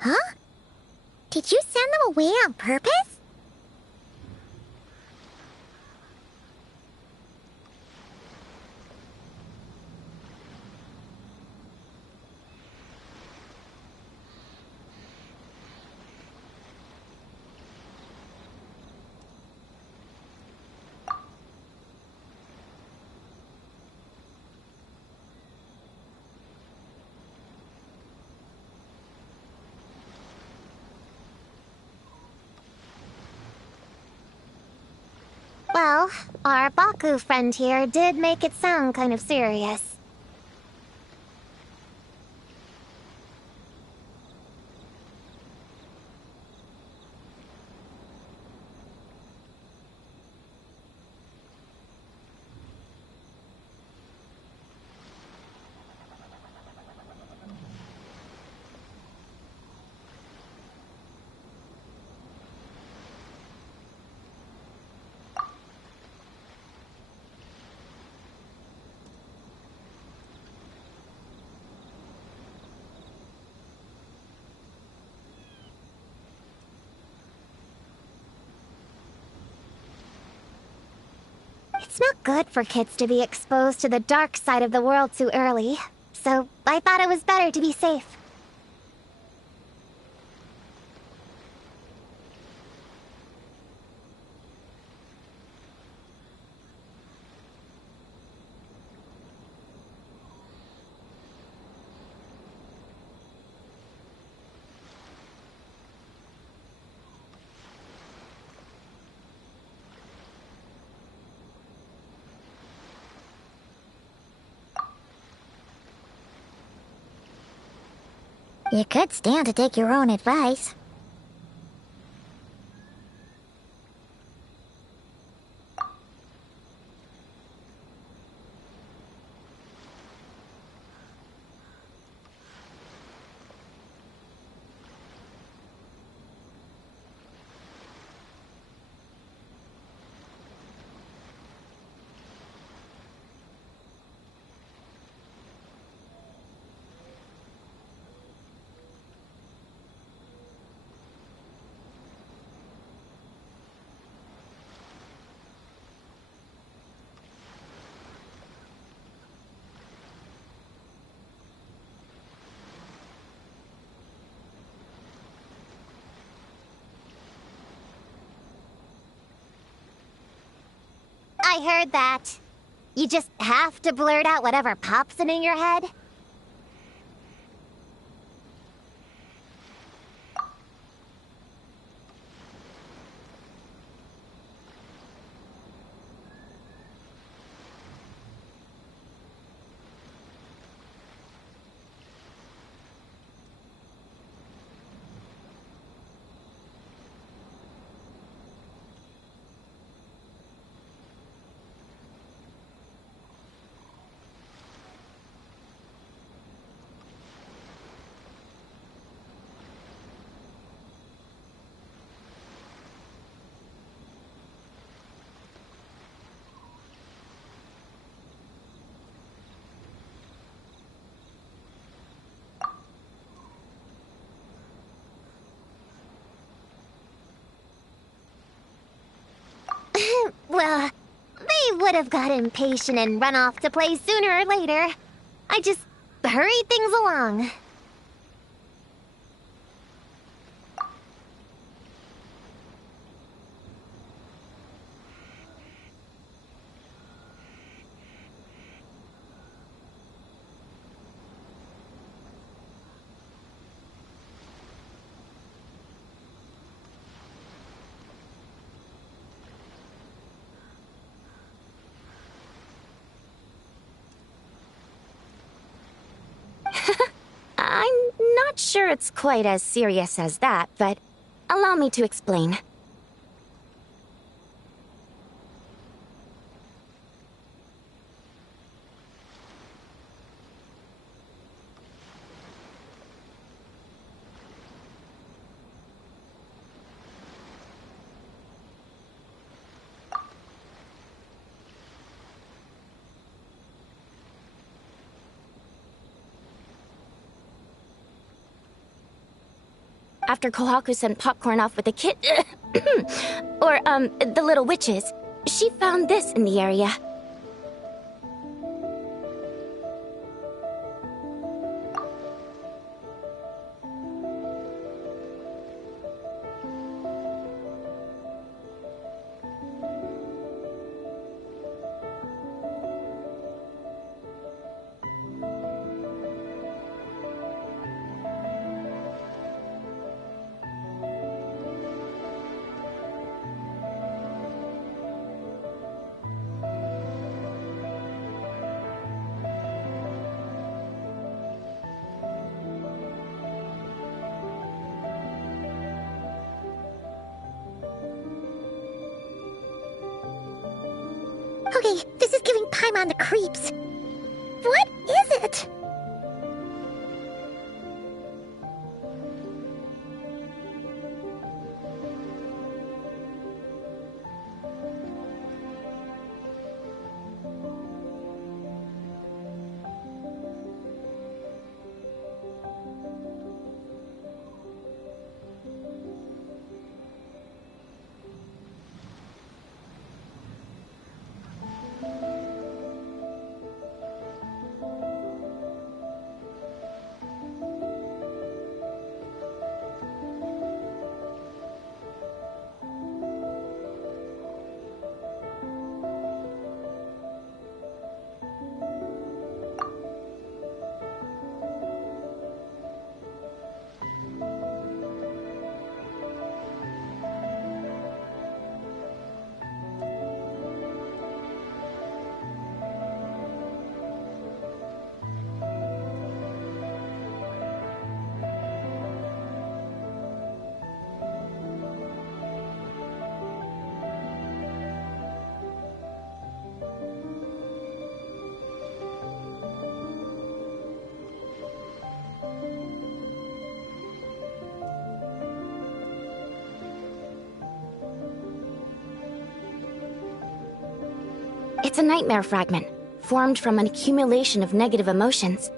Huh? Did you send them away on purpose? Well, our Baku friend here did make it sound kind of serious. It's not good for kids to be exposed to the dark side of the world too early, so I thought it was better to be safe. You could stand to take your own advice. I heard that. You just have to blurt out whatever pops in your head? Well, they would have got impatient and run off to play sooner or later. I just hurried things along. I'm not sure it's quite as serious as that, but allow me to explain. after Kohaku sent Popcorn off with the kid, or the little witches, she found this in the area. Okay, this is giving Paimon the creeps. What is it? It's a nightmare fragment, formed from an accumulation of negative emotions.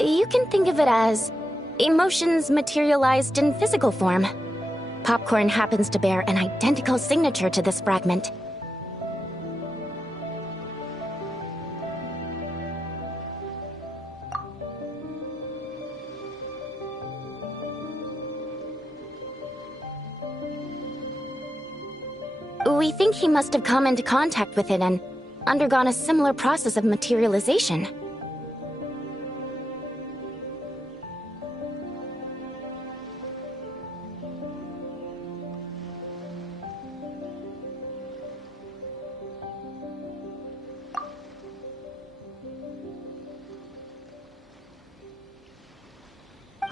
You can think of it as emotions materialized in physical form. Popcorn happens to bear an identical signature to this fragment. We think he must have come into contact with it and undergone a similar process of materialization.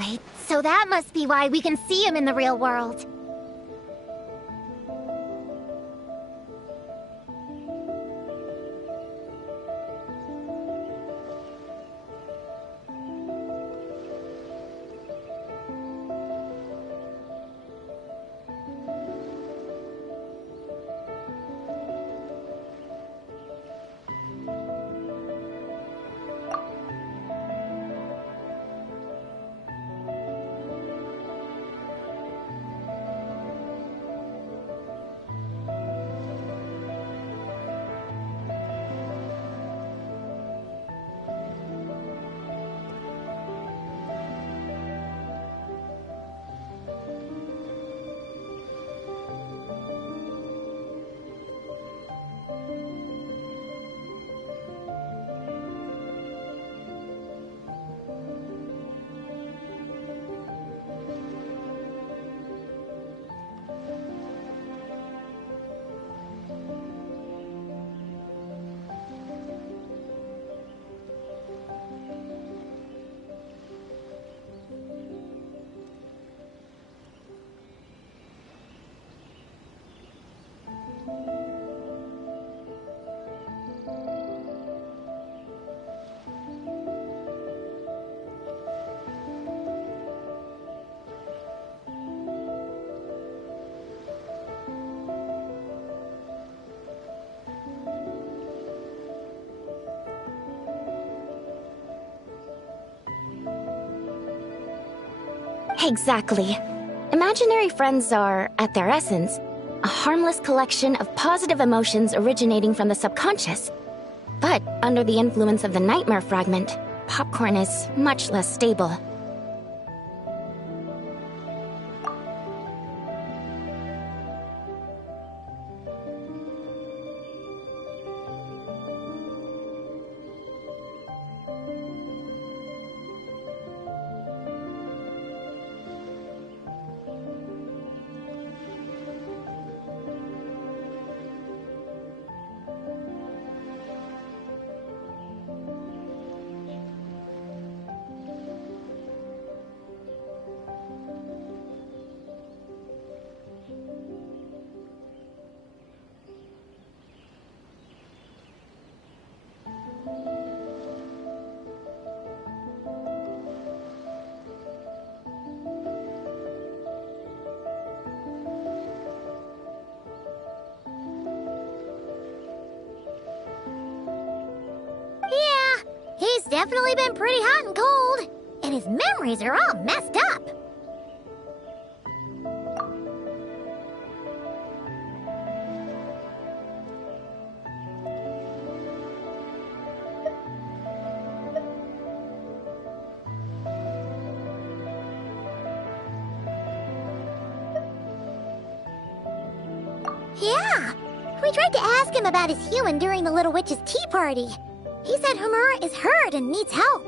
Right, so that must be why we can see him in the real world. Exactly. Imaginary friends are, at their essence, a harmless collection of positive emotions originating from the subconscious. But under the influence of the nightmare fragment, popcorn is much less stable. He's definitely been pretty hot and cold, and his memories are all messed up. Yeah, we tried to ask him about his human during the Little Witch's tea party. He said Homura is hurt and needs help.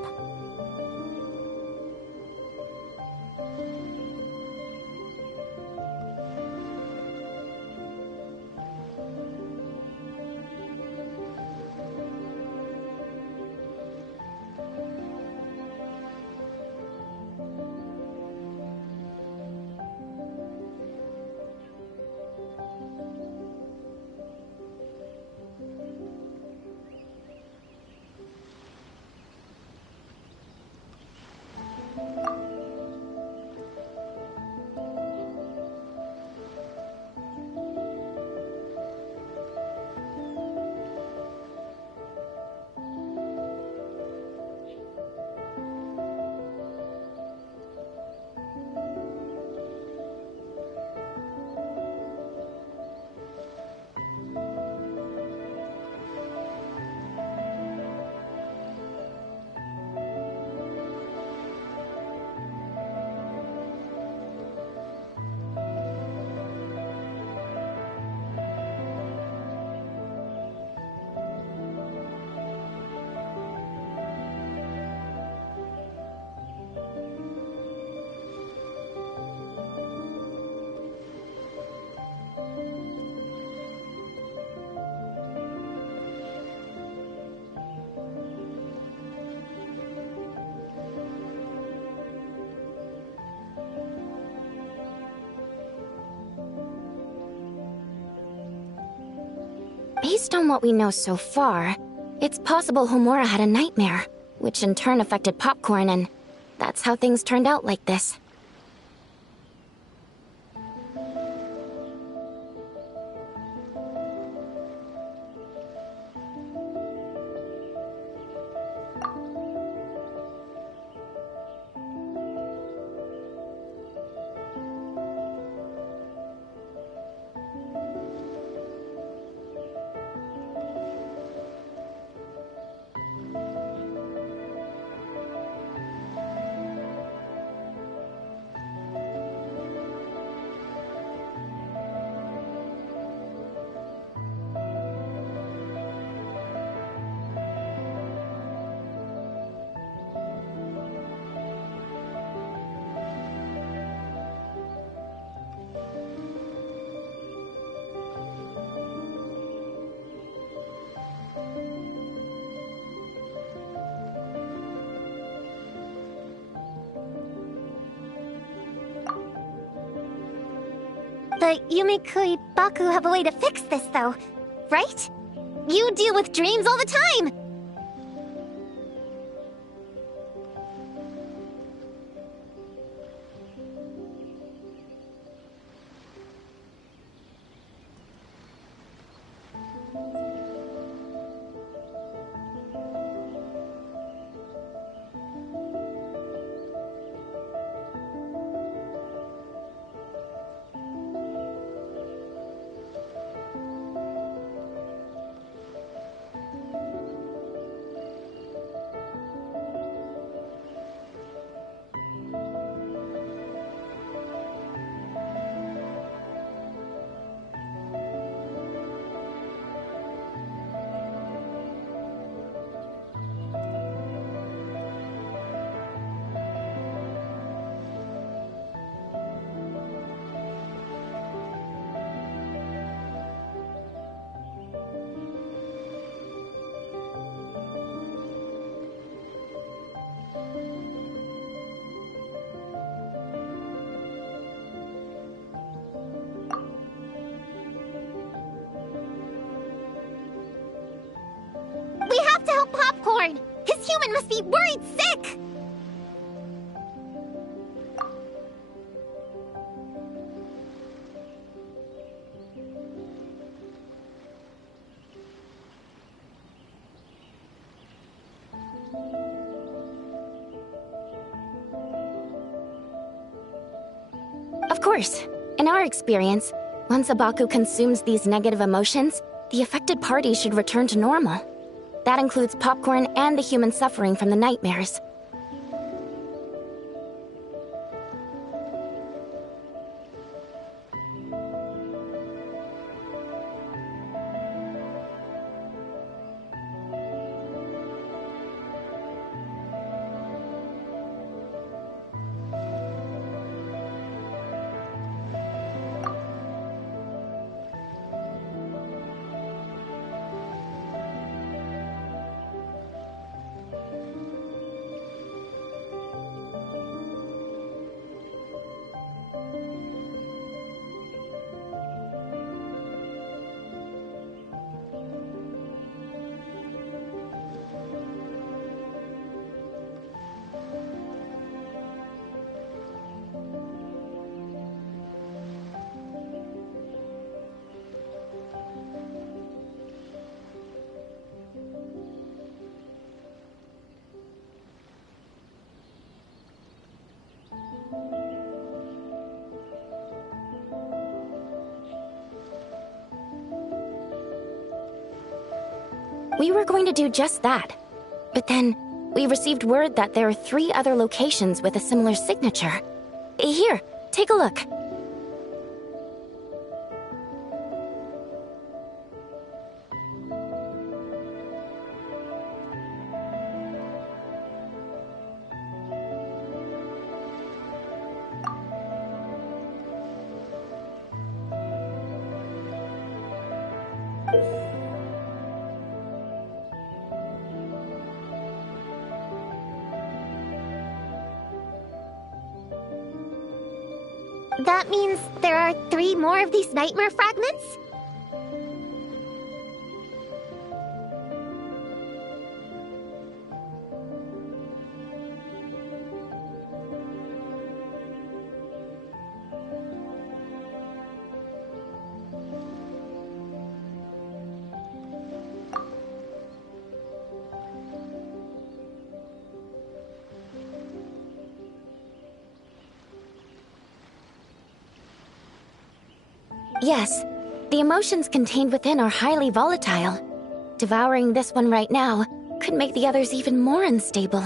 Based on what we know so far, it's possible Homura had a nightmare, which in turn affected Popcorn, and that's how things turned out like this. The Yumikui Baku have a way to fix this, though, right? You deal with dreams all the time! We have to help Popcorn! His human must be worried sick! Of course. In our experience, once a Baku consumes these negative emotions, the affected party should return to normal. That includes Popcorn and the human suffering from the nightmares. We were going to do just that. But then, we received word that there are 3 other locations with a similar signature. Here, take a look. That means there are 3 more of these nightmare fragments? Yes, the emotions contained within are highly volatile. Devouring this one right now could make the others even more unstable.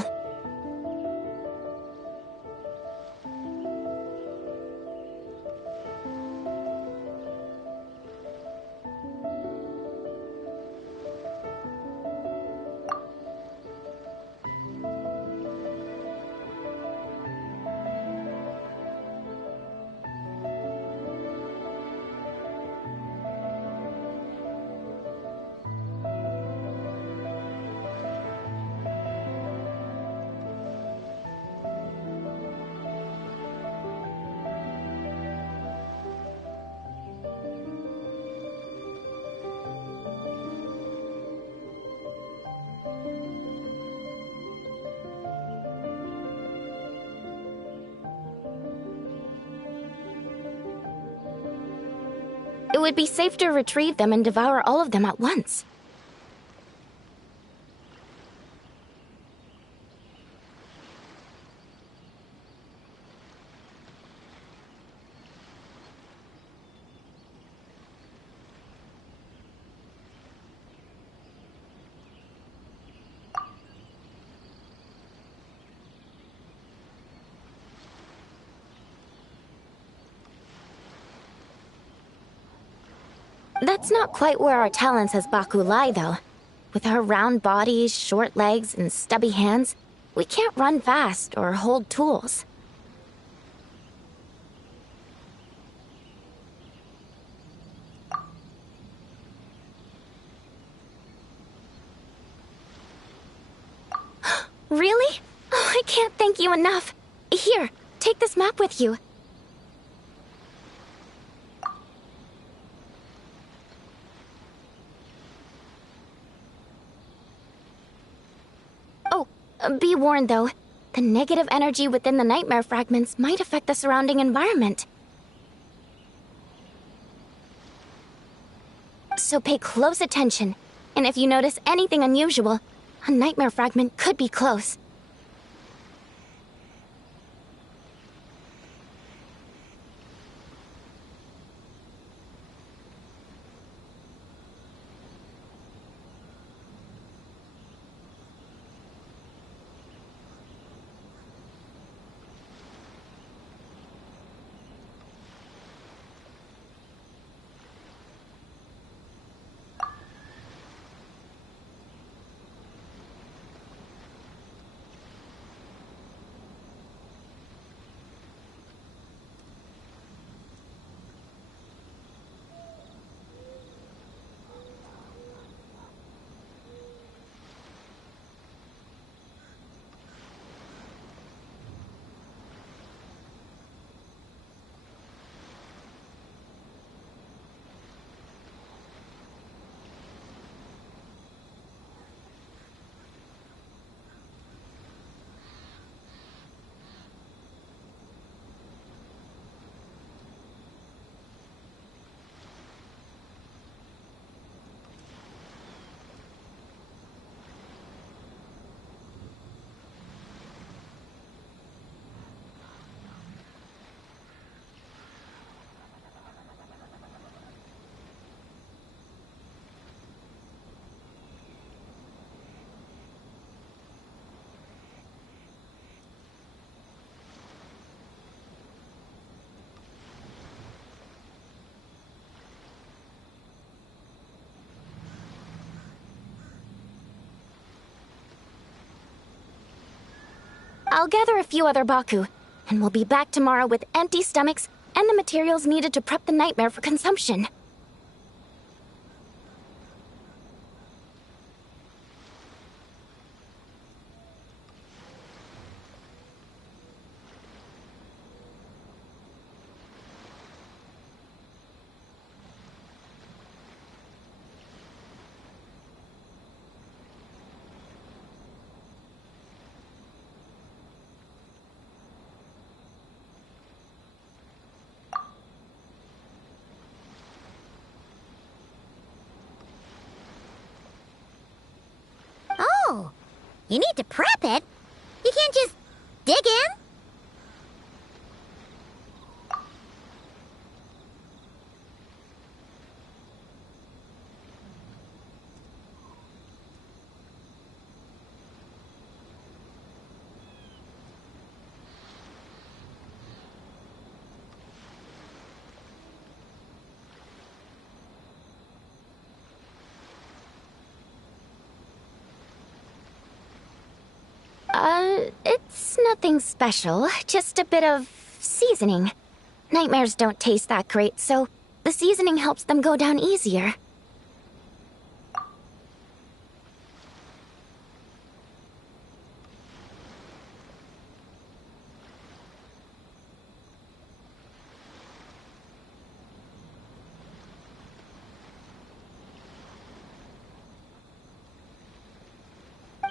It would be safe to retrieve them and devour all of them at once. That's not quite where our talents as Baku lie, though. With our round bodies, short legs, and stubby hands, we can't run fast or hold tools. Really? Oh, I can't thank you enough. Here, take this map with you. Be warned, though. The negative energy within the nightmare fragments might affect the surrounding environment. So pay close attention, and if you notice anything unusual, a nightmare fragment could be close. I'll gather a few other Baku, and we'll be back tomorrow with empty stomachs and the materials needed to prep the nightmare for consumption. Oh, you need to prep it? You can't just dig in? It's nothing special, just a bit of seasoning. Nightmares don't taste that great, so the seasoning helps them go down easier.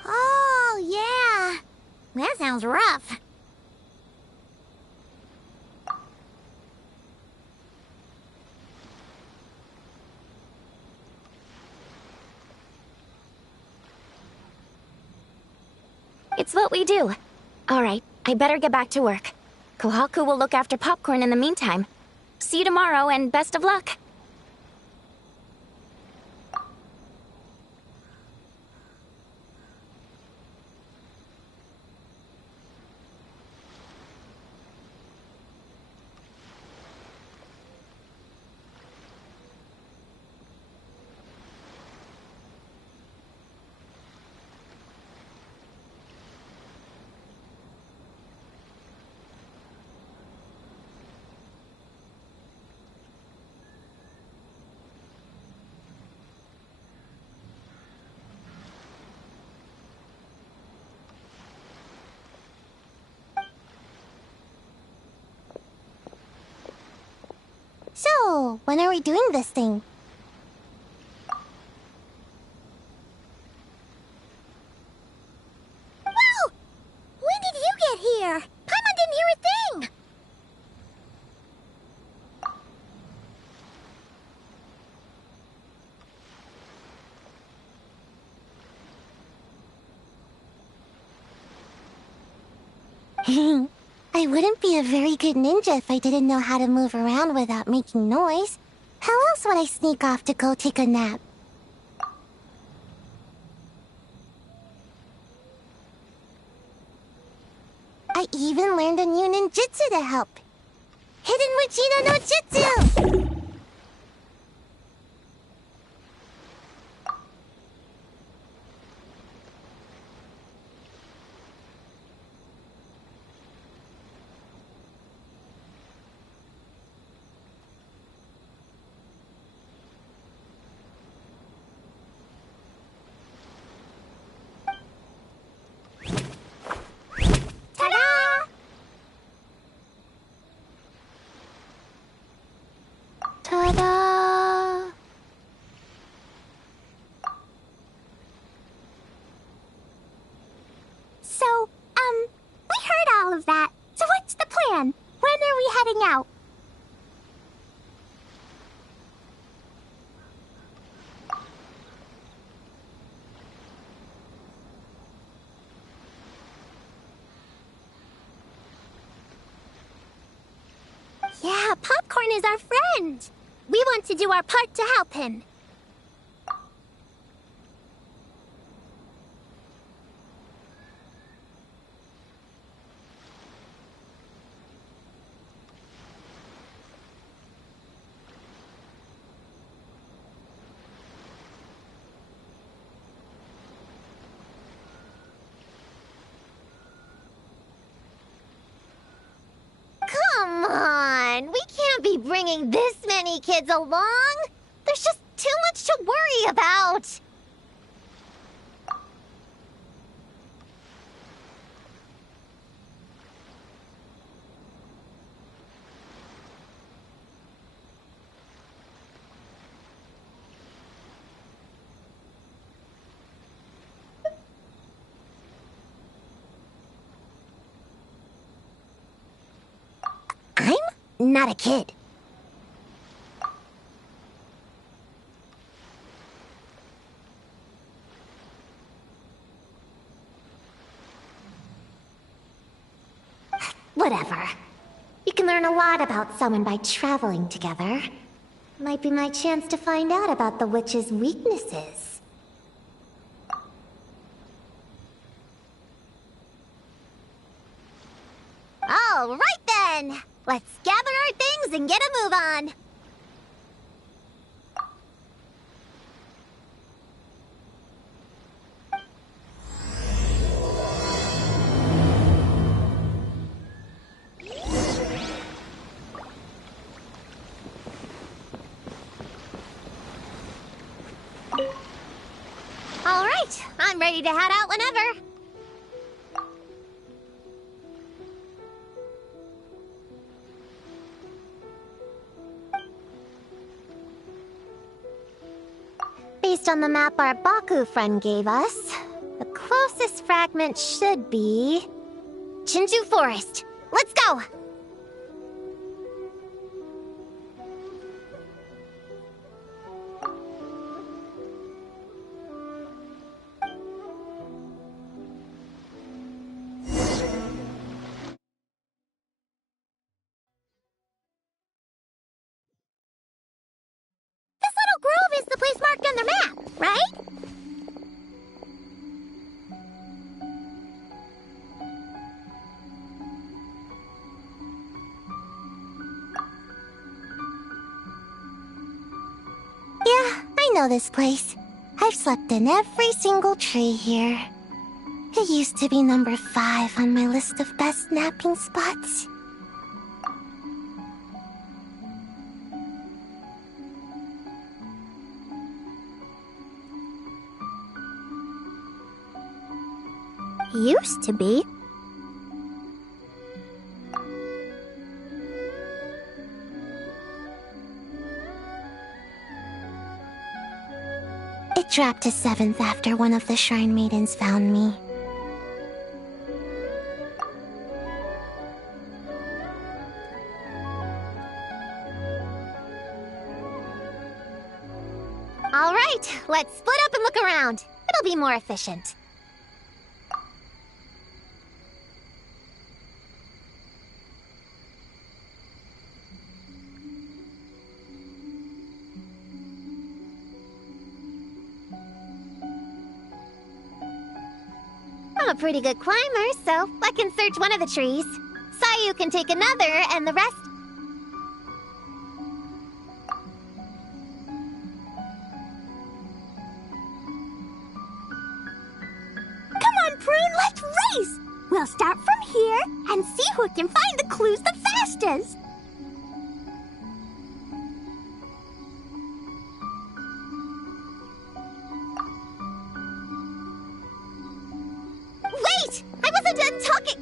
Oh, yeah. That sounds rough. It's what we do. Alright, I better get back to work. Kohaku will look after popcorn in the meantime. See you tomorrow and best of luck. So, when are we doing this thing? Whoa! When did you get here? Paimon didn't hear a thing! I wouldn't be a very good ninja if I didn't know how to move around without making noise. How else would I sneak off to go take a nap? I even learned a new ninjutsu to help. Hidden Wujino no Jutsu! Ta-da! So, we heard all of that. So what's the plan? When are we heading out? Yeah, Popcorn is our friend. We want to do our part to help him. Come on! We can't be bringing this many kids along! There's just too much to worry about! I'm not a kid. Whatever. You can learn a lot about someone by traveling together. Might be my chance to find out about the witch's weaknesses. All right then! Let's gather our things and get a move on! I'm ready to head out whenever. Based on the map our Baku friend gave us, the closest fragment should be Chinju Forest. Let's go! This little grove is the place marked on the map, right? Yeah, I know this place. I've slept in every single tree here. It used to be number 5 on my list of best napping spots. Used to be. It dropped to 7th after one of the Shrine Maidens found me. All right, let's split up and look around. It'll be more efficient. I'm a pretty good climber, so I can search one of the trees. Sayu can take another, and the rest... Come on, Prune, let's race! We'll start from here and see who can find the clues the fastest. Wait! I wasn't done talking!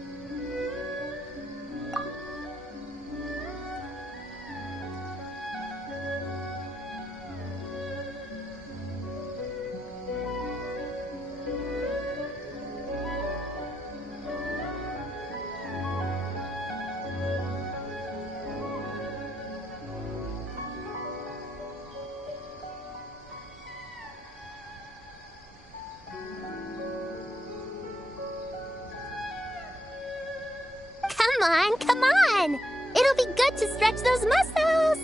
Come on! It'll be good to stretch those muscles!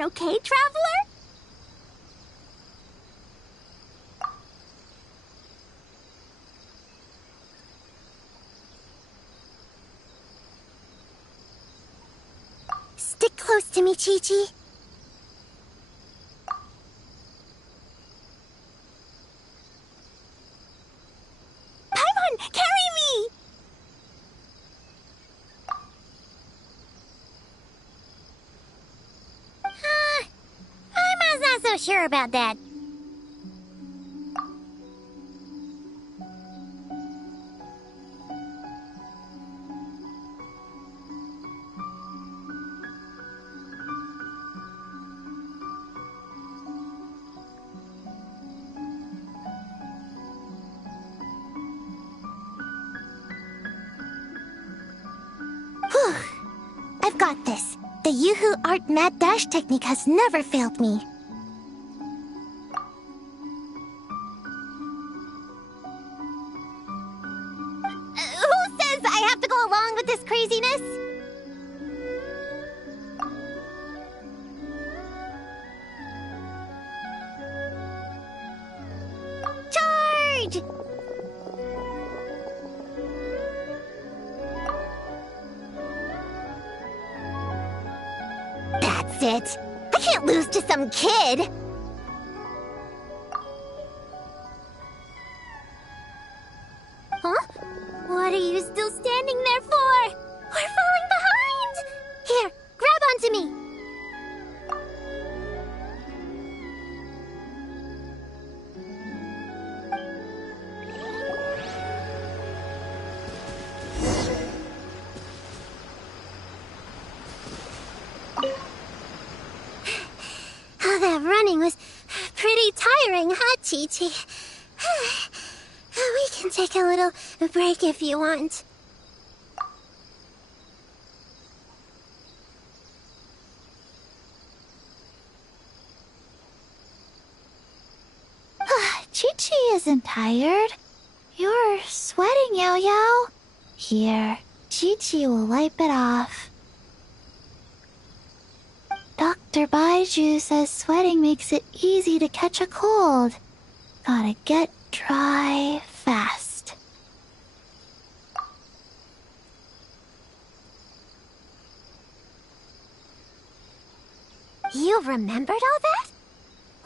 Okay, traveler? Stick close to me, Chi-Chi. Paimon, carry me! I'm not so sure about that. Whew. I've got this. The Yoo-Hoo Art Mad Dash technique has never failed me. Who says I have to go along with this craziness? Charge! That's it. I can't lose to some kid. Huh? What are you still standing there for? We're falling behind! Here, grab onto me. Oh, that running was pretty tiring, huh, Chi-Chi? We can take a little break if you want. Chi-Chi isn't tired. You're sweating, Yao-Yao. Here, Chi-Chi will wipe it off. Dr. Baiju says sweating makes it easy to catch a cold. Gotta get dry fast. You remembered all that?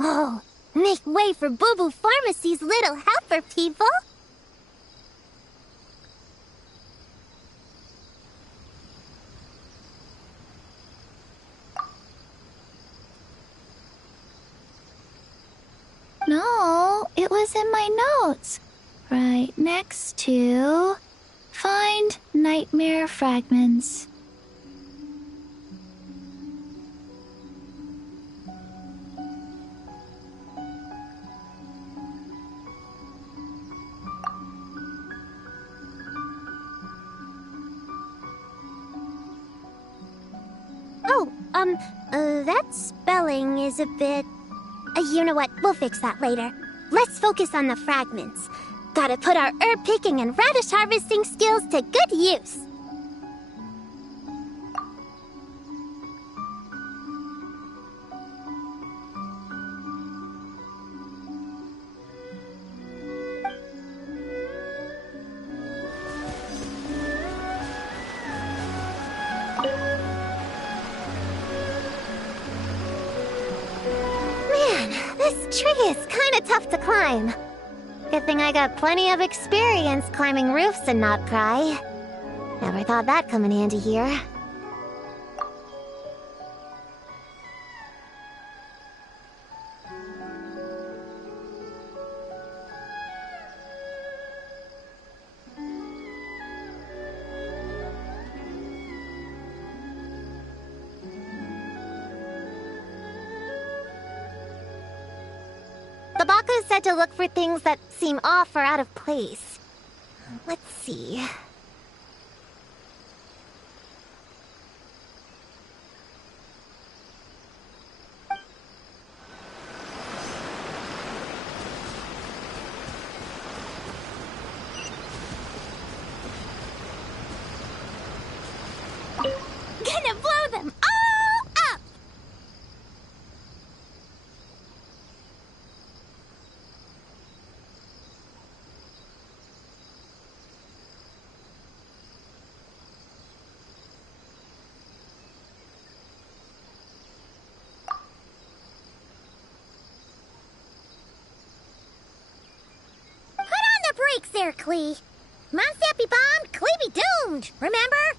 Oh, make way for Boo Boo Pharmacy's little helper, people! No, it was in my notes. Right next to... Find nightmare fragments. That spelling is a bit... you know what? We'll fix that later. Let's focus on the fragments. Gotta put our herb picking and radish harvesting skills to good use. This tree is kinda tough to climb. Good thing I got plenty of experience climbing roofs in Nod-Krai. Never thought that'd come in handy here. The Baku said to look for things that seem off or out of place. Let's see. Gonna blow them all up! Brakes there, Klee. Monstep be bombed, Klee be doomed, remember?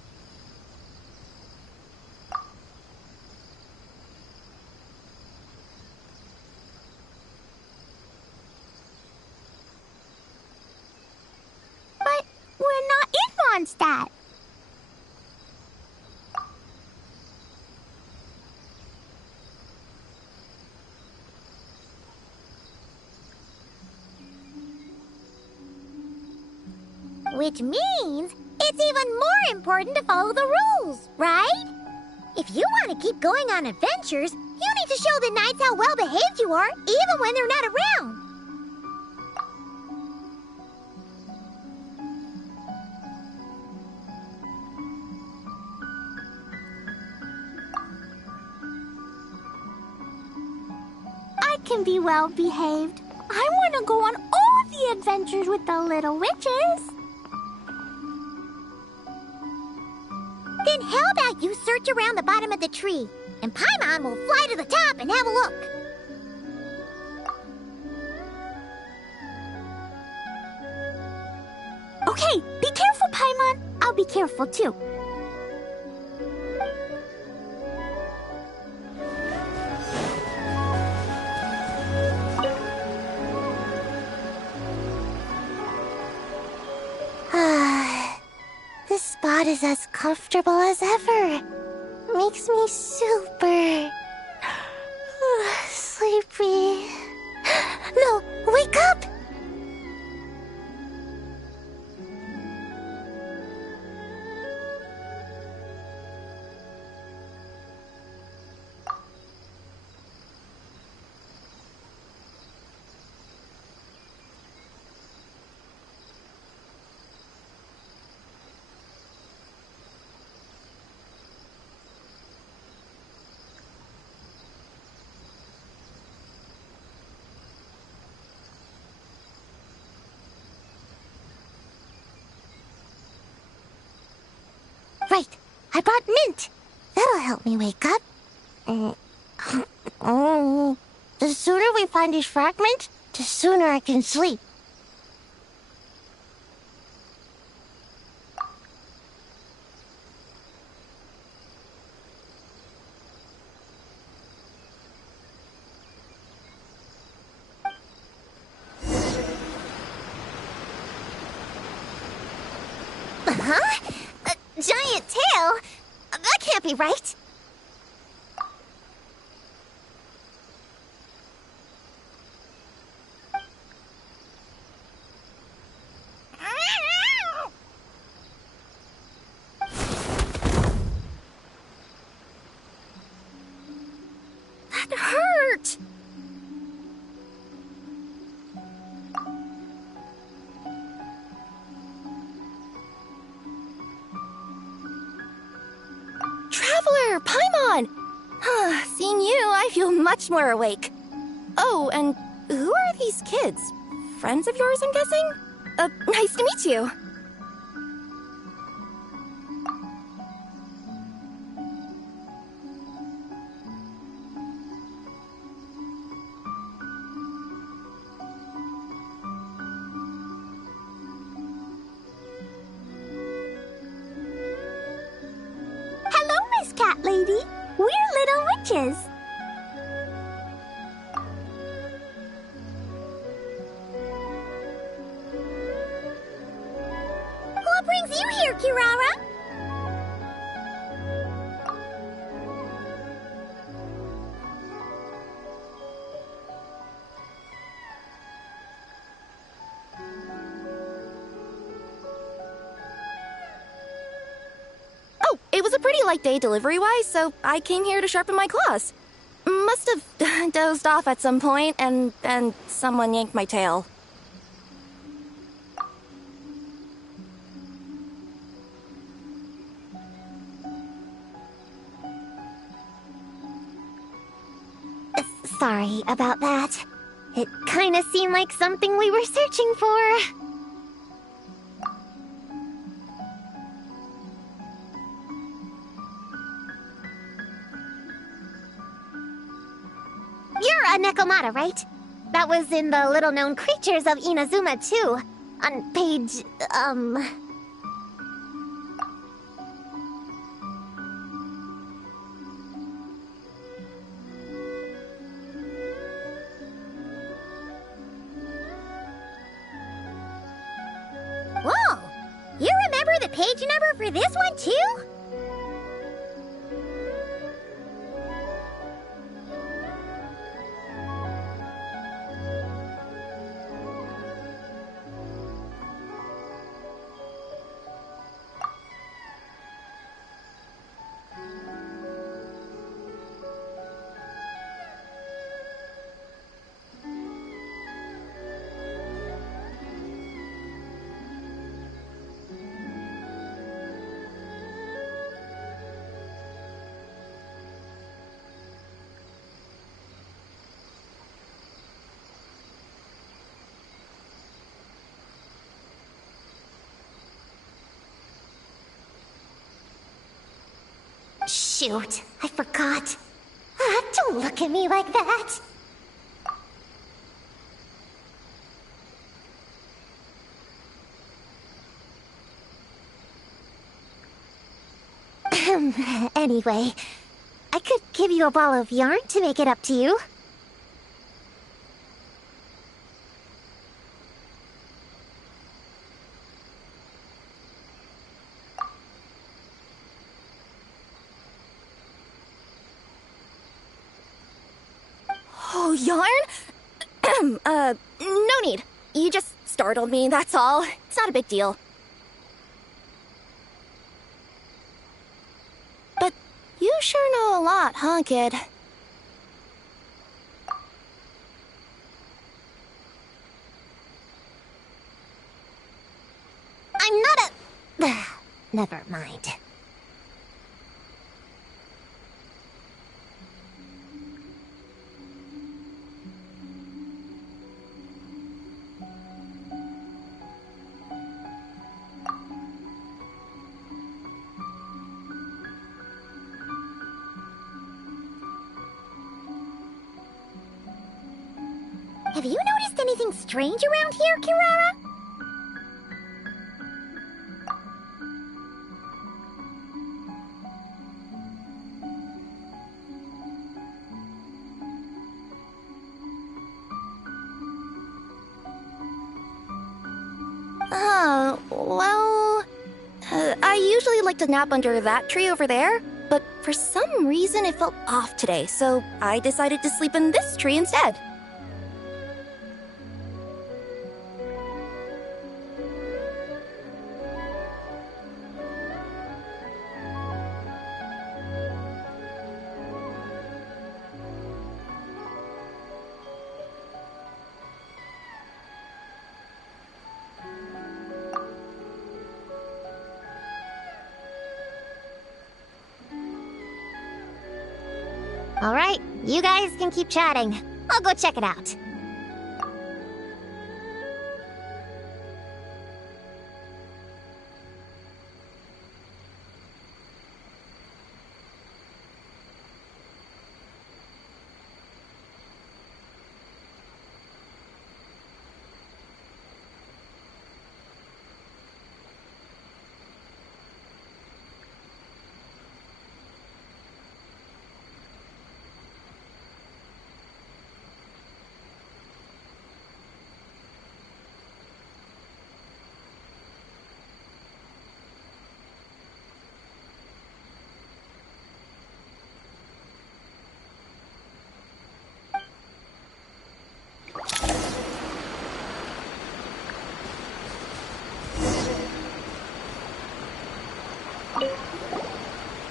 But we're not in Mondstadt. Which means it's even more important to follow the rules, right? If you want to keep going on adventures, you need to show the knights how well behaved you are, even when they're not around. I can be well behaved. I want to go on all the adventures with the little witches. Then how about you search around the bottom of the tree, and Paimon will fly to the top and have a look. Okay, be careful, Paimon. I'll be careful too. This spot is as comfortable as ever. Makes me super sleepy. No, wake up! Right, I brought mint. That'll help me wake up. The sooner we find these fragments, the sooner I can sleep. Huh? A giant tail? That can't be right. That hurt! Traveler, Paimon! Seeing you, I feel much more awake. Oh, and who are these kids? Friends of yours, I'm guessing? Nice to meet you. Hello, Miss Cat Lady. We're little witches. What brings you here, Kirara? Oh, it was a pretty light day delivery-wise, so I came here to sharpen my claws. Must have dozed off at some point, and then someone yanked my tail. Sorry about that. It kinda seemed like something we were searching for. You're a Nekomata, right? That was in the little-known creatures of Inazuma, too. On page, Whoa! You remember the page number for this one, too? Shoot, I forgot. Don't look at me like that. Anyway, I could give you a ball of yarn to make it up to you. Oh, yarn? No need. You just startled me, that's all. It's not a big deal. But you sure know a lot, huh, kid? I'm not a... Never mind. Have you noticed anything strange around here, Kirara? I usually like to nap under that tree over there, but for some reason it felt off today, so I decided to sleep in this tree instead. Alright, you guys can keep chatting. I'll go check it out.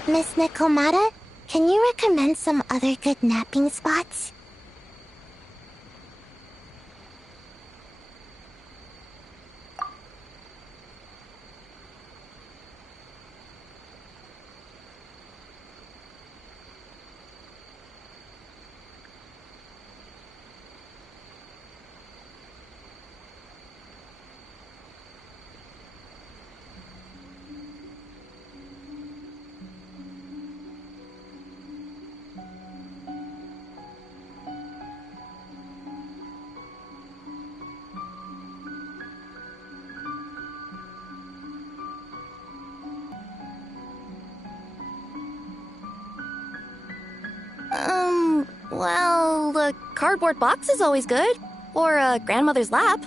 Miss Nekomata, can you recommend some other good napping spots? Well, the cardboard box is always good. Or a grandmother's lap.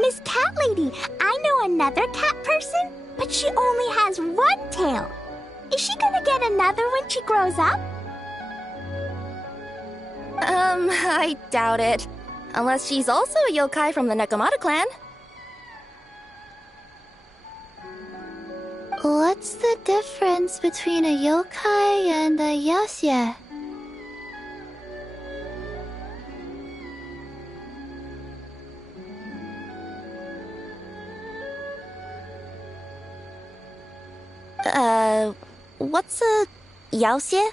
Miss Cat Lady, I know another cat person, but she only has one tail. Is she gonna get another when she grows up? I doubt it. Unless she's also a yokai from the Nekomata clan. What's the difference between a yokai and a yasye? What's a yaoxie?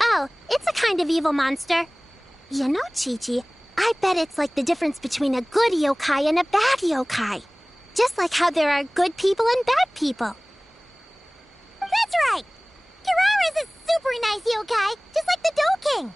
Oh, it's a kind of evil monster. You know, Chi-Chi, I bet it's like the difference between a good yokai and a bad yokai. Just like how there are good people and bad people. That's right! Kirara's a super nice yokai, just like the Doe King.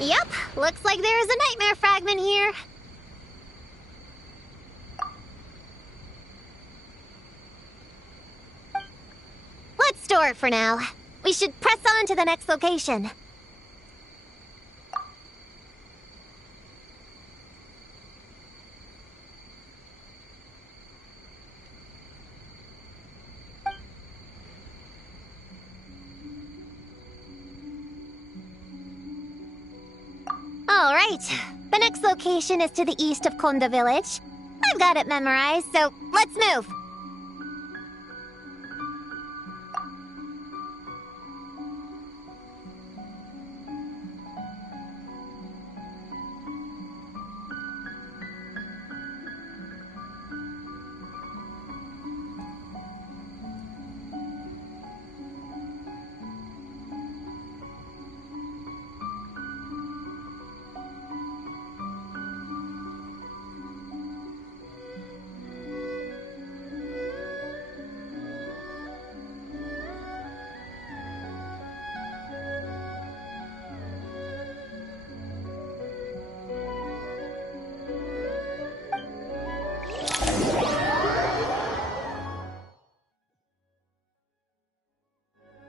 Yep, looks like there's a nightmare fragment here. Let's store it for now. We should press on to the next location. All right, the next location is to the east of Konda village. I've got it memorized, so let's move.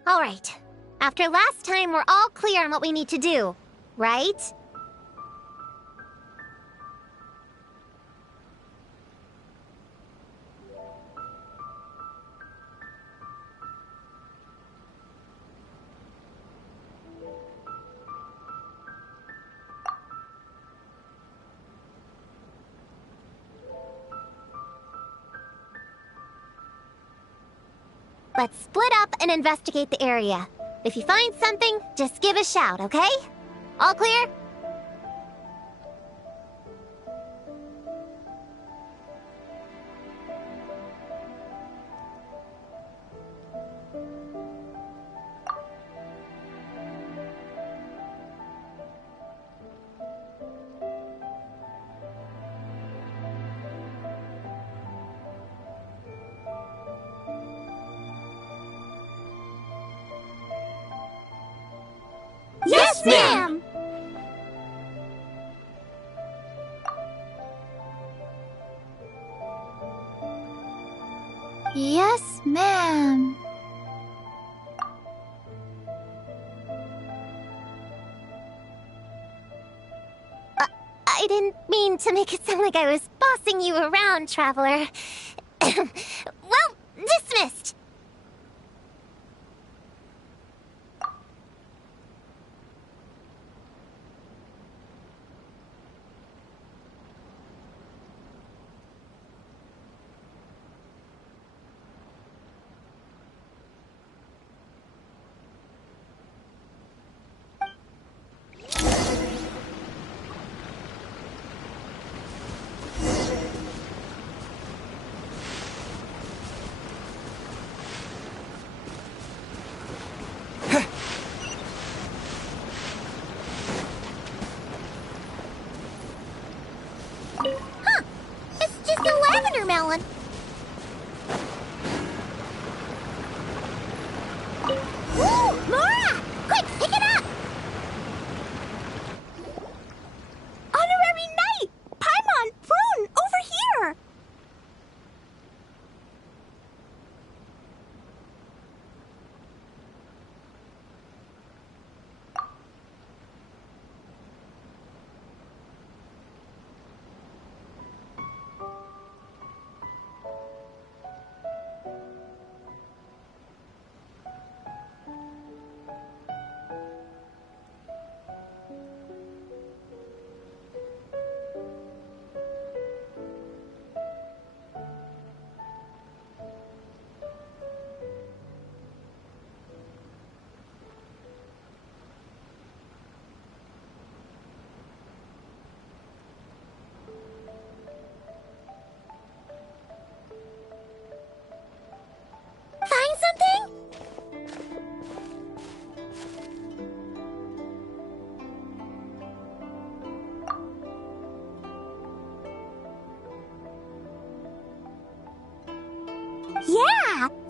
All right. After last time, we're all clear on what we need to do, right? Let's split up and investigate the area. If you find something, just give a shout, okay? All clear? Yes, ma'am! Yes, ma'am. I didn't mean to make it sound like I was bossing you around, Traveler. Well, dismissed.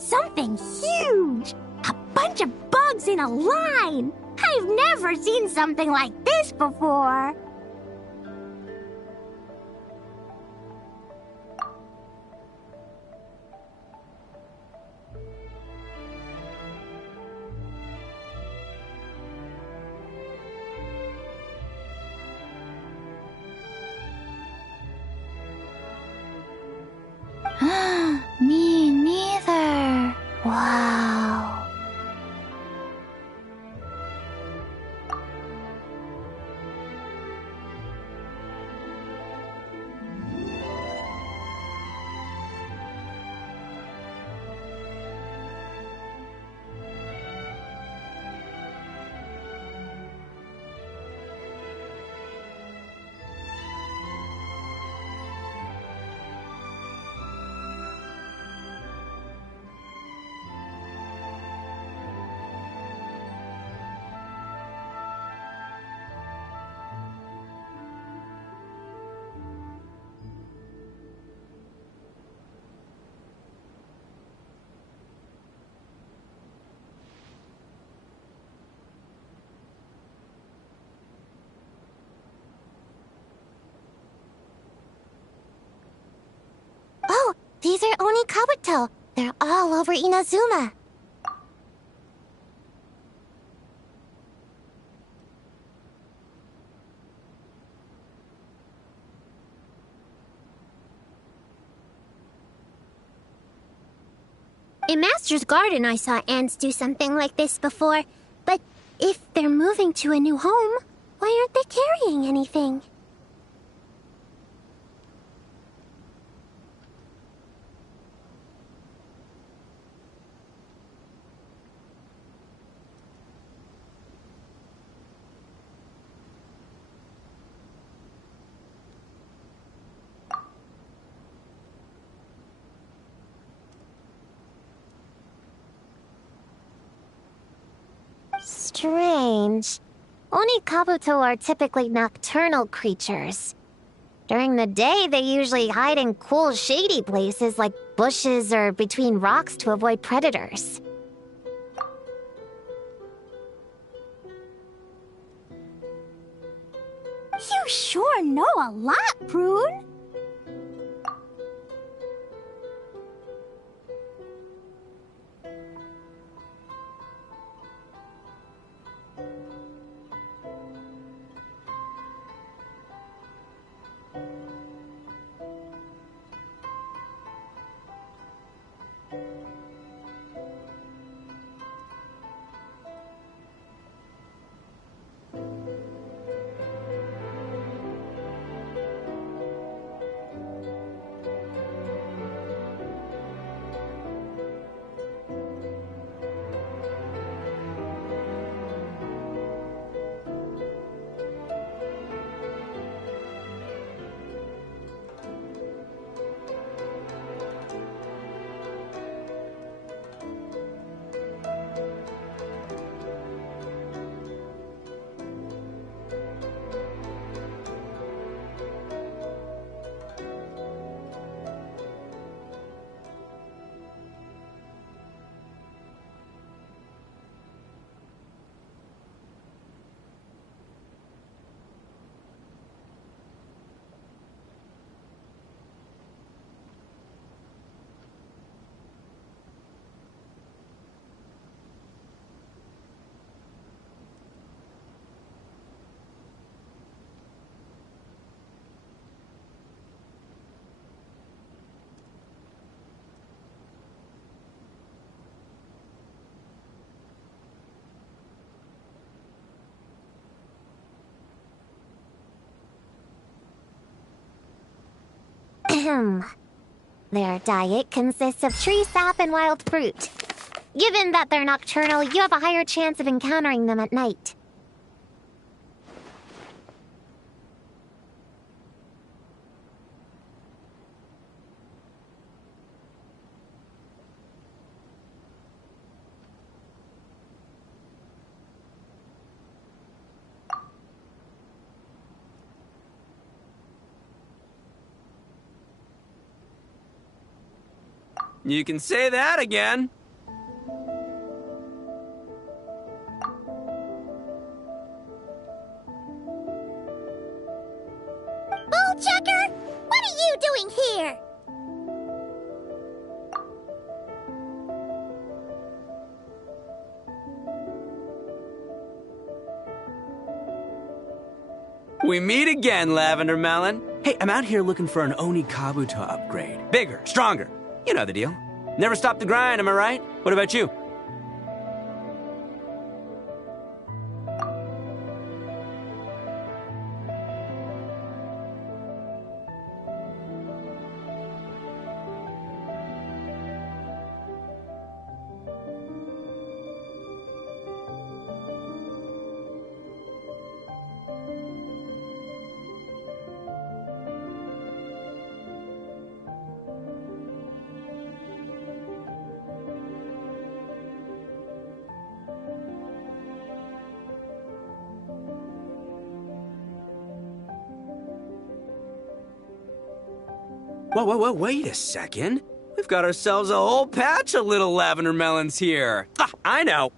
something huge! A bunch of bugs in a line! I've never seen something like this before! Me neither. Wow. Oh, these are Oni Kabuto. They're all over Inazuma. In Master's Garden, I saw ants do something like this before. But if they're moving to a new home, why aren't they carrying anything? Strange. Oni Kabuto are typically nocturnal creatures. During the day, they usually hide in cool, shady places like bushes or between rocks to avoid predators. You sure know a lot, Prune! Their diet consists of tree sap and wild fruit. Given that they're nocturnal, you have a higher chance of encountering them at night. You can say that again. doing here? We meet again, Lavender Melon. Hey, I'm out here looking for an Oni Kabuto upgrade. Bigger, stronger. You know the deal. Never stop the grind, am I right? What about you? Whoa, wait a second. We've got ourselves a whole patch of little lavender melons here. Ah, I know.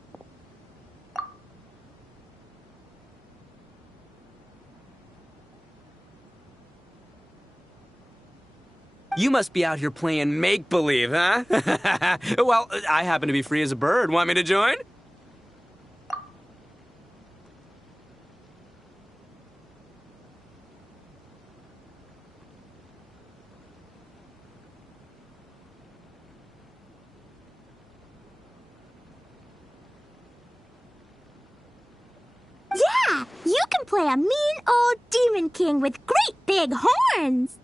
You must be out here playing make-believe, huh? Well, I happen to be free as a bird. Want me to join? Yeah, you can play a mean old demon king with great big horns.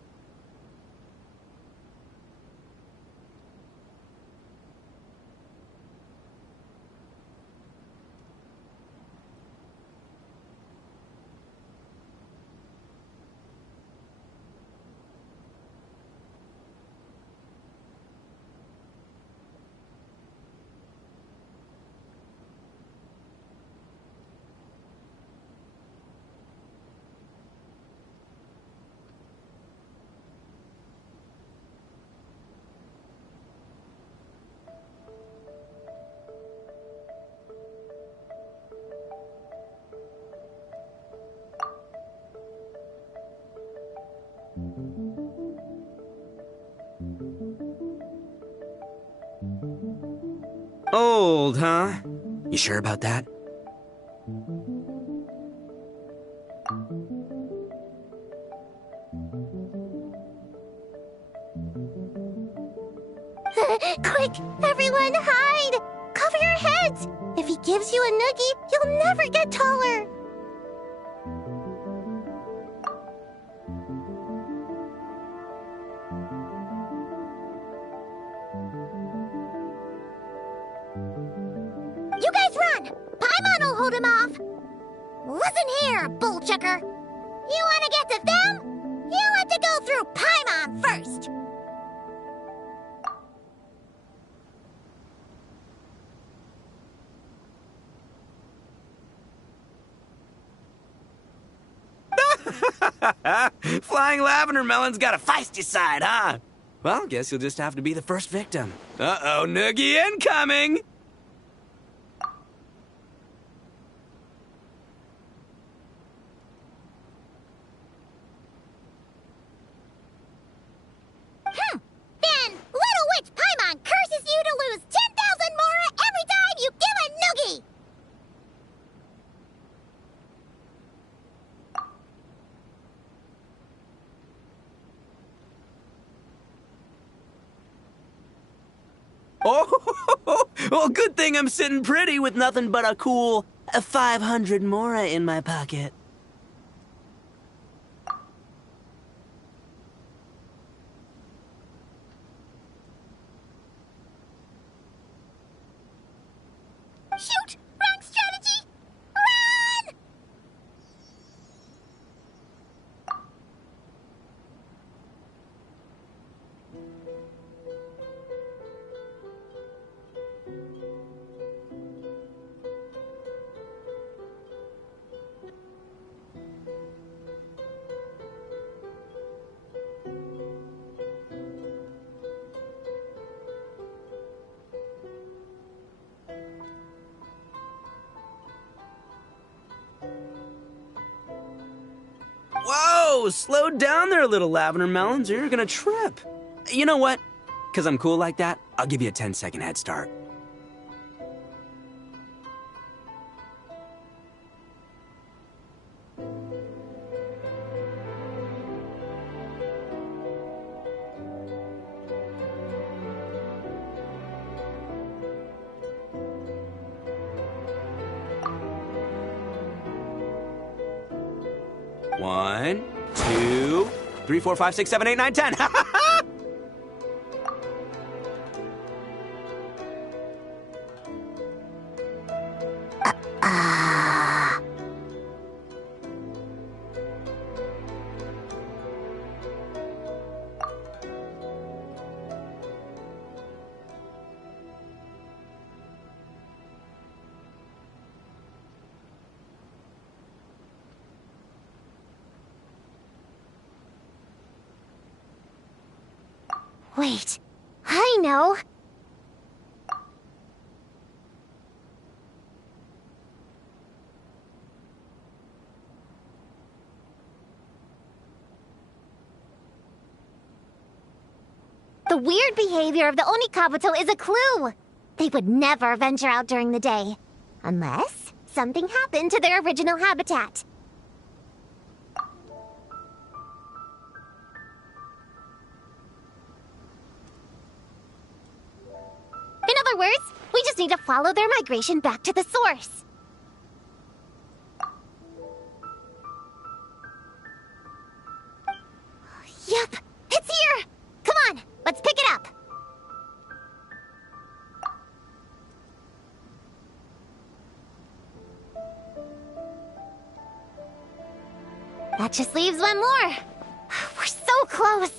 Old, huh? You sure about that? Quick, everyone hide! Cover your heads! If he gives you a noogie, you'll never get taller! You guys run! Paimon will hold him off! Listen here, bullchucker! You want to get to them? You have to go through Paimon first! Flying lavender melon's got a feisty side, huh? Well, guess you'll just have to be the first victim. Uh-oh, noogie incoming! Then, Little Witch Paimon curses you to lose 10,000 Mora every time you give a noogie! Oh, well, good thing I'm sitting pretty with nothing but a cool 500 Mora in my pocket. Shoot! Wrong strategy! Run! Whoa, slow down there, little lavender melons, or you're gonna trip. You know what? Because I'm cool like that, I'll give you a 10-second head start. One, 2, 3, 4, 5, 6, 7, 8, 9, 10. Wait, I know. The weird behavior of the Onikabuto is a clue. They would never venture out during the day, unless something happened to their original habitat. In other words, we just need to follow their migration back to the source. Yep, it's here! Come on, let's pick it up. That just leaves one more. We're so close.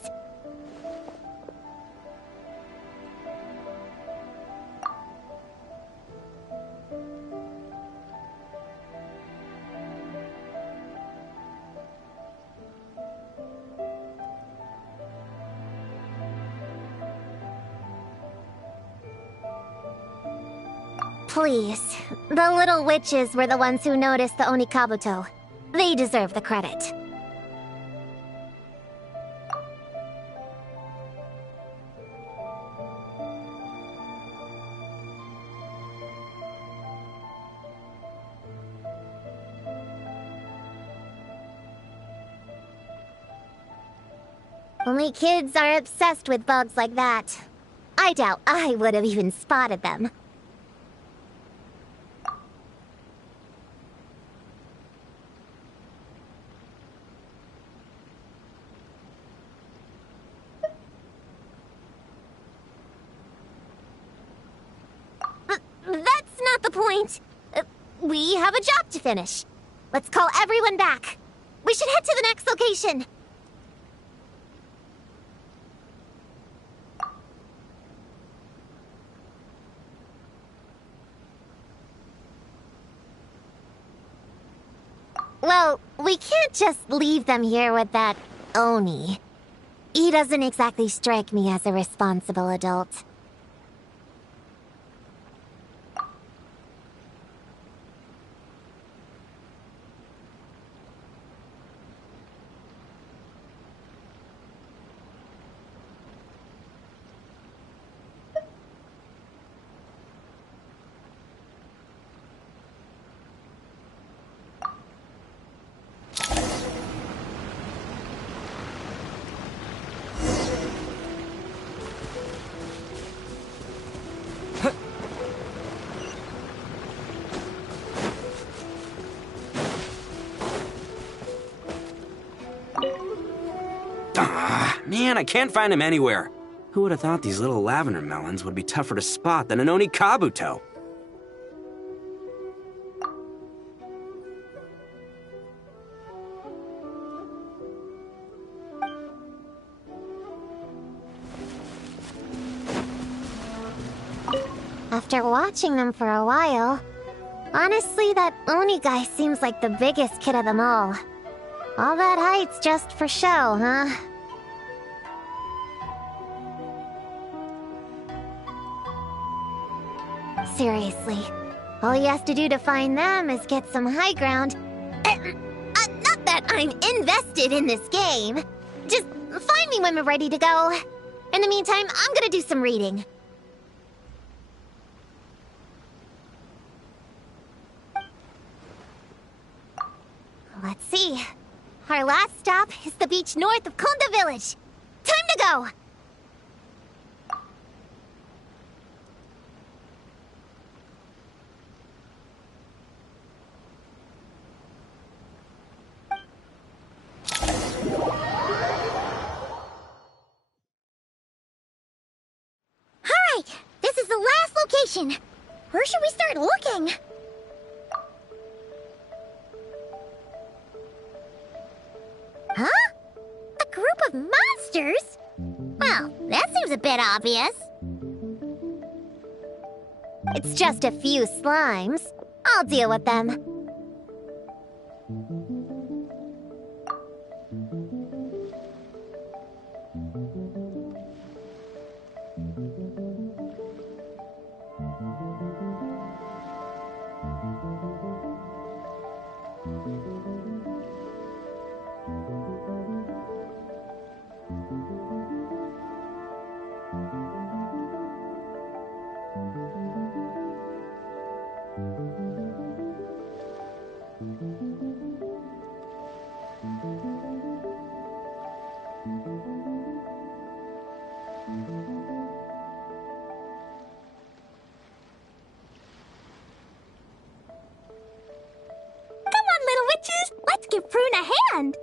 Please, the little witches were the ones who noticed the Onikabuto. They deserve the credit. Only kids are obsessed with bugs like that. I doubt I would have even spotted them. That's not the point. We have a job to finish. Let's call everyone back. We should head to the next location. Well, we can't just leave them here with that Oni. He doesn't exactly strike me as a responsible adult. Man, I can't find him anywhere. Who would have thought these little lavender melons would be tougher to spot than an Onikabuto? After watching them for a while, honestly, that Oni guy seems like the biggest kid of them all. All that height's just for show, huh? Seriously, all he has to do to find them is get some high ground. Not that I'm invested in this game. Just find me when we're ready to go. In the meantime, I'm gonna do some reading. Let's see. Our last stop is the beach north of Konda Village. Time to go! Alright, this is the last location. Where should we start looking? Huh? A group of monsters? Well, that seems a bit obvious. It's just a few slimes. I'll deal with them. Let's give Prune a hand!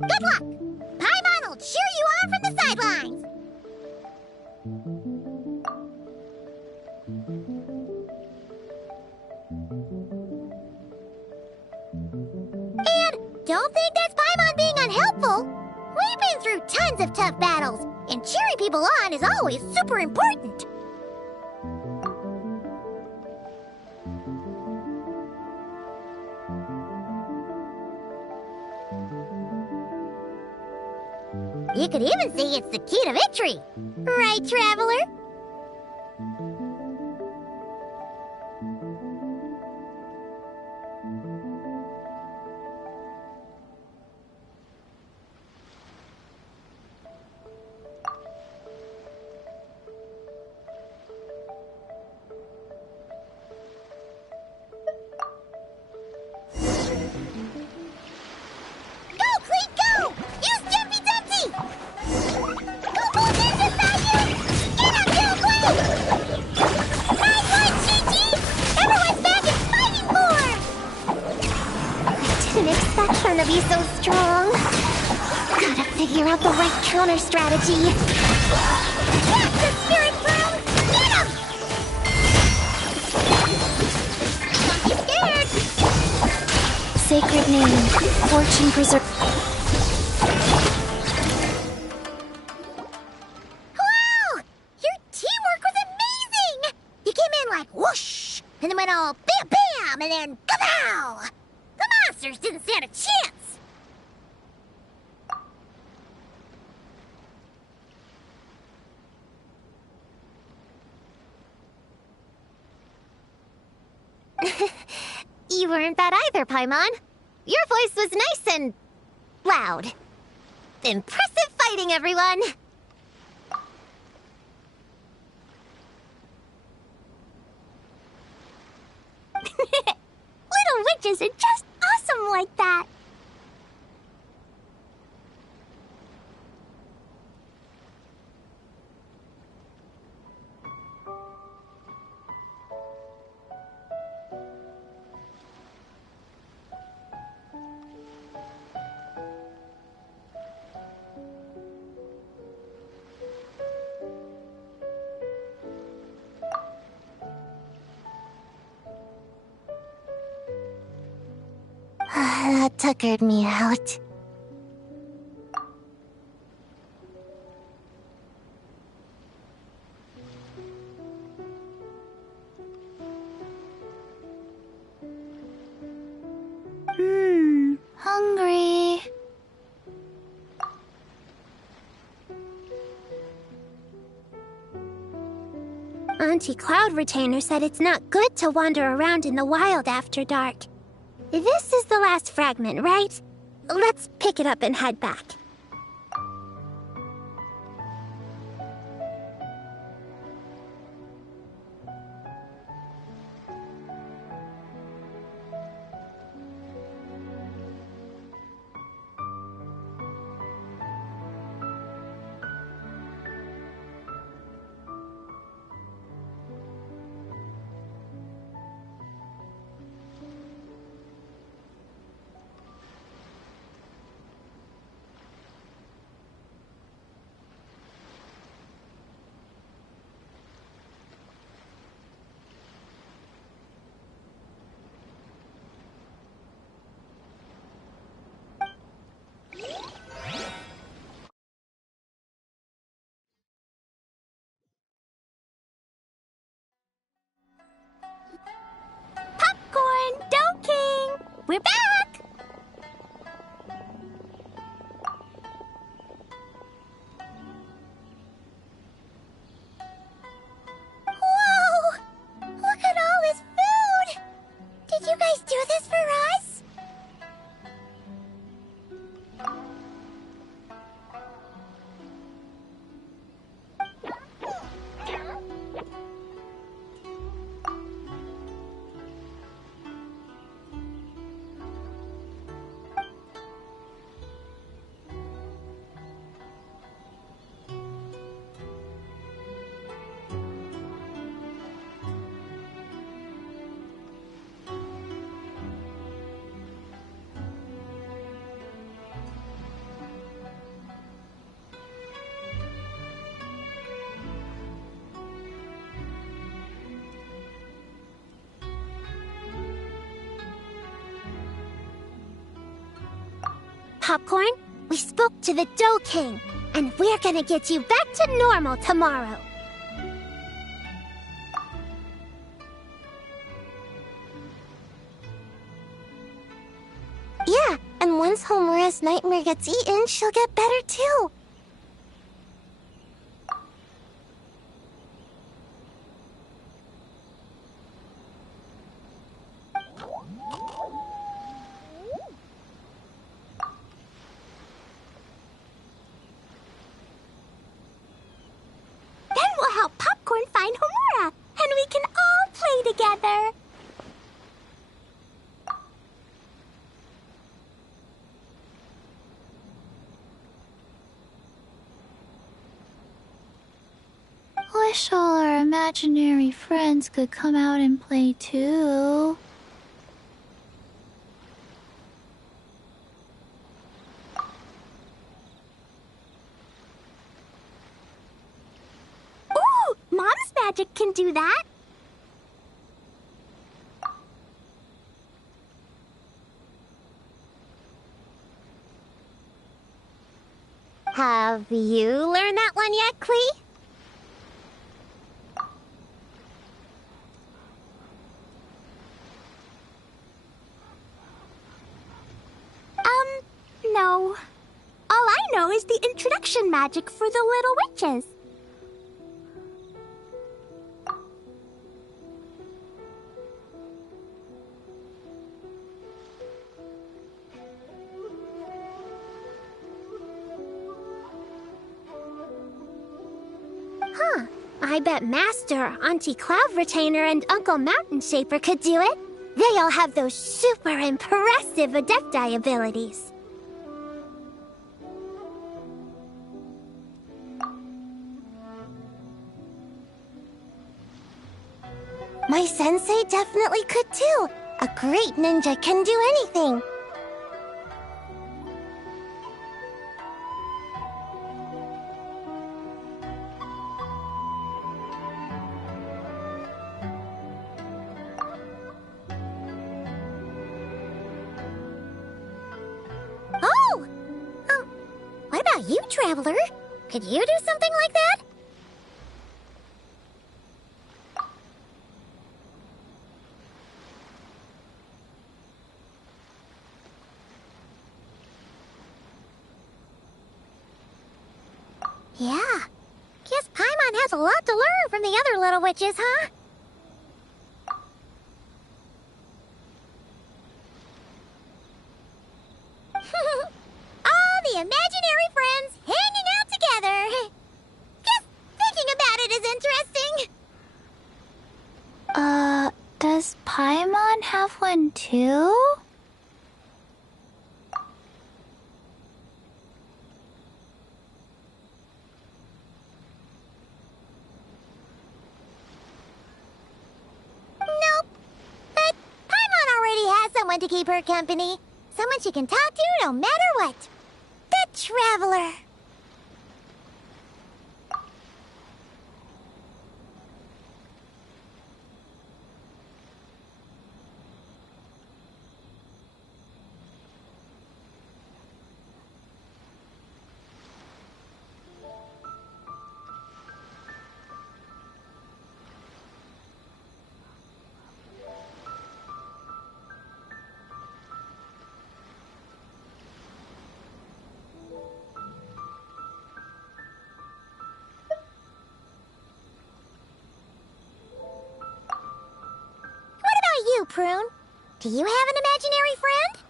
Good luck! Paimon will cheer you on from the sidelines! And don't think that's Paimon being unhelpful! We've been through tons of tough battles, and cheering people on is always super important. You could even say it's the key to victory. Right, Traveler? To be so strong. Gotta figure out the right counter strategy. Yes, the spirit ground! Get him! Don't be scared! Sacred name, fortune preserve. Wow! Your teamwork was amazing! You came in like whoosh, and then went all bam bam, and then kapow! The monsters didn't stand a chance! You weren't bad either, Paimon. Your voice was nice and loud. Impressive fighting, everyone! Little witches are just awesome like that! That tuckered me out. Hungry. Auntie Cloud Retainer said it's not good to wander around in the wild after dark. This is the last fragment, right? Let's pick it up and head back. We're back! Whoa! Look at all this food! Did you guys do this for us? Popcorn, we spoke to the Dough King, and we're gonna get you back to normal tomorrow. Yeah, and once Homura's nightmare gets eaten, she'll get better too. Then we'll help Popcorn find Homura, and we can all play together. Wish all our imaginary friends could come out and play too. Ooh, Mom's magic can do that. Have you learned that one yet, Klee? No. All I know is the introduction magic for the little witches. Huh. I bet Master, Auntie Cloud Retainer, and Uncle Mountain Shaper could do it. They all have those super impressive Adepti abilities. My sensei definitely could too. A great ninja can do anything. Oh! What about you, Traveler? Could you do something like that? Yeah. Guess Paimon has a lot to learn from the other little witches, huh? All the imaginary friends hanging out together. Just thinking about it is interesting. Does Paimon have one too? Nope. But Paimon already has someone to keep her company. Someone she can talk to no matter what. The Traveler. You, Prune. Do you have an imaginary friend?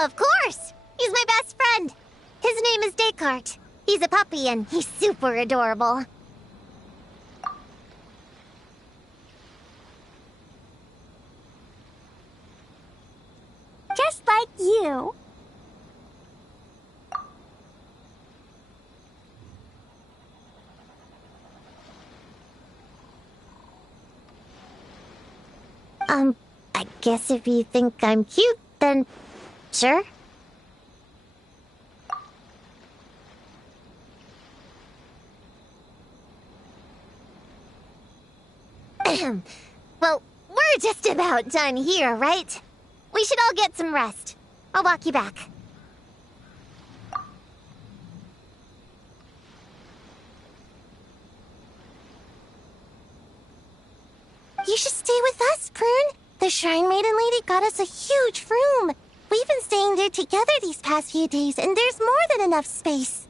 Of course! He's my best friend. His name is Descartes. He's a puppy and he's super adorable. Just like you. I guess if you think I'm cute, then sure. Well, we're just about done here, right? We should all get some rest. I'll walk you back. You should stay with us, Prune. The Shrine Maiden Lady got us a huge room. We've been staying there together these past few days, and there's more than enough space.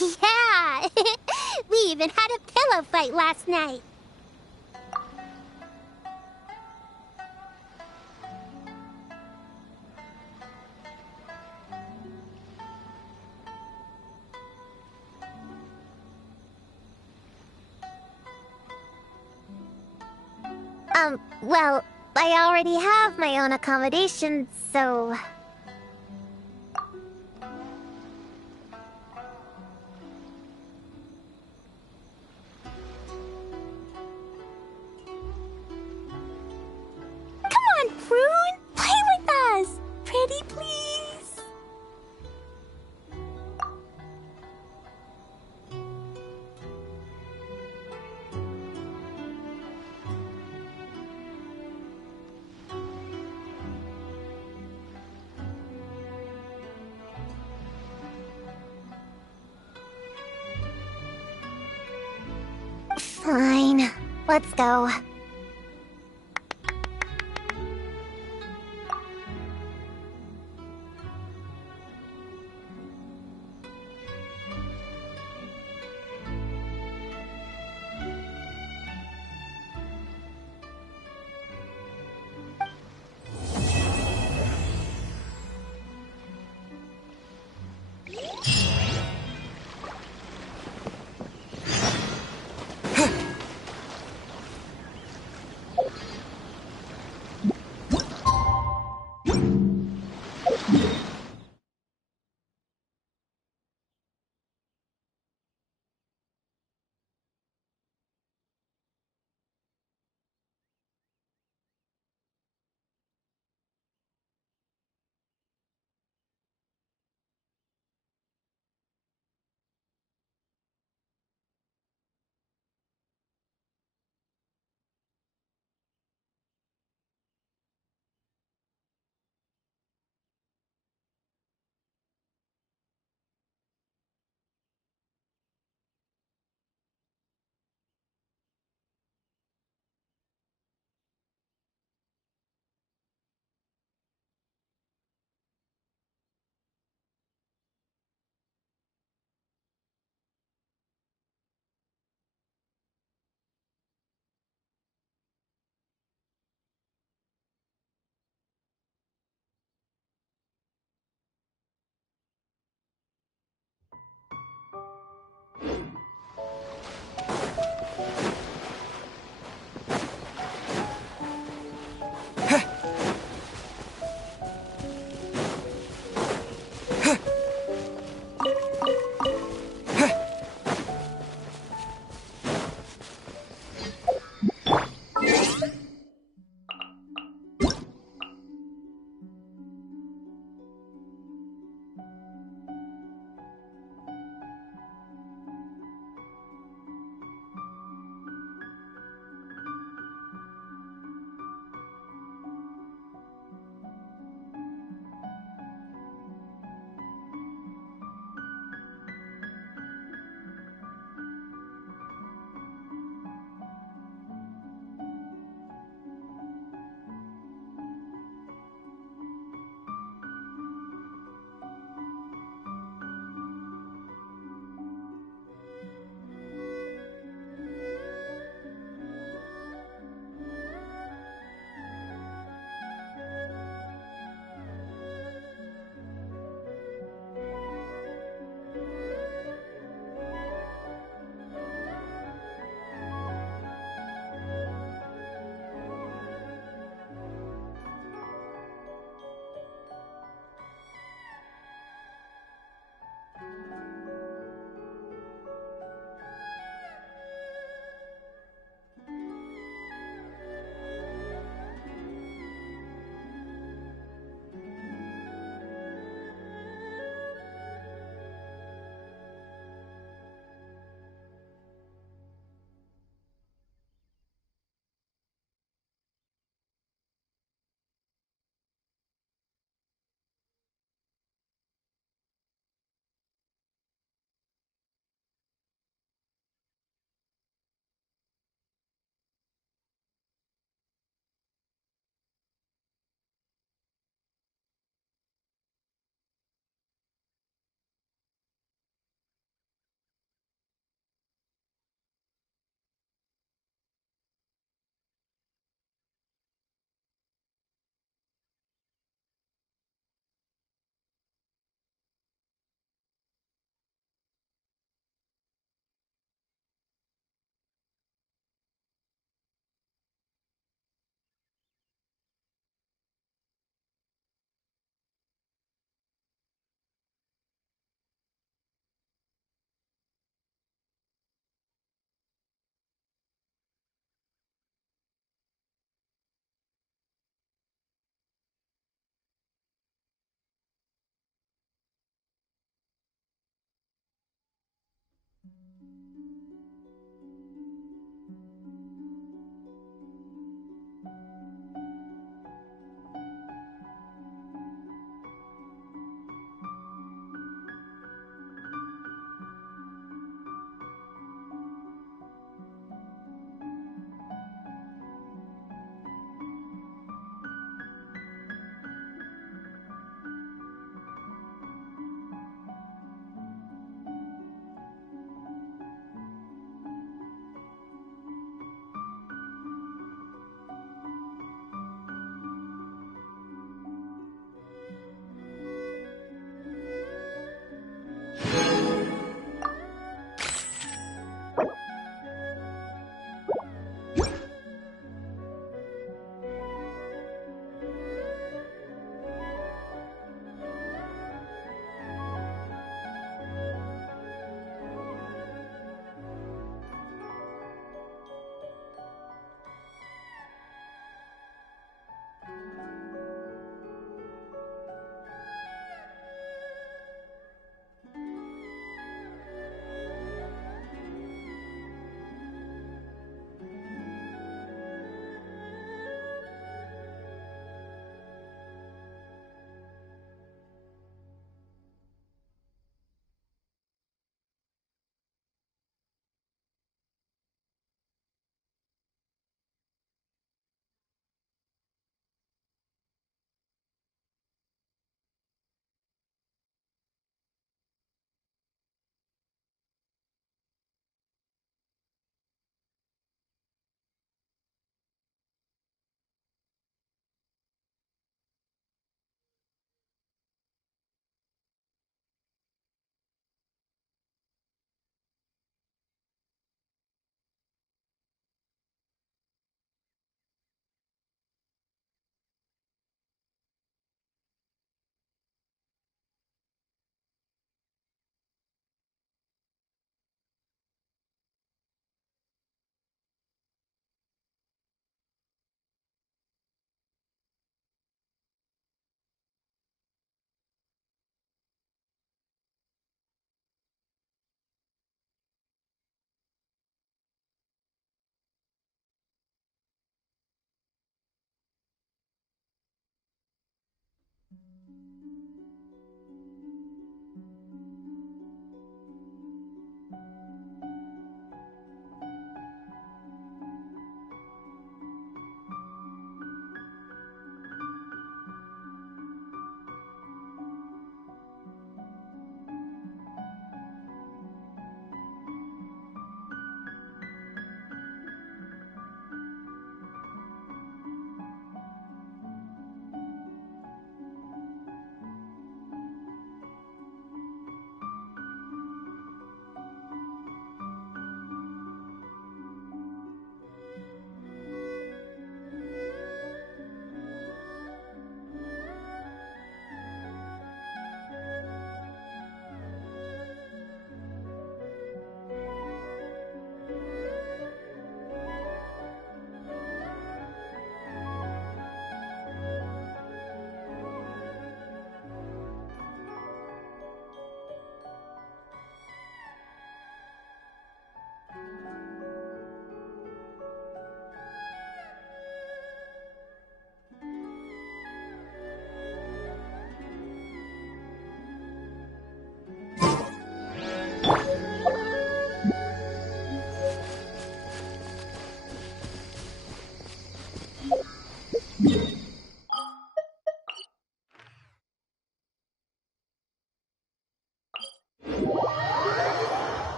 Yeah! We even had a pillow fight last night. Well, I already have my own accommodation, so... Come on, Prune! Play with us! Pretty please! Fine. Let's go.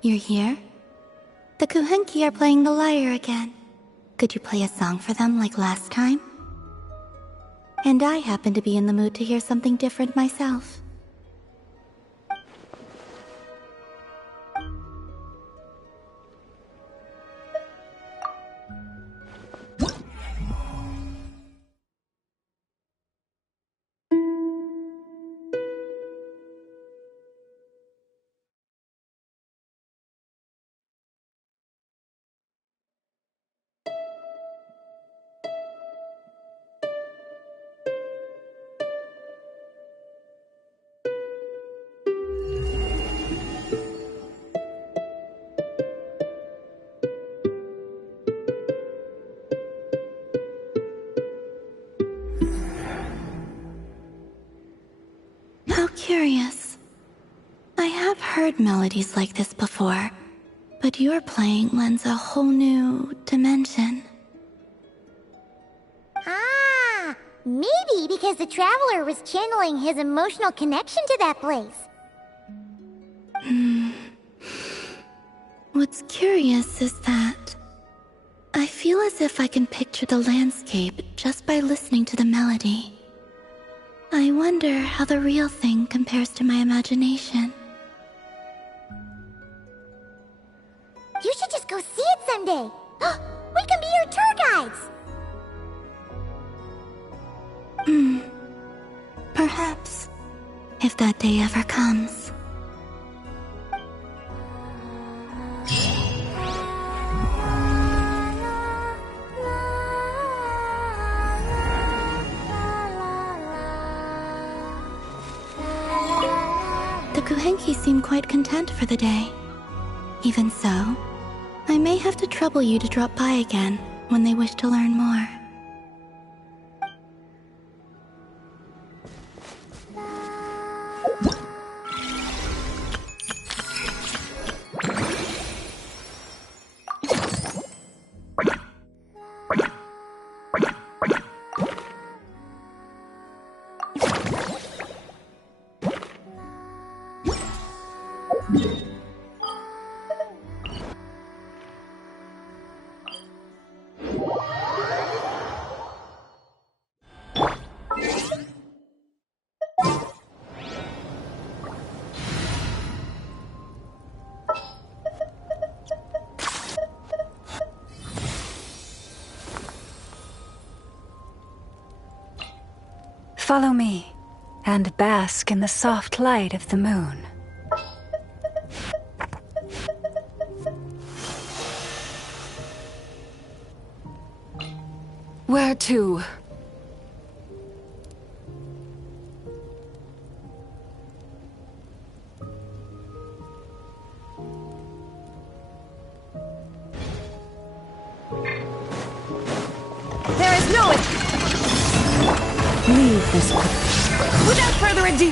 You're here? The Kuhenki are playing the lyre again. Could you play a song for them like last time? And I happen to be in the mood to hear something different myself. Curious. I have heard melodies like this before, but your playing lends a whole new dimension. Ah, maybe because the traveler was channeling his emotional connection to that place. What's curious is that I feel as if I can picture the landscape just by listening to the melody. I wonder how the real thing compares to my imagination. You should just go see it someday. We can be your tour guides. Perhaps, if that day ever comes. The Kuhenki seem quite content for the day. Even so, I may have to trouble you to drop by again when they wish to learn more. Follow me, and bask in the soft light of the moon. Where to? There is no... Leave this place. Without further ado!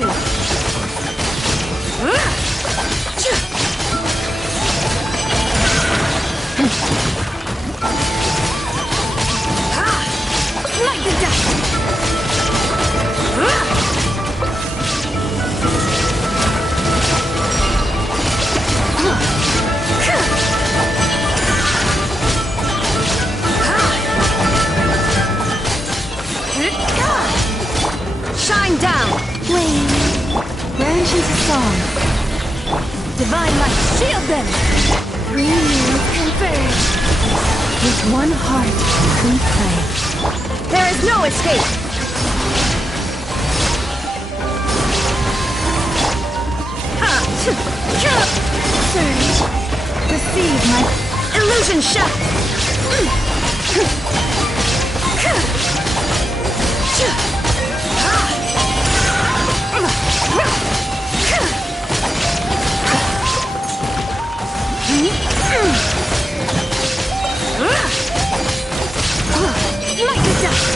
Light the dust! Shine down! Wayne, branches a song. Divine light, shield them! Renewal converge. With one heart, we play. There is no escape! Surge. Receive my illusion shot! Light the dust!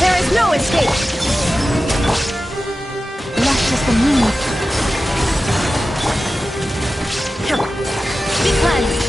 There is no escape! left as the moon. Be cleansed!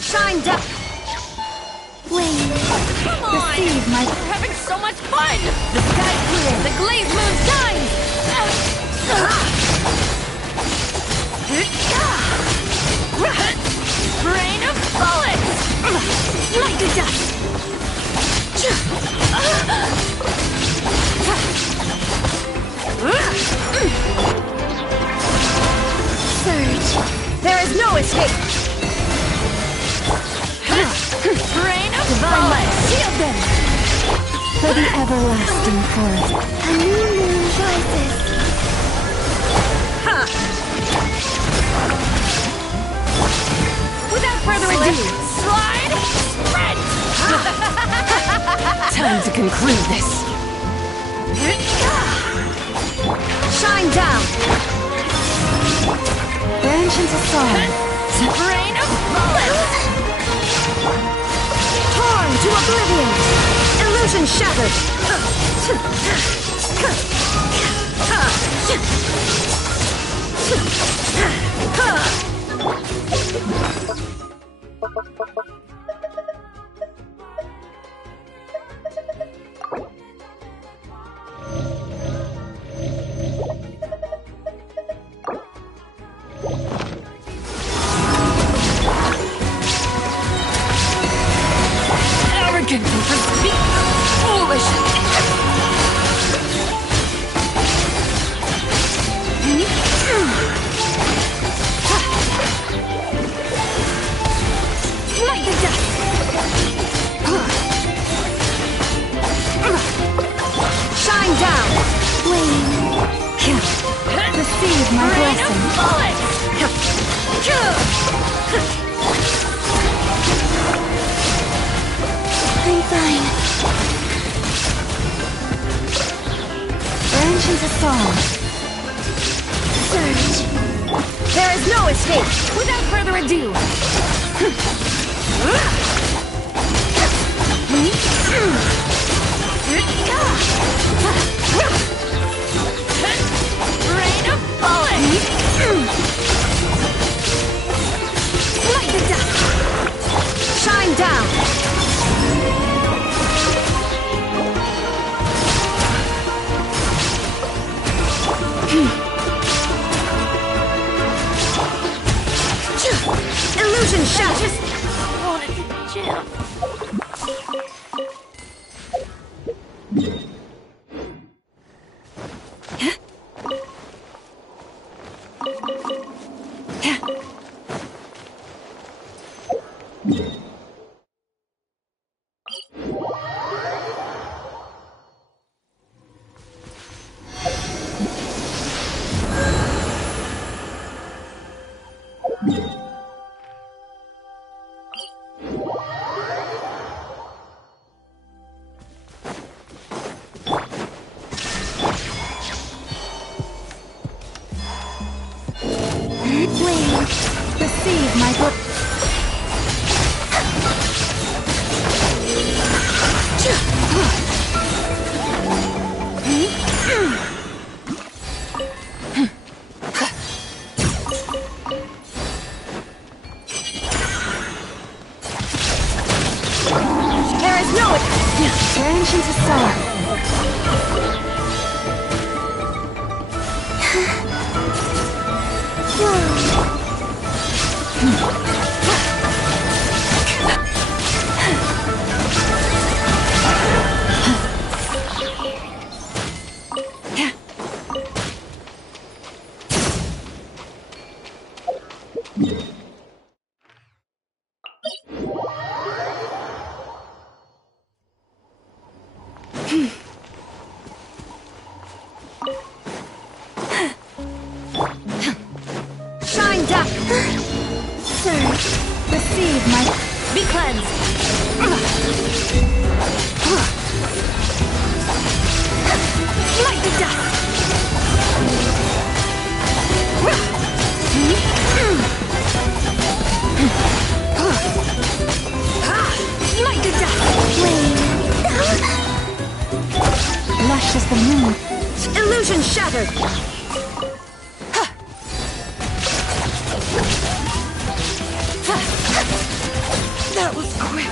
Shine down! Wait. Come on! Receive my... We're having so much fun! The sky clear, the glazed moon shines! Rain of bullets! Light the dust! Surge. There is no escape! Rain of bullets! Shield them! For the everlasting forest. A new moon rises. Without further ado, slide, sprint! Time to conclude this. Shine down! Branch into song. Rain of bullets! Torn to oblivion! Illusion shattered! Arrogant and foolish! Light the dust! Shine down! Receive my blessing. I'm fine. Branch into song. Surge. There is no escape! Without further ado! Rain of bullets! Light the dust! Shine down! Illusion shot! Just wanted to chill. Receive my book. There is no branch into song. as the moon. Illusion shattered! That was quick.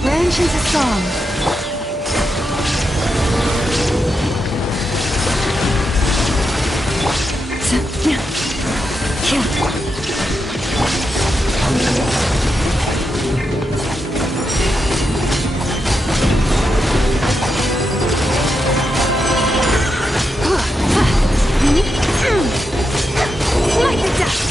Branch into song. Like the dust!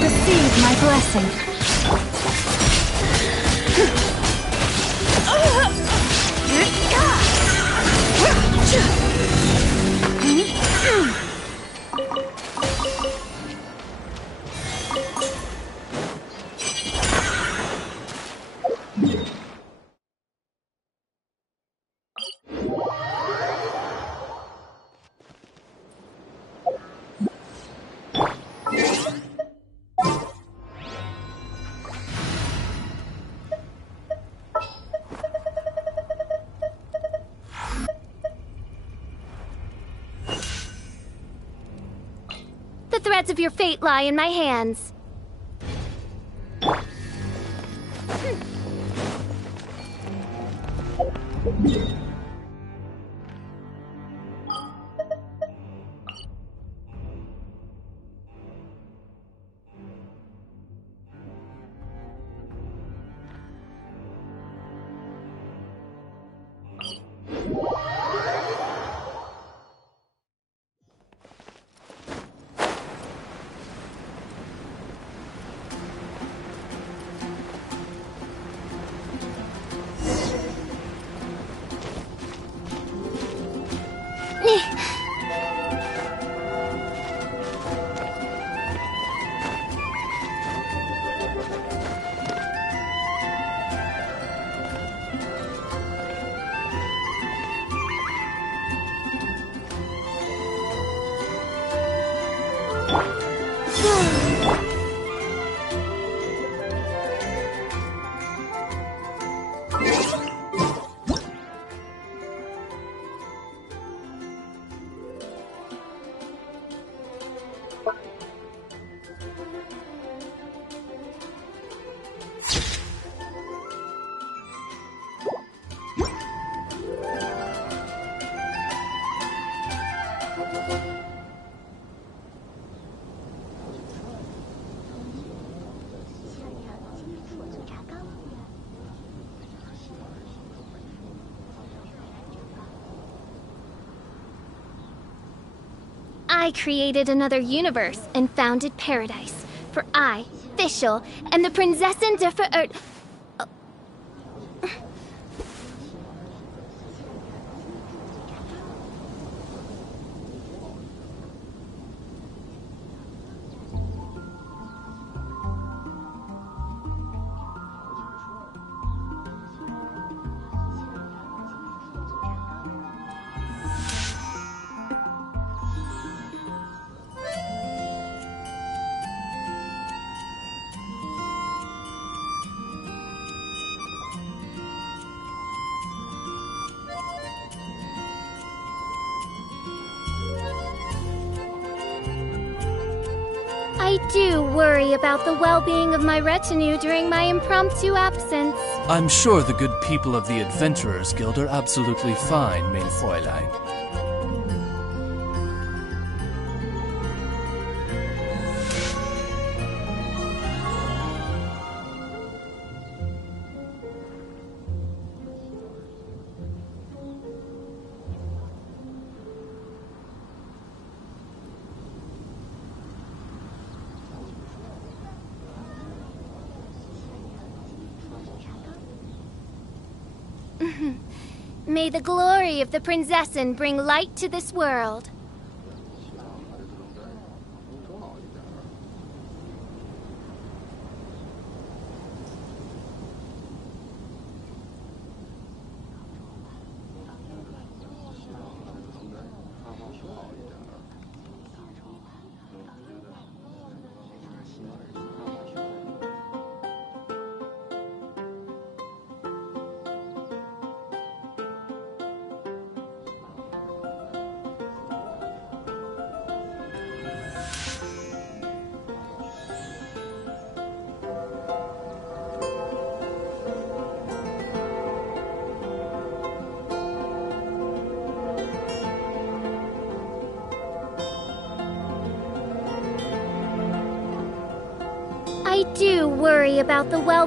Receive my blessing. The threads of your fate lie in my hands. I created another universe and founded paradise. For I, Fischl, am the Prinzessin der Verirrt... I do worry about the well-being of my retinue during my impromptu absence. I'm sure the good people of the Adventurers Guild are absolutely fine, mein Fräulein. May the glory of the Prinzessin bring light to this world. I do worry about the well-being